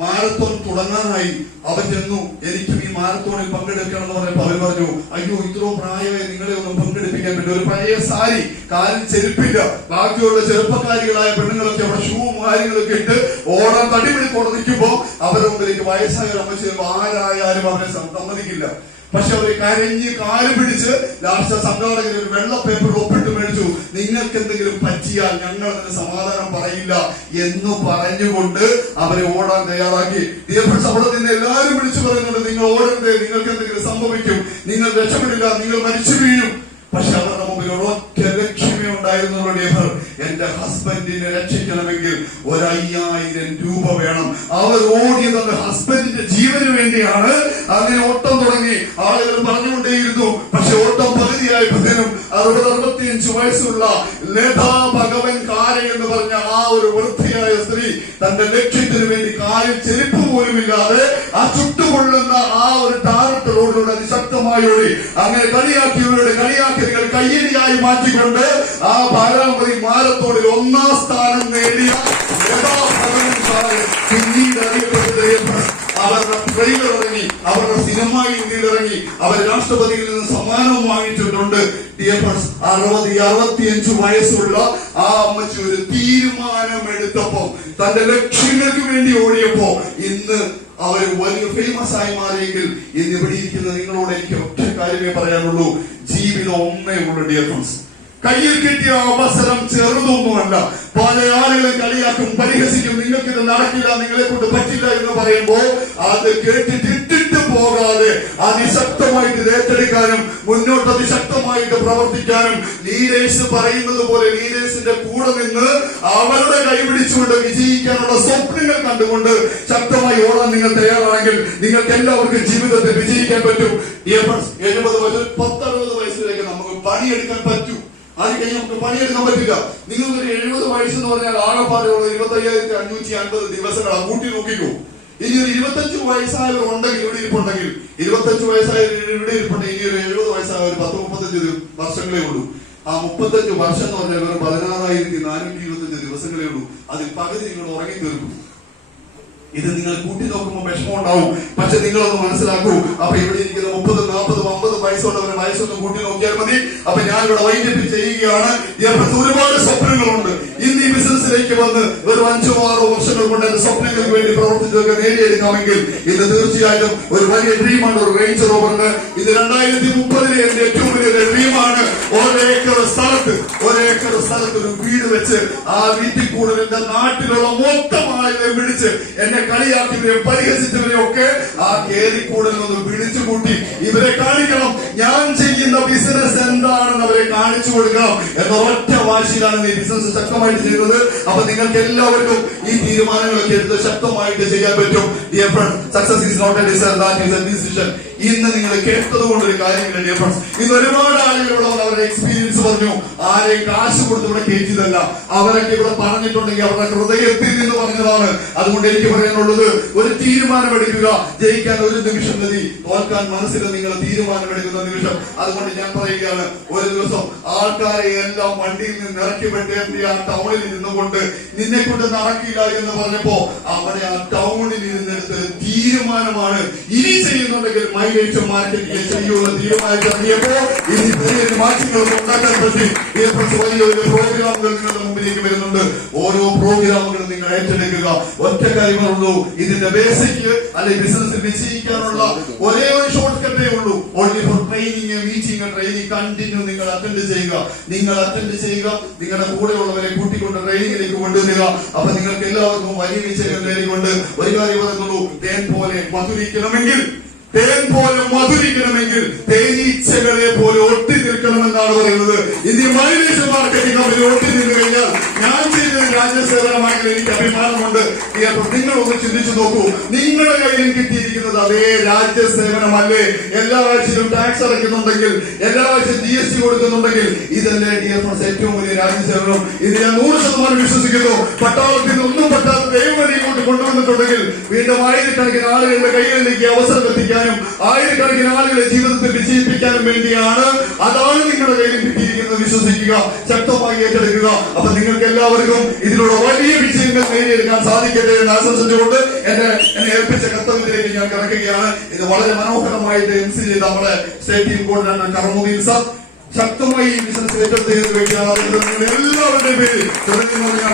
മാരത്തോൺ തുടങ്ങാനായി. അവർ ചെന്നു, എനിക്കും ഈ മാരത്തോണിൽ പങ്കെടുക്കണം എന്ന് പറഞ്ഞപ്പോ അവർ പറഞ്ഞു അയ്യോ ഇത്രയും പ്രായമായി നിങ്ങളെ ഒന്നും പങ്കെടുപ്പിക്കാൻ പറ്റില്ല. ഒരു പഴയ സാരി, കാലിൽ ചെരുപ്പില്ല. ബാക്കിയുള്ള ചെറുപ്പക്കാരികളായ പെണ്ണുങ്ങളൊക്കെ അവിടെ ഷൂവും കാര്യങ്ങളൊക്കെ ഇട്ട് ഓടാൻ തടിപിടിക്കോടെ നിൽക്കുമ്പോ അവരുടെ മുമ്പിലേക്ക് വയസ്സായ ഒരു അമ്മ ചെയ്യുമ്പോൾ ആരായാലും അവരെ സമ്മതിക്കില്ല. പക്ഷെ അവരെ കരഞ്ഞ് കാല് പിടിച്ച് ലാസ്റ്റ് സംഘാടകർ ഒരു വെള്ള പേപ്പർ ഒപ്പിട്ട് മേടിച്ചു. നിങ്ങൾക്ക് എന്തെങ്കിലും പറ്റിയാൽ ഞങ്ങൾ അതിന് സമാധാനം പറയില്ല എന്ന് പറഞ്ഞുകൊണ്ട് അവരെ ഓടാൻ തയ്യാറാക്കി. അവിടെ നിന്ന് എല്ലാവരും വിളിച്ചു പറയുന്നുണ്ട് നിങ്ങൾ ഓടരുത്, നിങ്ങൾക്ക് എന്തെങ്കിലും സംഭവിക്കും, നിങ്ങൾ രക്ഷപ്പെടില്ല, നിങ്ങൾ മരിച്ചു വീഴും. പക്ഷെ അവരുടെ മുമ്പിൽ ഒരൊറ്റ ലക്ഷ്യമേ ഉണ്ടായിരുന്നുള്ളൂ. എന്റെ ഹസ്ബൻഡിനെ രക്ഷിക്കണമെങ്കിൽ 5000 രൂപ വേണം. അവർ ഓടിയത് തന്റെ ഹസ്ബൻഡിന്റെ ജീവന് വേണ്ടിയാണ്. അങ്ങനെ ഓട്ടം തുടങ്ങി. ആളുകൾ പറഞ്ഞുകൊണ്ടേയിരുന്നു. പക്ഷെ ഓട്ടം പകുതിയായപ്പോഴത്തേനും 65 വയസ്സുള്ള ലതാ ഭഗവൻ കാര എന്ന് പറഞ്ഞ ആ ഒരു വൃദ്ധയായ സ്ത്രീ തന്റെ ലക്ഷ്യത്തിന് വേണ്ടി കാലിൽ ചെരുപ്പ് പോലുമില്ലാതെ ആ ചുട്ടുകൊള്ളുന്ന ആ ഒരു ടാറിട്ട് റോഡിലൂടെ അതിശക്തമായി ഓടി. അങ്ങനെ കളിയാക്കിയവരുടെ കളിയാക്കിയവർ കയ്യടിയായി മാറ്റിക്കൊണ്ട് ആ ബാരാമതി മാരത്തോണിൽ 1ാം സ്ഥാനം നേടിയ ലതാ ഭഗവൻ കാര പിന്നീട് അറിയപ്പെട്ടത്. അവരുടെ ട്രെയിലർ ഇറങ്ങി, അവരുടെ സിനിമ ഇന്ത്യയിൽ ഇറങ്ങി, അവർ രാഷ്ട്രപതിയിൽ നിന്ന് സമ്മാനവും വാങ്ങിച്ചിട്ടുണ്ട്. 65 വയസ്സുള്ള ആ അമ്മച്ചി ഒരു തീരുമാനമെടുത്തപ്പോ, തന്റെ ലക്ഷ്യങ്ങൾക്ക് വേണ്ടി ഓടിയപ്പോ ഇന്ന് അവർ വലിയ ഫേമസ് ആയി മാറിയെങ്കിൽ ഇന്ന് ഇവിടെ ഇരിക്കുന്ന നിങ്ങളോട് എനിക്ക് ഒറ്റ കാര്യമേ പറയാനുള്ളൂ. ജീവിതം ഒന്നേ ഉള്ളൂ ഡിയർ ഫ്രണ്ട്സ്. കയ്യിൽ കിട്ടിയ അവസരം ചെറുതൊന്നുമല്ല. പല ആളുകളെ കളിയാക്കും, പരിഹസിക്കും, നിങ്ങൾക്ക് ഇത് നടക്കില്ല, നിങ്ങളെ കൊണ്ട് പറ്റില്ല എന്ന് പറയുമ്പോൾ അത് കേട്ടിട്ടിട്ട് പോകാതെ അതിശക്തമായിട്ട് ഏറ്റെടുക്കാനും മുന്നോട്ട് അതിശക്തമായിട്ട് പ്രവർത്തിക്കാനും ലീഡേഴ്സ് പറയുന്നത് പോലെ ലീഡേഴ്സിന്റെ കൂടെ നിന്ന് അവരുടെ കൈപിടിച്ചുകൊണ്ട് വിജയിക്കാനുള്ള സ്വപ്നങ്ങൾ കണ്ടുകൊണ്ട് ശക്തമായി ഓടാൻ നിങ്ങൾ തയ്യാറാണെങ്കിൽ നിങ്ങൾക്ക് എല്ലാവർക്കും ജീവിതത്തിൽ വിജയിക്കാൻ പറ്റും. 70 വയസ്സ് 10-60 വയസ്സിലേക്ക് നമുക്ക് പണിയെടുക്കാൻ പറ്റും. അത് കഴിഞ്ഞ് നമുക്ക് പണിയെടുക്കാൻ പറ്റില്ല. നിങ്ങൾക്കൊരു 70 വയസ്സെന്ന് പറഞ്ഞാൽ ആകെപ്പാടെയുള്ള 25,550 ദിവസങ്ങളാണ്. കൂട്ടി നോക്കിക്കോ. ഇനി ഒരു 25 വയസ്സായവർ ഉണ്ടെങ്കിൽ ഇവിടെ ഇരിപ്പുണ്ടെങ്കിൽ 25 വയസ്സായവർ ഇവിടെ ഇരിപ്പുണ്ടെങ്കിൽ ഇനി ഒരു 70 വയസ്സായ ഒരു 10-35 വർഷങ്ങളേ ഉള്ളൂ. ആ 35 വർഷം എന്ന് പറഞ്ഞാൽ വെറും 16,425 ദിവസങ്ങളേ ഉള്ളൂ. അതിൽ പകുതി നിങ്ങൾ ഉറങ്ങി തീർക്കും. ഇത് നിങ്ങൾ കൂട്ടി നോക്കുമ്പോൾ വിഷമം ഉണ്ടാവും. പക്ഷെ നിങ്ങളൊന്ന് മനസ്സിലാക്കൂ. അപ്പൊ ഇവിടെ ഇരിക്കുന്ന 30, 40, 50 വയസ്സുള്ളവരുടെ വയസ്സൊന്ന് കൂട്ടി നോക്കിയാൽ മതി. അപ്പൊ ഞാൻ ഇവിടെ വൈൻഡപ്പ് ചെയ്യുകയാണ്. ഒരുപാട് സ്വപ്നങ്ങളുണ്ട്. ഇന്ന് ഈ ബിസിനസ്സിലേക്ക് വന്ന് ഒരു 5-6 വർഷങ്ങൾ കൊണ്ട് എന്റെ സ്വപ്നങ്ങൾക്ക് വേണ്ടി പ്രവർത്തിച്ചതൊക്കെ നേടിയെടുക്കാമെങ്കിൽ ഇത് തീർച്ചയായിട്ടും ഒരു വലിയ ഡ്രീമാണ്. ഒരു റേഞ്ച് റോവറിന് ഇത് 2030 എന്റെ ഏറ്റവും വലിയ ഡ്രീമാണ്. 1 ഏക്കർ സ്ഥലത്ത് ഒരു വീട് വെച്ച് ആ വീട്ടിൽ കൂടെ എന്റെ നാട്ടിലുള്ള മൊത്തം ആളുകളെ വിളിച്ച് എന്നെ കളിയാക്കിയവരെയും പരിഹസിച്ചവരെയും ഒക്കെ ആ കേറിക്കൂടിൽ നിന്ന് വിളിച്ചു കൂട്ടി ഇവരെ കാണിക്കണം. ഞാൻ ചെയ്യുന്ന ബിസിനസ് എന്താണെന്ന് അവരെ കാണിച്ചു കൊടുക്കണം എന്ന ഒറ്റ വാശിയിലാണ് ഈ ബിസിനസ് ശക്തമായിട്ട് ചെയ്യുന്നത്. അപ്പൊ നിങ്ങൾക്ക് എല്ലാവർക്കും ഈ തീരുമാനങ്ങളൊക്കെ എടുത്ത് ശക്തമായിട്ട് ചെയ്യാൻ പറ്റും. Dear friends, success is not a desire, that is a decision. ഇന്ന് നിങ്ങൾ കേട്ടത് കൊണ്ടൊരു കാര്യമില്ല ഡിയർ ഫ്രണ്ട്സ്. ഇന്ന് ഒരുപാട് ആളുകളോട് അവരുടെ എക്സ്പീരിയൻസ് പറഞ്ഞു. ആരെയും കാശ് കൊടുത്ത് ഇവിടെ കയറ്റിയതല്ല. അവരൊക്കെ ഇവിടെ പറഞ്ഞിട്ടുണ്ടെങ്കിൽ അവരുടെ ഹൃദയത്തിൽ നിന്ന് പറഞ്ഞതാണ്. അതുകൊണ്ട് എനിക്ക് പറയാനുള്ളത്, ഒരു തീരുമാനമെടുക്കുക. ജയിക്കാൻ ഒരു നിമിഷം മതി, തോൽക്കാൻ മനസ്സിൽ നിങ്ങൾ തീരുമാനമെടുക്കുന്ന നിമിഷം. അതുകൊണ്ട് ഞാൻ പറയുകയാണ്, ഒരു ദിവസം ആൾക്കാരെ എല്ലാം വണ്ടിയിൽ നിന്ന് ഇറക്കി വിട്ടേണ്ടി ആ ടൗണിൽ നിന്നുകൊണ്ട് നിന്നെ കൊണ്ട് നടക്കില്ല എന്ന് പറഞ്ഞപ്പോ അവിടെ ആ ടൗണിൽ നിന്നെടുത്ത് തീരുമാനമാണ്, ഇനി ചെയ്യുന്നുണ്ടെങ്കിൽ മൈലേജ് മാർക്കറ്റിംഗ് ചെയ്യുമെന്ന് തീരുമാനിച്ചറിയപ്പോ ഇനി വലിയൊരു മാറ്റങ്ങൾ ഉണ്ടാക്കാൻ പറ്റി. വലിയൊരു പ്രോഗ്രാമുകൾ നിങ്ങളുടെ മുമ്പിലേക്ക് വരുന്നുണ്ട്. ഓരോ പ്രോഗ്രാമുകളും നിങ്ങൾ ഏറ്റെടുക്കുക. ഒറ്റ കാര്യങ്ങളുള്ളൂ, ഇതിന്റെ ബേസിക് അല്ലെങ്കിൽ ബിസിനസ് വിജയിക്കാനുള്ള ഒരേ ഒരു ഷോർട്ട് കട്ടേ ഉള്ളൂ. Only four training, meeting, training continue നിങ്ങൾ അറ്റൻഡ് ചെയ്യുക. നിങ്ങൾ അറ്റൻഡ് ചെയ്യുക, നിങ്ങളുടെ കൂടെയുള്ളവരെ കൂട്ടിക്കൊണ്ട് ട്രെയിനിങ്ങിലേക്ക് കൊണ്ടുവരിക. അപ്പൊ നിങ്ങൾക്ക് എല്ലാവർക്കും വലിയ വിജയം നേടിക്കൊണ്ട് ഒരു കാര്യം പറയുന്നുള്ളൂ, തേൻ പോലെ മധുരിക്കണമെങ്കിൽ തേനീച്ചകളെ പോലെ ഒട്ടി നിൽക്കണമെന്നാണ് പറയുന്നത്. ഇന്ത്യ മൈലേജ് മാർക്കറ്റിംഗ് കമ്പനി ഒട്ടി നിന്ന് കഴിഞ്ഞാൽ ഞാൻ ചെയ്തത് രാജ്യസേവനമാണെങ്കിൽ എനിക്ക് അഭിമാനമുണ്ട്. നിങ്ങളൊന്ന് ചിന്തിച്ചു നോക്കൂ, നിങ്ങളുടെ കയ്യിൽ കിട്ടിയിരിക്കുന്നത് അതേ രാജ്യസേവനമല്ലേ? എല്ലാ ആഴ്ചയിലും ടാക്സ് അടയ്ക്കുന്നുണ്ടെങ്കിൽ, എല്ലാ ആഴ്ചയും GST കൊടുക്കുന്നുണ്ടെങ്കിൽ, ഇതല്ലേ ഡിയർ ഫ്രണ്ട്സ് ഏറ്റവും വലിയ രാജ്യസേവനം? ഇത് ഞാൻ 100% വിശ്വസിക്കുന്നു. പട്ടാളത്തിൽ നിന്ന് ഒന്നും പറ്റാത്ത ദൈവം ഇങ്ങോട്ട് കൊണ്ടുവന്നിട്ടുണ്ടെങ്കിൽ വീണ്ടും ആയിരക്കണക്കിന് ആളുകളുടെ കൈകളിലേക്ക് അവസരം എത്തിക്കാൻ, ആയിരക്കണക്കിന് ആളുകളെ ജീവിതത്തിൽ വിജയിപ്പിക്കാനും വേണ്ടിയാണ്. അതാണ് നിങ്ങളുടെ കയ്യിൽ കിട്ടിയിരിക്കുന്നത്. വിശ്വസിക്കുക, ശക്തമായി ഏറ്റെടുക്കുക. അപ്പൊ നിങ്ങൾക്ക് എല്ലാവർക്കും ഇതിലൂടെ വലിയ വിജയങ്ങൾ നേടിയെടുക്കാൻ സാധിക്കട്ടെ എന്ന് ആശംസിച്ചുകൊണ്ട് എന്നെ ഏൽപ്പിച്ച കർത്തവ്യത്തിലേക്ക് ഞാൻ കിടക്കുകയാണ്. ഇത് വളരെ മനോഹരമായിട്ട് MC ചെയ്ത നമ്മുടെ സ്റ്റേറ്റ് ടീം കോർഡിനേറ്റർ കർമുദ്ദീൻ സർ ശക്തമായി ഈ ബിസിനസ് ഏറ്റെടുത്തതിന് വേണ്ടിയാണ്. നിങ്ങൾ എല്ലാവരുടെയും പേരിൽ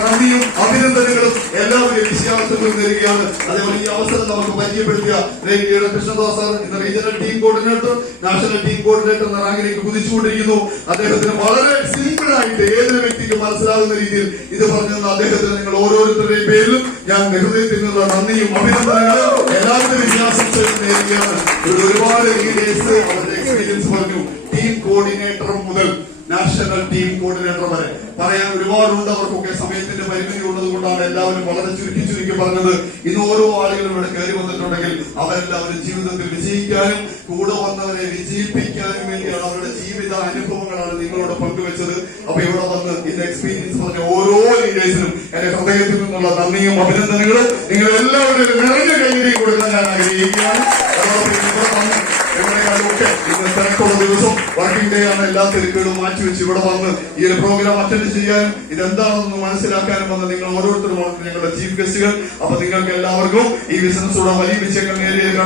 നന്ദിയും അഭിനന്ദനങ്ങളും എല്ലാവരെയും വിശയാവസ്ഥകളും നേരുകയാണ്. അതേപോലെ ഈ അവസരം നമുക്ക് പരിചയപ്പെടുത്തിയ റെയിൽവേയുടെ കൃഷ്ണദാസ് സാർ, ഇന്ന് regional team coordinator, national team coordinator എന്ന റാങ്കിലേക്ക് കുതിച്ചുകൊണ്ടിരിക്കുന്നു. അദ്ദേഹത്തിന് വളരെ സിമ്പിൾ ആയിട്ട് ഏതൊരു വ്യക്തിക്ക് മനസ്സിലാകുന്ന രീതിയിൽ ഇത് പറഞ്ഞു തന്ന അദ്ദേഹത്തിന് നിങ്ങൾ ഓരോരുത്തരുടെയും പേരിലും ഞാൻ ഹൃദയത്തിൽ നിന്നുള്ള നന്ദിയും അഭിനന്ദനങ്ങളും എല്ലാവരുടെയും വിശ്വാസങ്ങളും നേരുകയാണ്. ഒരുപാട് ലീഡേഴ്സ് അവരുടെ എക്സ്പീരിയൻസ് പറഞ്ഞു. ടീം കോർഡിനേറ്റർ മുതൽ നാഷണൽ ടീം കോർഡിനേറ്റർ വരെ പറയാൻ ഒരുപാടുണ്ട്. അവർക്കൊക്കെ സമയത്തിന്റെ പരിമിതി ഉള്ളത് കൊണ്ടാണ് എല്ലാവരും വളരെ ചുരുക്കി പറഞ്ഞത്. ഇന്ന് ഓരോ ആളുകളും ഇവിടെ കയറി വന്നിട്ടുണ്ടെങ്കിൽ അവരെല്ലാവരും ജീവിതത്തിൽ വിജയിക്കാനും കൂടെ വന്നവരെ വിജയിപ്പിക്കാനും വേണ്ടിയാണ്. അവരുടെ ജീവിത അനുഭവങ്ങളാണ് നിങ്ങളോട് പങ്കുവെച്ചത്. അപ്പൊ ഇവിടെ വന്ന് ഇന്ന് എക്സ്പീരിയൻസ് പറഞ്ഞ ഓരോ ലീഡേഴ്സിനും എന്റെ ഹൃദയത്തിൽ നിന്നുള്ള നന്ദിയും അഭിനന്ദനങ്ങളും നിങ്ങൾ എല്ലാവരും നിറഞ്ഞ കൈയ്യടിയും കൊടുക്കാൻ ഞാൻ ആഗ്രഹിക്കുകയാണ്. എവിടെയാണൊക്കെ ഇന്ന് തിരക്കുള്ള ദിവസം വർക്കിംഗ് ഡേ ആണ്, എല്ലാ തിരക്കുകളും മാറ്റിവെച്ച് ഇവിടെ വന്ന് ഈ ഒരു പ്രോഗ്രാം അറ്റൻഡ് ചെയ്യാനും ഇതെന്താണെന്ന് മനസ്സിലാക്കാനും വന്ന് നിങ്ങൾ ഓരോരുത്തരും ഞങ്ങളുടെ ചീഫ് ഗസ്റ്റുകൾ. അപ്പൊ നിങ്ങൾക്ക് എല്ലാവർക്കും ഈ ബിസിനസ്സോടെ വലിയ വിജയങ്ങൾ നേടിയെടുക്കാൻ